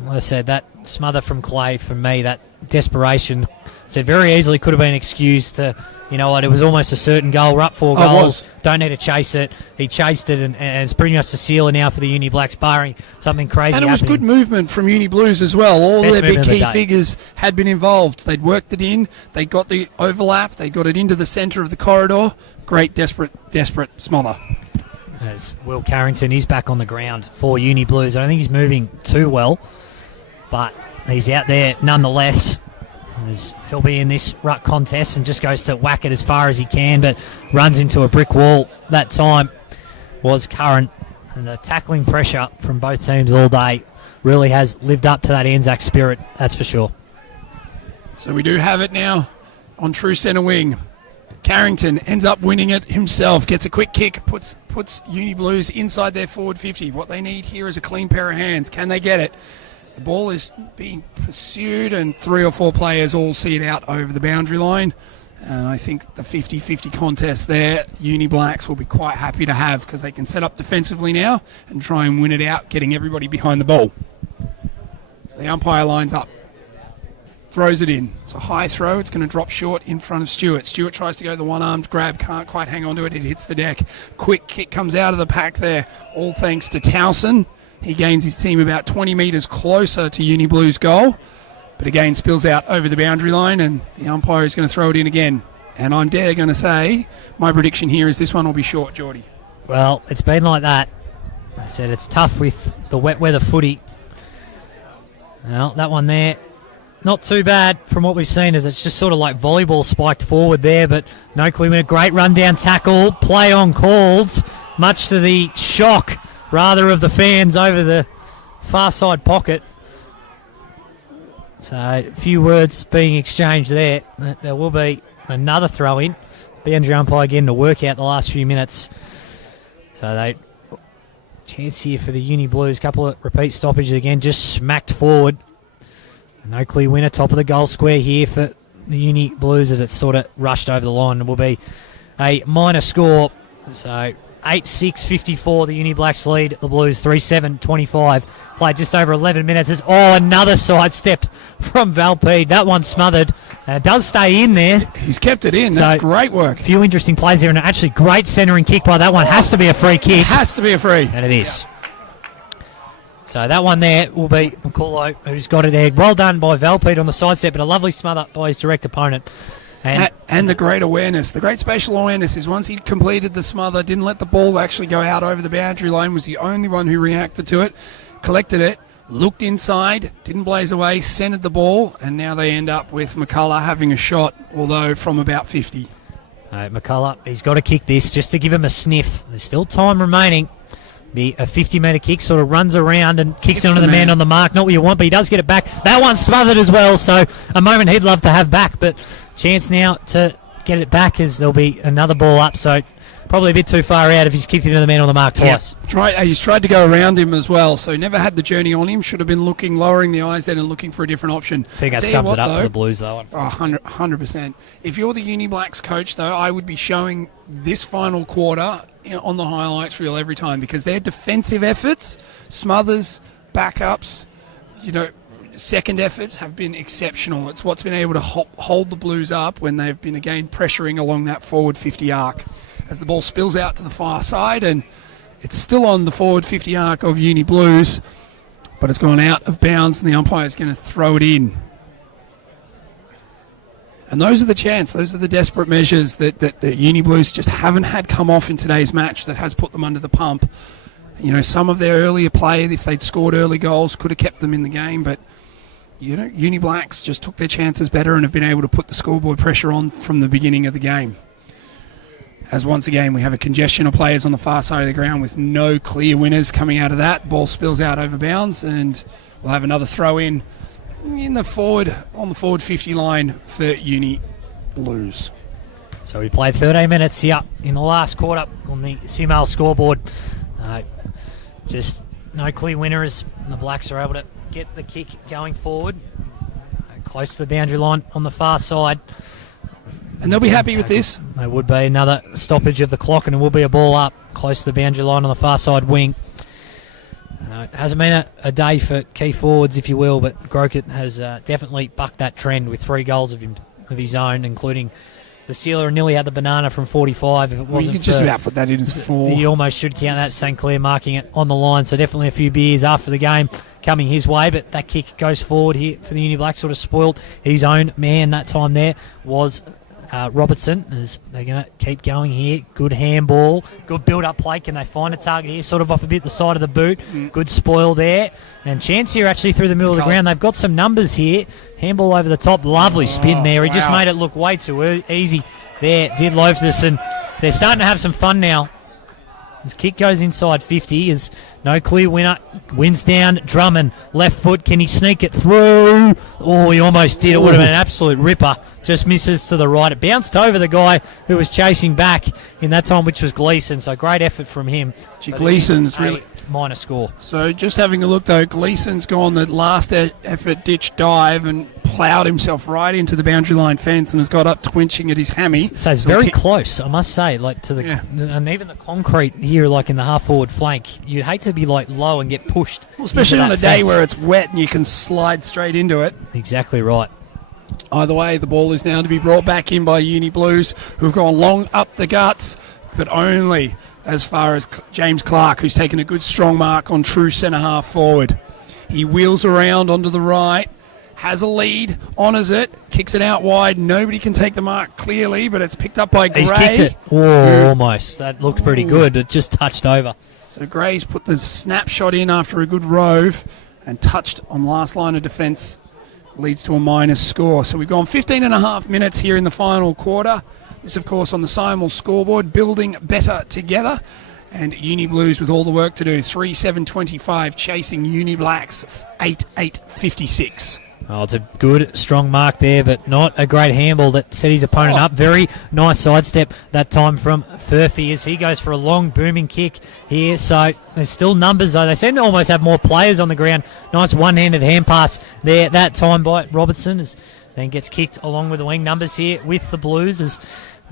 like I said, that smother from Clay, from me, that desperation, so very easily could have been excused to, you know what, it was almost a certain goal. We're up 4 goals. Don't need to chase it. He chased it, and it's pretty much the sealer now for the Uni Blacks, barring something crazy And it was happening. Good movement from Uni Blues as well. All Best their big key the figures had been involved. They'd worked it in. They got the overlap. They got it into the centre of the corridor. Great, desperate smother. As Will Carrington is back on the ground for Uni Blues. I don't think he's moving too well, but he's out there nonetheless. As he'll be in this ruck contest and just goes to whack it as far as he can, but runs into a brick wall. That time was Curran, and the tackling pressure from both teams all day really has lived up to that Anzac spirit, that's for sure. So we do have it now on true centre wing. Carrington ends up winning it himself, gets a quick kick, puts Uni Blues inside their forward 50. What they need here is a clean pair of hands. Can they get it? The ball is being pursued, and 3 or 4 players all see it out over the boundary line. And I think the 50-50 contest there, Uni Blacks will be quite happy to have, because they can set up defensively now and try and win it out, getting everybody behind the ball. So the umpire lines up, throws it in. It's a high throw. It's going to drop short in front of Stewart. Stewart tries to go the one-armed grab, can't quite hang on to it. It hits the deck. Quick kick comes out of the pack there, all thanks to Towson. He gains his team about 20 metres closer to Uni Blues' goal, but again spills out over the boundary line, and the umpire is going to throw it in again. And I'm dare going to say, my prediction here is this one will be short, Geordie. Well, it's been like that. I said it's tough with the wet weather footy. Well, that one there, not too bad from what we've seen, as it's just sort of like volleyball spiked forward there, but no clue. A great rundown tackle, play on called, much to the shock rather of the fans over the far side pocket. So a few words being exchanged there. There will be another throw in. Boundary umpire getting to work out the last few minutes. So they chance here for the Uni Blues. Couple of repeat stoppages again, just smacked forward. No clear winner, top of the goal square here for the Uni Blues, as it's sort of rushed over the line. It will be a minor score. So 8-6-54. The Uni Blacks lead the Blues 3-7-25. Played just over 11 minutes. It's another sidestep from Valpede. That one smothered. It does stay in there. He's kept it in. That's great work. A few interesting plays there, and actually great centering kick by that one. Has to be a free kick. Has to be a free. And it is. So that one there will be Mkulo, who's got it there. Well done by Valpede on the sidestep, but a lovely smother by his direct opponent. And the great awareness, the great spatial awareness is once he completed the smother, didn't let the ball actually go out over the boundary line, was the only one who reacted to it, collected it, looked inside, didn't blaze away, centered the ball, and now they end up with McCullough having a shot, although from about 50. McCullough, he's got to kick this just to give him a sniff. There's still time remaining. Be a 50-metre kick, sort of runs around and kicks it onto the man on the mark. Not what you want, but he does get it back. That one's smothered as well, so a moment he'd love to have back, but chance now to get it back as there'll be another ball up, so probably a bit too far out if he's kicked into the man on the mark twice. Yeah. He's tried to go around him as well, so he never had the journey on him. Should have been lowering the eyes then and looking for a different option. I think that sums it up for the Blues, though. 100%. If you're the Uni Blacks coach, though, I would be showing this final quarter on the highlights reel every time, because their defensive efforts, smothers, backups, second efforts have been exceptional. It's what's been able to hold the Blues up when they've been, again, pressuring along that forward 50 arc. As the ball spills out to the far side, and it's still on the forward 50 arc of Uni Blues, but it's gone out of bounds, and the umpire's going to throw it in. And those are the desperate measures that the Uni Blues just haven't had come off in today's match that has put them under the pump. Some of their earlier play, if they'd scored early goals, could have kept them in the game, but Uni Blacks just took their chances better and have been able to put the scoreboard pressure on from the beginning of the game. As once again, we have a congestion of players on the far side of the ground with no clear winners coming out of that. Ball spills out over bounds, and we'll have another throw in the forward 50 line for Uni Blues. So we played 13 minutes here in the last quarter on the CML scoreboard. Just no clear winners. The Blacks are able to get the kick going forward, close to the boundary line on the far side. And they'll be happy with this. There would be another stoppage of the clock, and it will be a ball up close to the boundary line on the far side wing. It hasn't been a day for key forwards, if you will, but Grokett has definitely bucked that trend with 3 goals of his own, including the Sealer, and nearly had the banana from 45. If it wasn't, you could just about put that in as 4. He almost should count that. St. Clair marking it on the line, so definitely a few beers after the game coming his way, but that kick goes forward here for the Uni Blacks, sort of spoiled his own man that time there was Robertson, as they're going to keep going here. Good handball, good build-up play. Can they find a target here? Sort of off a bit the side of the boot. Good spoil there. And chance here actually through the middle of the ground. They've got some numbers here. Handball over the top. Lovely spin there. He just made it look way too easy there. Did Loftus, and they're starting to have some fun now. His kick goes inside 50. Is no clear winner. Wins down. Drummond, left foot. Can he sneak it through? Oh, he almost did. It would have been an absolute ripper. Just misses to the right. It bounced over the guy who was chasing back in that time, which was Gleeson. So great effort from him. Gleeson's really minor score. So just having a look though, Gleeson's gone the last effort ditch dive and ploughed himself right into the boundary line fence and has got up twinching at his hammy. So it's very close, I must say, like to the and even the concrete here, like in the half forward flank. You'd hate to be like low and get pushed. Well, especially on a day where it's wet and you can slide straight into it. Exactly right. Either way, the ball is now to be brought back in by Uni Blues, who've gone long up the guts, but only as far as James Clark, who's taken a good strong mark on true centre-half forward. He wheels around onto the right, has a lead, honours it, kicks it out wide. Nobody can take the mark clearly, but it's picked up by Gray. He's kicked it. Oh, almost. That looked pretty good. It just touched over. So Gray's put the snapshot in after a good rove and touched on the last line of defence. Leads to a minus score. So we've gone 15 and a half minutes here in the final quarter. This, of course, on the Simul scoreboard, building better together. And Uni Blues with all the work to do. 3-7-25, chasing Uni Blacks 8-8-56. Oh, it's a good, strong mark there, but not a great handball that set his opponent up. Very nice sidestep that time from Furphy as he goes for a long, booming kick here. So there's still numbers, though. They seem to almost have more players on the ground. Nice one-handed hand pass there that time by Robertson, as then gets kicked along with the wing numbers here with the Blues as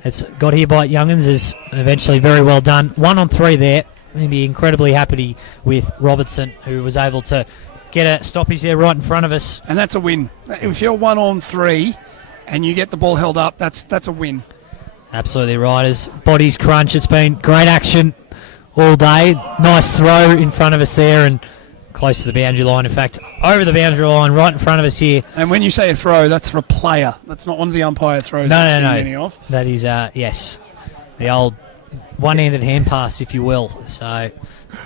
It's got here by Youngans is eventually very well done. 1 on 3 there. He'd be incredibly happy with Robertson, who was able to get a stoppage there right in front of us. And that's a win. If you're 1 on 3 and you get the ball held up, that's a win. Absolutely right. As bodies crunch, it's been great action all day. Nice throw in front of us there and close to the boundary line. In fact, over the boundary line, right in front of us here. And when you say a throw, that's for a player. That's not one of the umpire throws. No, I've no, seen no. many of. That is, yes, the old one-handed hand pass, if you will. So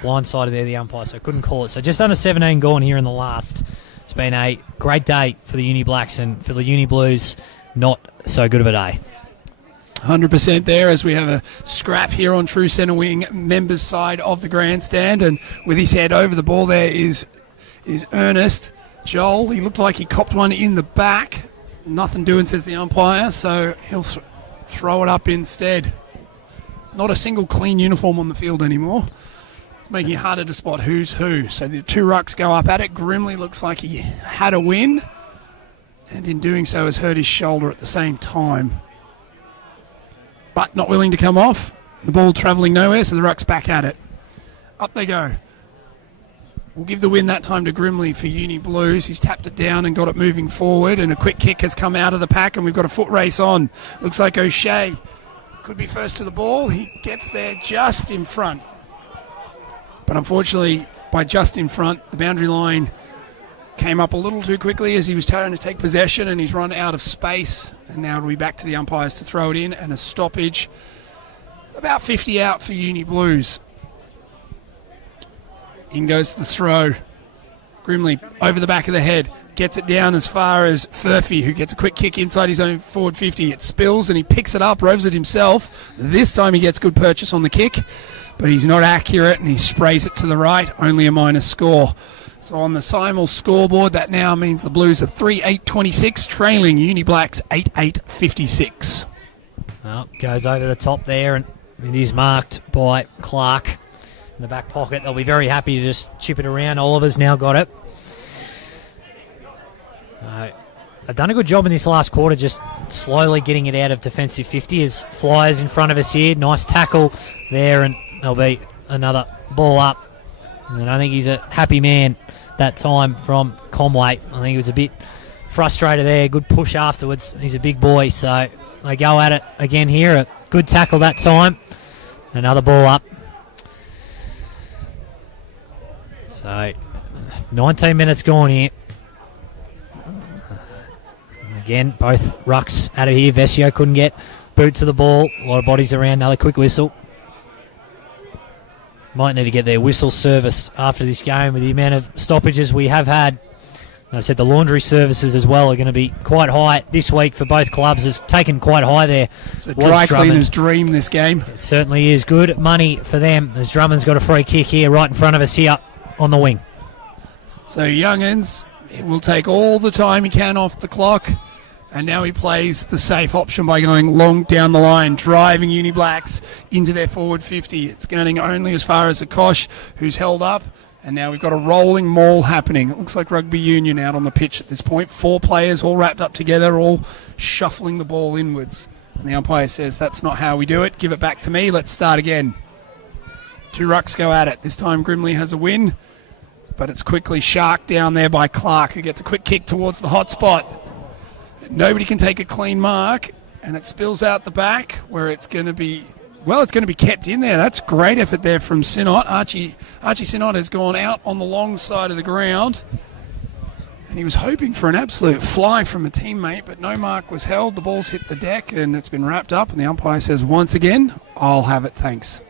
blindsided there, the umpire, so couldn't call it. So just under 17 gone here in the last. It's been a great day for the Uni Blacks, and for the Uni Blues, not so good of a day. 100% there as we have a scrap here on True Centre Wing members side of the grandstand, and with his head over the ball there is Ernest. Joel, he looked like he copped one in the back. Nothing doing, says the umpire, so he'll throw it up instead. Not a single clean uniform on the field anymore. It's making it harder to spot who's who. So the two rucks go up at it. Grimley looks like he had a win, and in doing so has hurt his shoulder at the same time. But not willing to come off. The ball travelling nowhere, so the ruck's back at it. Up they go. We'll give the win that time to Grimley for Uni Blues. He's tapped it down and got it moving forward, and a quick kick has come out of the pack, and we've got a foot race on. Looks like O'Shea could be first to the ball. He gets there just in front. But unfortunately, by just in front, the boundary line came up a little too quickly as he was trying to take possession, and he's run out of space. And now it'll be back to the umpires to throw it in, and a stoppage. About 50 out for Uni Blues. In goes the throw. Grimley over the back of the head. Gets it down as far as Furphy, who gets a quick kick inside his own forward 50. It spills and he picks it up, roves it himself. This time he gets good purchase on the kick, but he's not accurate and he sprays it to the right. Only a minus score. So on the Simul scoreboard, that now means the Blues are 3-8-26, trailing Uni Blacks 8-8-56. Well, goes over the top there, and it is marked by Clark in the back pocket. They'll be very happy to just chip it around. Oliver's now got it. They've done a good job in this last quarter, just slowly getting it out of defensive 50 as Flyers in front of us here. Nice tackle there, and there'll be another ball up. And I think he's a happy man that time from Conway. I think he was a bit frustrated there. Good push afterwards. He's a big boy, so they go at it again here. A good tackle that time. Another ball up. So 19 minutes gone here. Again, both rucks out of here. Vesio couldn't get boot to the ball. A lot of bodies around. Another quick whistle. Might need to get their whistle serviced after this game with the amount of stoppages we have had. And I said the laundry services as well are going to be quite high this week for both clubs. It's taken quite high there. It's a dry cleaner's dream, this game. It certainly is. Good money for them as Drummond's got a free kick here right in front of us here on the wing. So Youngins will take all the time he can off the clock. And now he plays the safe option by going long down the line, driving Uni Blacks into their forward 50. It's going only as far as Akosh, who's held up. And now we've got a rolling maul happening. It looks like rugby union out on the pitch at this point. 4 players all wrapped up together, all shuffling the ball inwards. And the umpire says, that's not how we do it. Give it back to me. Let's start again. 2 rucks go at it. This time Grimley has a win. But it's quickly sharked down there by Clark, who gets a quick kick towards the hot spot. Nobody can take a clean mark, and it spills out the back where it's going to be, well, it's going to be kept in there. That's great effort there from Sinnott. Archie Sinnott has gone out on the long side of the ground, and he was hoping for an absolute fly from a teammate, but no mark was held. The ball's hit the deck, and it's been wrapped up, and the umpire says, once again, I'll have it, thanks.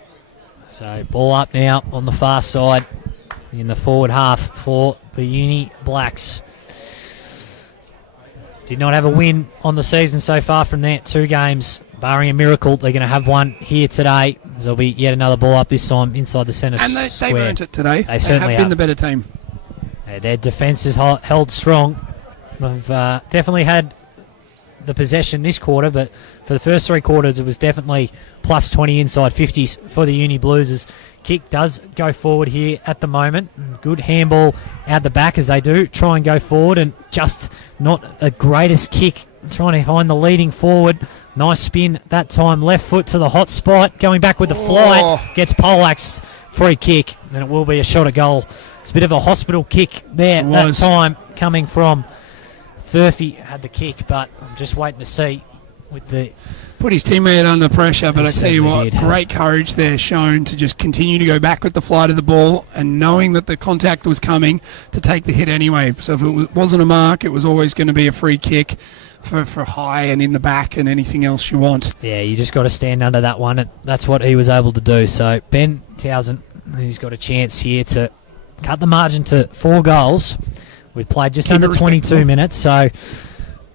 So ball up now on the far side in the forward half for the Uni Blacks. Did not have a win on the season so far from there. 2 games, barring a miracle. They're going to have one here today. There'll be yet another ball up, this time inside the centre square. And they've earned it today. They certainly have been the better team. Their defence is held strong. They've definitely had the possession this quarter, but for the first 3 quarters, it was definitely plus 20 inside 50s for the Uni Blues. As kick does go forward here at the moment. Good handball out the back as they do try and go forward, and just not the greatest kick trying to find the leading forward. Nice spin that time. Left foot to the hot spot. Going back with the flight. Gets poleaxed. Free kick. And it will be a shot at goal. It's a bit of a hospital kick there that time coming from Furphy. Had the kick, but I'm just waiting to see with the... Put his teammate under pressure, but I tell you what, did. great courage there shown to just continue to go back with the flight of the ball and knowing that the contact was coming to take the hit anyway. So if it wasn't a mark, it was always going to be a free kick for high and in the back and anything else you want. Yeah, you just got to stand under that one. And that's what he was able to do. So Ben Townsend, he's got a chance here to cut the margin to 4 goals. We've played just under 22 minutes, so...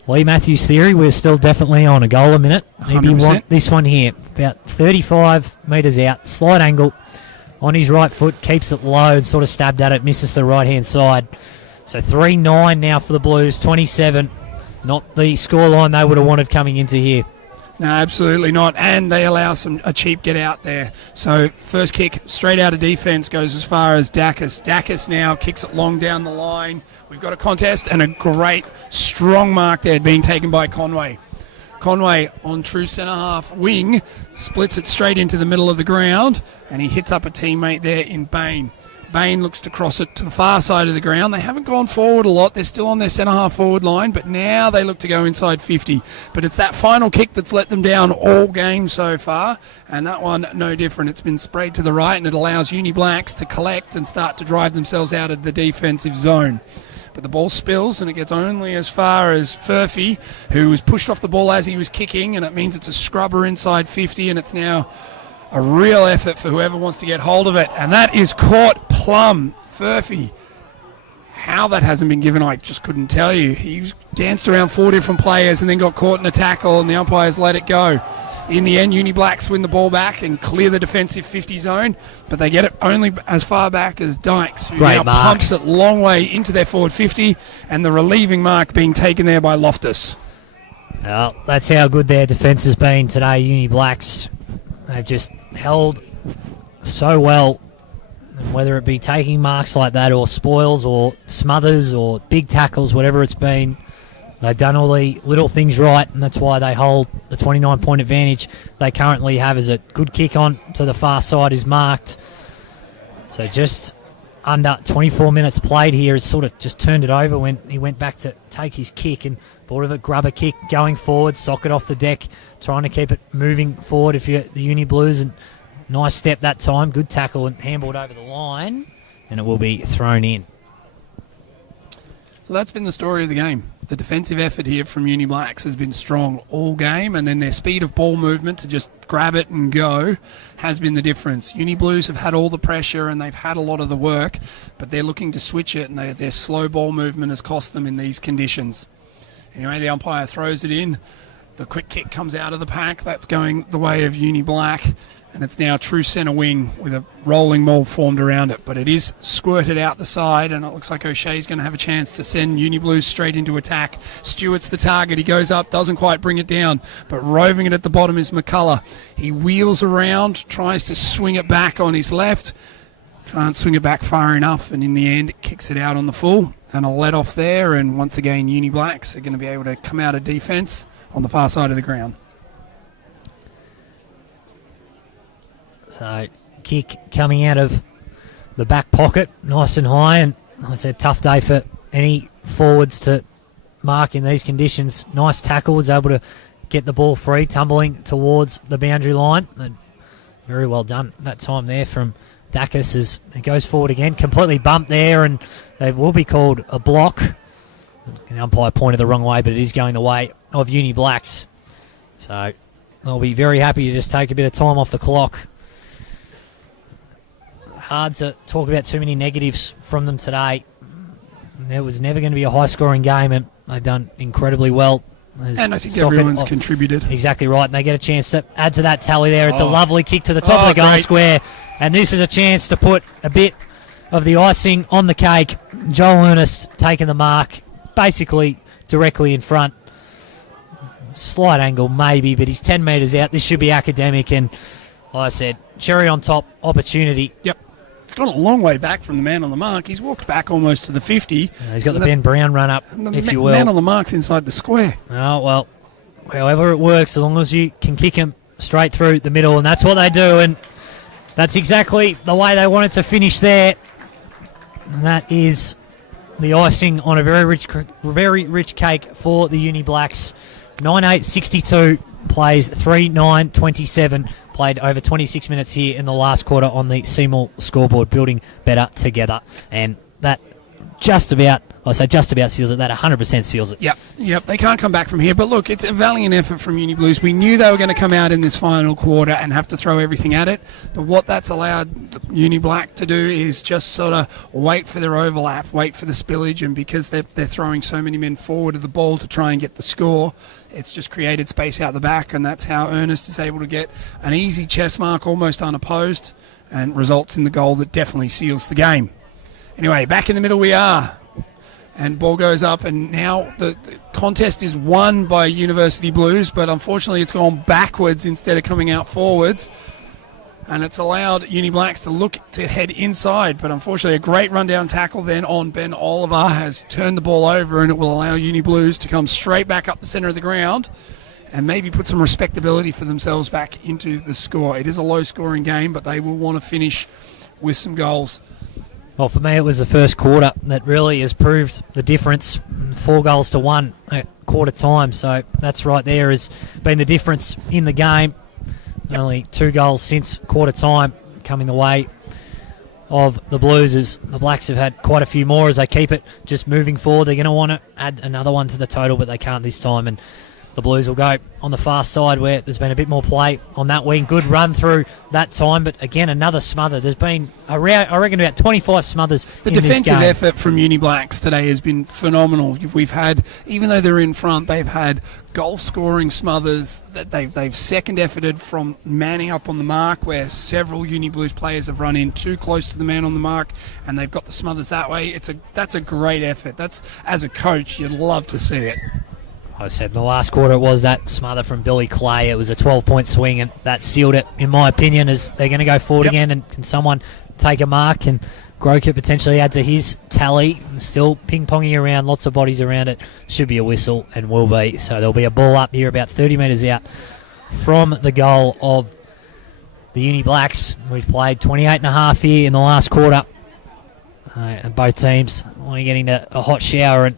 Lee Matthews' theory, we're still definitely on a goal a minute. Maybe 100%. want this one here. About 35 metres out. Slight angle on his right foot. Keeps it low and sort of stabbed at it. Misses the right-hand side. So 3-9 now for the Blues. 27. Not the scoreline they would have wanted coming into here. No, absolutely not. And they allow a cheap get out there. So first kick straight out of defence goes as far as Dacus. Dacus now kicks it long down the line. We've got a contest and a great strong mark there being taken by Conway. Conway on true centre half wing splits it straight into the middle of the ground and he hits up a teammate there in Bain. Bain looks to cross it to the far side of the ground. They haven't gone forward a lot. They're still on their centre-half forward line, but now they look to go inside 50. But it's that final kick that's let them down all game so far, and that one no different. It's been sprayed to the right, and it allows Uni Blacks to collect and start to drive themselves out of the defensive zone. But the ball spills, and it gets only as far as Furphy, who was pushed off the ball as he was kicking, and it means it's a scrubber inside 50, and it's now a real effort for whoever wants to get hold of it. And that is caught plumb. Furphy. How that hasn't been given, I just couldn't tell you. He danced around 4 different players and then got caught in a tackle, and the umpires let it go. In the end, Uni Blacks win the ball back and clear the defensive 50 zone, but they get it only as far back as Dykes, who Great now mark. pumps it long way into their forward 50, and the relieving mark being taken there by Loftus. Well, that's how good their defence has been today, Uni Blacks. They've just held so well, and whether it be taking marks like that or spoils or smothers or big tackles, whatever it's been, they've done all the little things right, and that's why they hold the 29-point advantage they currently have. As a good kick on to the far side is marked. So just under 24 minutes played here. It's sort of just turned it over when he went back to take his kick and bought of a grubber kick going forward, socket off the deck, trying to keep it moving forward if you're the Uni Blues. And nice step that time, good tackle and handballed over the line, and it will be thrown in. So that's been the story of the game. The defensive effort here from Uni Blacks has been strong all game, and then their speed of ball movement to just grab it and go has been the difference. Uni Blues have had all the pressure and they've had a lot of the work, but they're looking to switch it, and their slow ball movement has cost them in these conditions. Anyway, the umpire throws it in. The quick kick comes out of the pack. That's going the way of Uni Black. And it's now true centre wing with a rolling mould formed around it. But it is squirted out the side, and it looks like O'Shea's going to have a chance to send Uni Blues straight into attack. Stewart's the target. He goes up, doesn't quite bring it down, but roving it at the bottom is McCullough. He wheels around, tries to swing it back on his left. Can't swing it back far enough, and in the end, it kicks it out on the full. And a let off there, and once again, Uni Blacks are going to be able to come out of defence on the far side of the ground. So, kick coming out of the back pocket, nice and high, and like I said, tough day for any forwards to mark in these conditions. Nice tackle, was able to get the ball free, tumbling towards the boundary line. And very well done that time there from Dacus as he goes forward again. Completely bumped there, and they will be called a block. The umpire pointed the wrong way, but it is going the way of Uni Blacks. So, they'll be very happy to just take a bit of time off the clock. Hard to talk about too many negatives from them today. It was never going to be a high-scoring game, and they've done incredibly well. And I think everyone's contributed. Exactly right, and they get a chance to add to that tally there. It's a lovely kick to the top of the goal square, and this is a chance to put a bit of the icing on the cake. Joel Ernest taking the mark, basically directly in front. Slight angle maybe, but he's 10 metres out. This should be academic, and like I said, cherry on top opportunity. Yep. He's gone a long way back from the man on the mark. He's walked back almost to the 50. He's got the Ben Brown run up, if you will. The man on the mark's inside the square. Oh, well, however it works, as long as you can kick them straight through the middle, and that's what they do, and that's exactly the way they wanted to finish there. And that is the icing on a very rich cake for the Uni Blacks. 9-8-62 plays 3-9-27. Played over 26 minutes here in the last quarter on the Seymour scoreboard, building better together. And that just about seals it. That 100% seals it. Yep. They can't come back from here. But look, it's a valiant effort from Uni Blues. We knew they were going to come out in this final quarter and have to throw everything at it. But what that's allowed Uni Black to do is just sort of wait for their overlap, wait for the spillage. And because they're throwing so many men forward of the ball to try and get the score, it's just created space out the back. And that's how Ernest is able to get an easy chess mark, almost unopposed, and results in the goal that definitely seals the game. Anyway, back in the middle we are. And ball goes up, and now the contest is won by University Blues, but unfortunately it's gone backwards instead of coming out forwards. And it's allowed Uni Blacks to look to head inside, but unfortunately a great rundown tackle then on Ben Oliver has turned the ball over, and it will allow Uni Blues to come straight back up the centre of the ground and maybe put some respectability for themselves back into the score. It is a low-scoring game, but they will want to finish with some goals. Well, for me, it was the first quarter that really has proved the difference. 4-1 at quarter time. So that's right there has been the difference in the game. Yep. Only 2 goals since quarter time coming the way of the Blues, as the Blacks have had quite a few more as they keep it just moving forward. They're going to want to add another one to the total, but they can't this time. And the Blues will go on the far side where there's been a bit more play on that wing. Good run through that time, but again, another smother. There's been, I reckon, about 25 smothers in this game. The defensive effort from Uni Blacks today has been phenomenal. We've had, even though they're in front, they've had goal-scoring smothers that they've second-efforted from manning up on the mark, where several Uni Blues players have run in too close to the man on the mark, and they've got the smothers that way. That's a great effort. That's, as a coach, you'd love to see it. I said in the last quarter it was that smother from Billy Clay. It was a 12-point swing, and that sealed it, in my opinion, as they're going to go forward again. And can someone take a mark? And Groh could potentially add to his tally. Still ping-ponging around, lots of bodies around it. Should be a whistle, and will be. So there'll be a ball up here about 30 metres out from the goal of the Uni Blacks. We've played 28.5 here in the last quarter. And both teams want to get into a hot shower and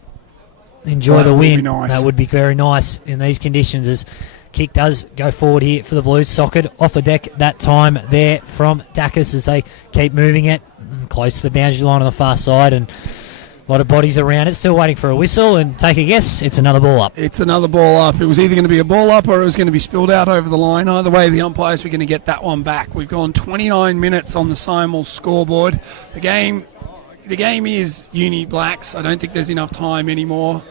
enjoy the win. Nice. That would be very nice in these conditions, as kick does go forward here for the Blues. Socket off the deck that time there from Dacus as they keep moving it close to the boundary line on the far side, and a lot of bodies around it. Still waiting for a whistle, and take a guess, it's another ball up. It's another ball up. It was either going to be a ball up or it was going to be spilled out over the line. Either way, the umpires were going to get that one back. We've gone 29 minutes on the Seymour scoreboard. The game is Uni Blacks. I don't think there's enough time anymore,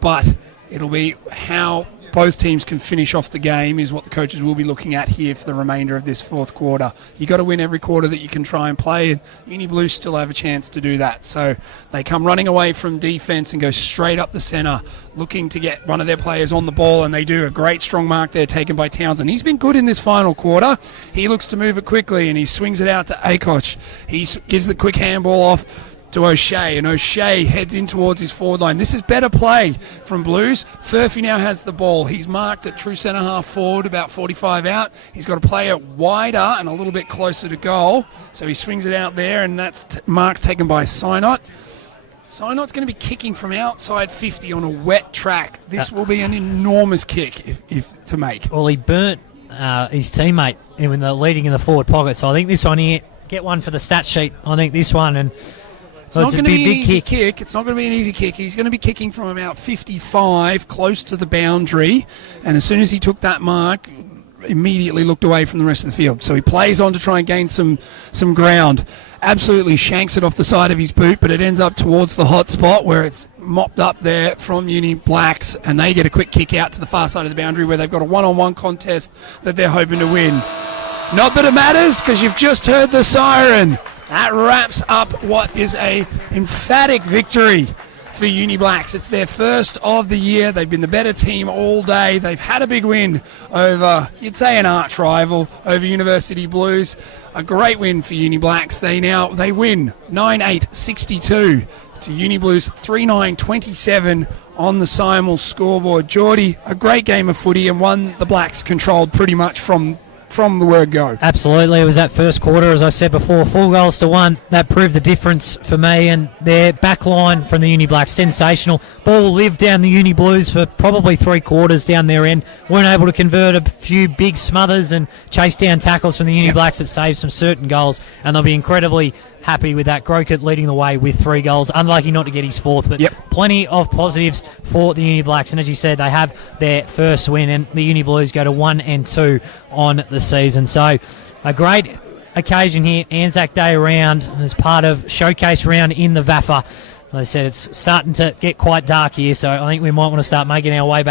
but it'll be how both teams can finish off the game is what the coaches will be looking at here for the remainder of this fourth quarter. You've got to win every quarter that you can try and play, and Uni Blues still have a chance to do that. So they come running away from defence and go straight up the centre, looking to get one of their players on the ball, and they do. A great strong mark there taken by Townsend. He's been good in this final quarter. He looks to move it quickly, and he swings it out to Acoch. He gives the quick handball off to O'Shea, and O'Shea heads in towards his forward line. This is better play from Blues. Furphy now has the ball. He's marked at true centre half forward, about 45 out. He's got to play it wider and a little bit closer to goal, so he swings it out there, and that's marks taken by Synot. Synot's going to be kicking from outside 50 on a wet track. This will be an enormous kick if to make. Well, he burnt his teammate in the leading in the forward pocket, so I think this one here, get one for the stat sheet. I think this one, and it's not going to be an easy kick. It's not going to be an easy kick. He's going to be kicking from about 55, close to the boundary. And as soon as he took that mark, immediately looked away from the rest of the field. So he plays on to try and gain some ground. Absolutely shanks it off the side of his boot, but it ends up towards the hot spot where it's mopped up there from Uni Blacks, and they get a quick kick out to the far side of the boundary where they've got a one-on-one contest that they're hoping to win. Not that it matters, because you've just heard the siren. That wraps up what is a emphatic victory for Uni Blacks. It's their first of the year. They've been the better team all day. They've had a big win over, you'd say, an arch rival, over University Blues. A great win for Uni Blacks. They win 9-8-62 to Uni Blues 39-27 on the Simul scoreboard. Geordie, a great game of footy and one the Blacks controlled pretty much from the word go. Absolutely. It was that first quarter, as I said before, 4-1. That proved the difference for me. And their back line from the Uni Blacks, sensational. Ball lived down the Uni Blues for probably 3 quarters down their end. Weren't able to convert a few big smothers and chase down tackles from the Uni Blacks that saved some certain goals. And they'll be incredibly happy with that. Grokert leading the way with 3 goals. Unlucky not to get his 4th, but plenty of positives for the Uni Blacks. And as you said, they have their first win, and the Uni Blues go to 1-2 on the season. So a great occasion here, Anzac Day round, as part of showcase round in the VAFA. Like I said, it's starting to get quite dark here, so I think we might want to start making our way back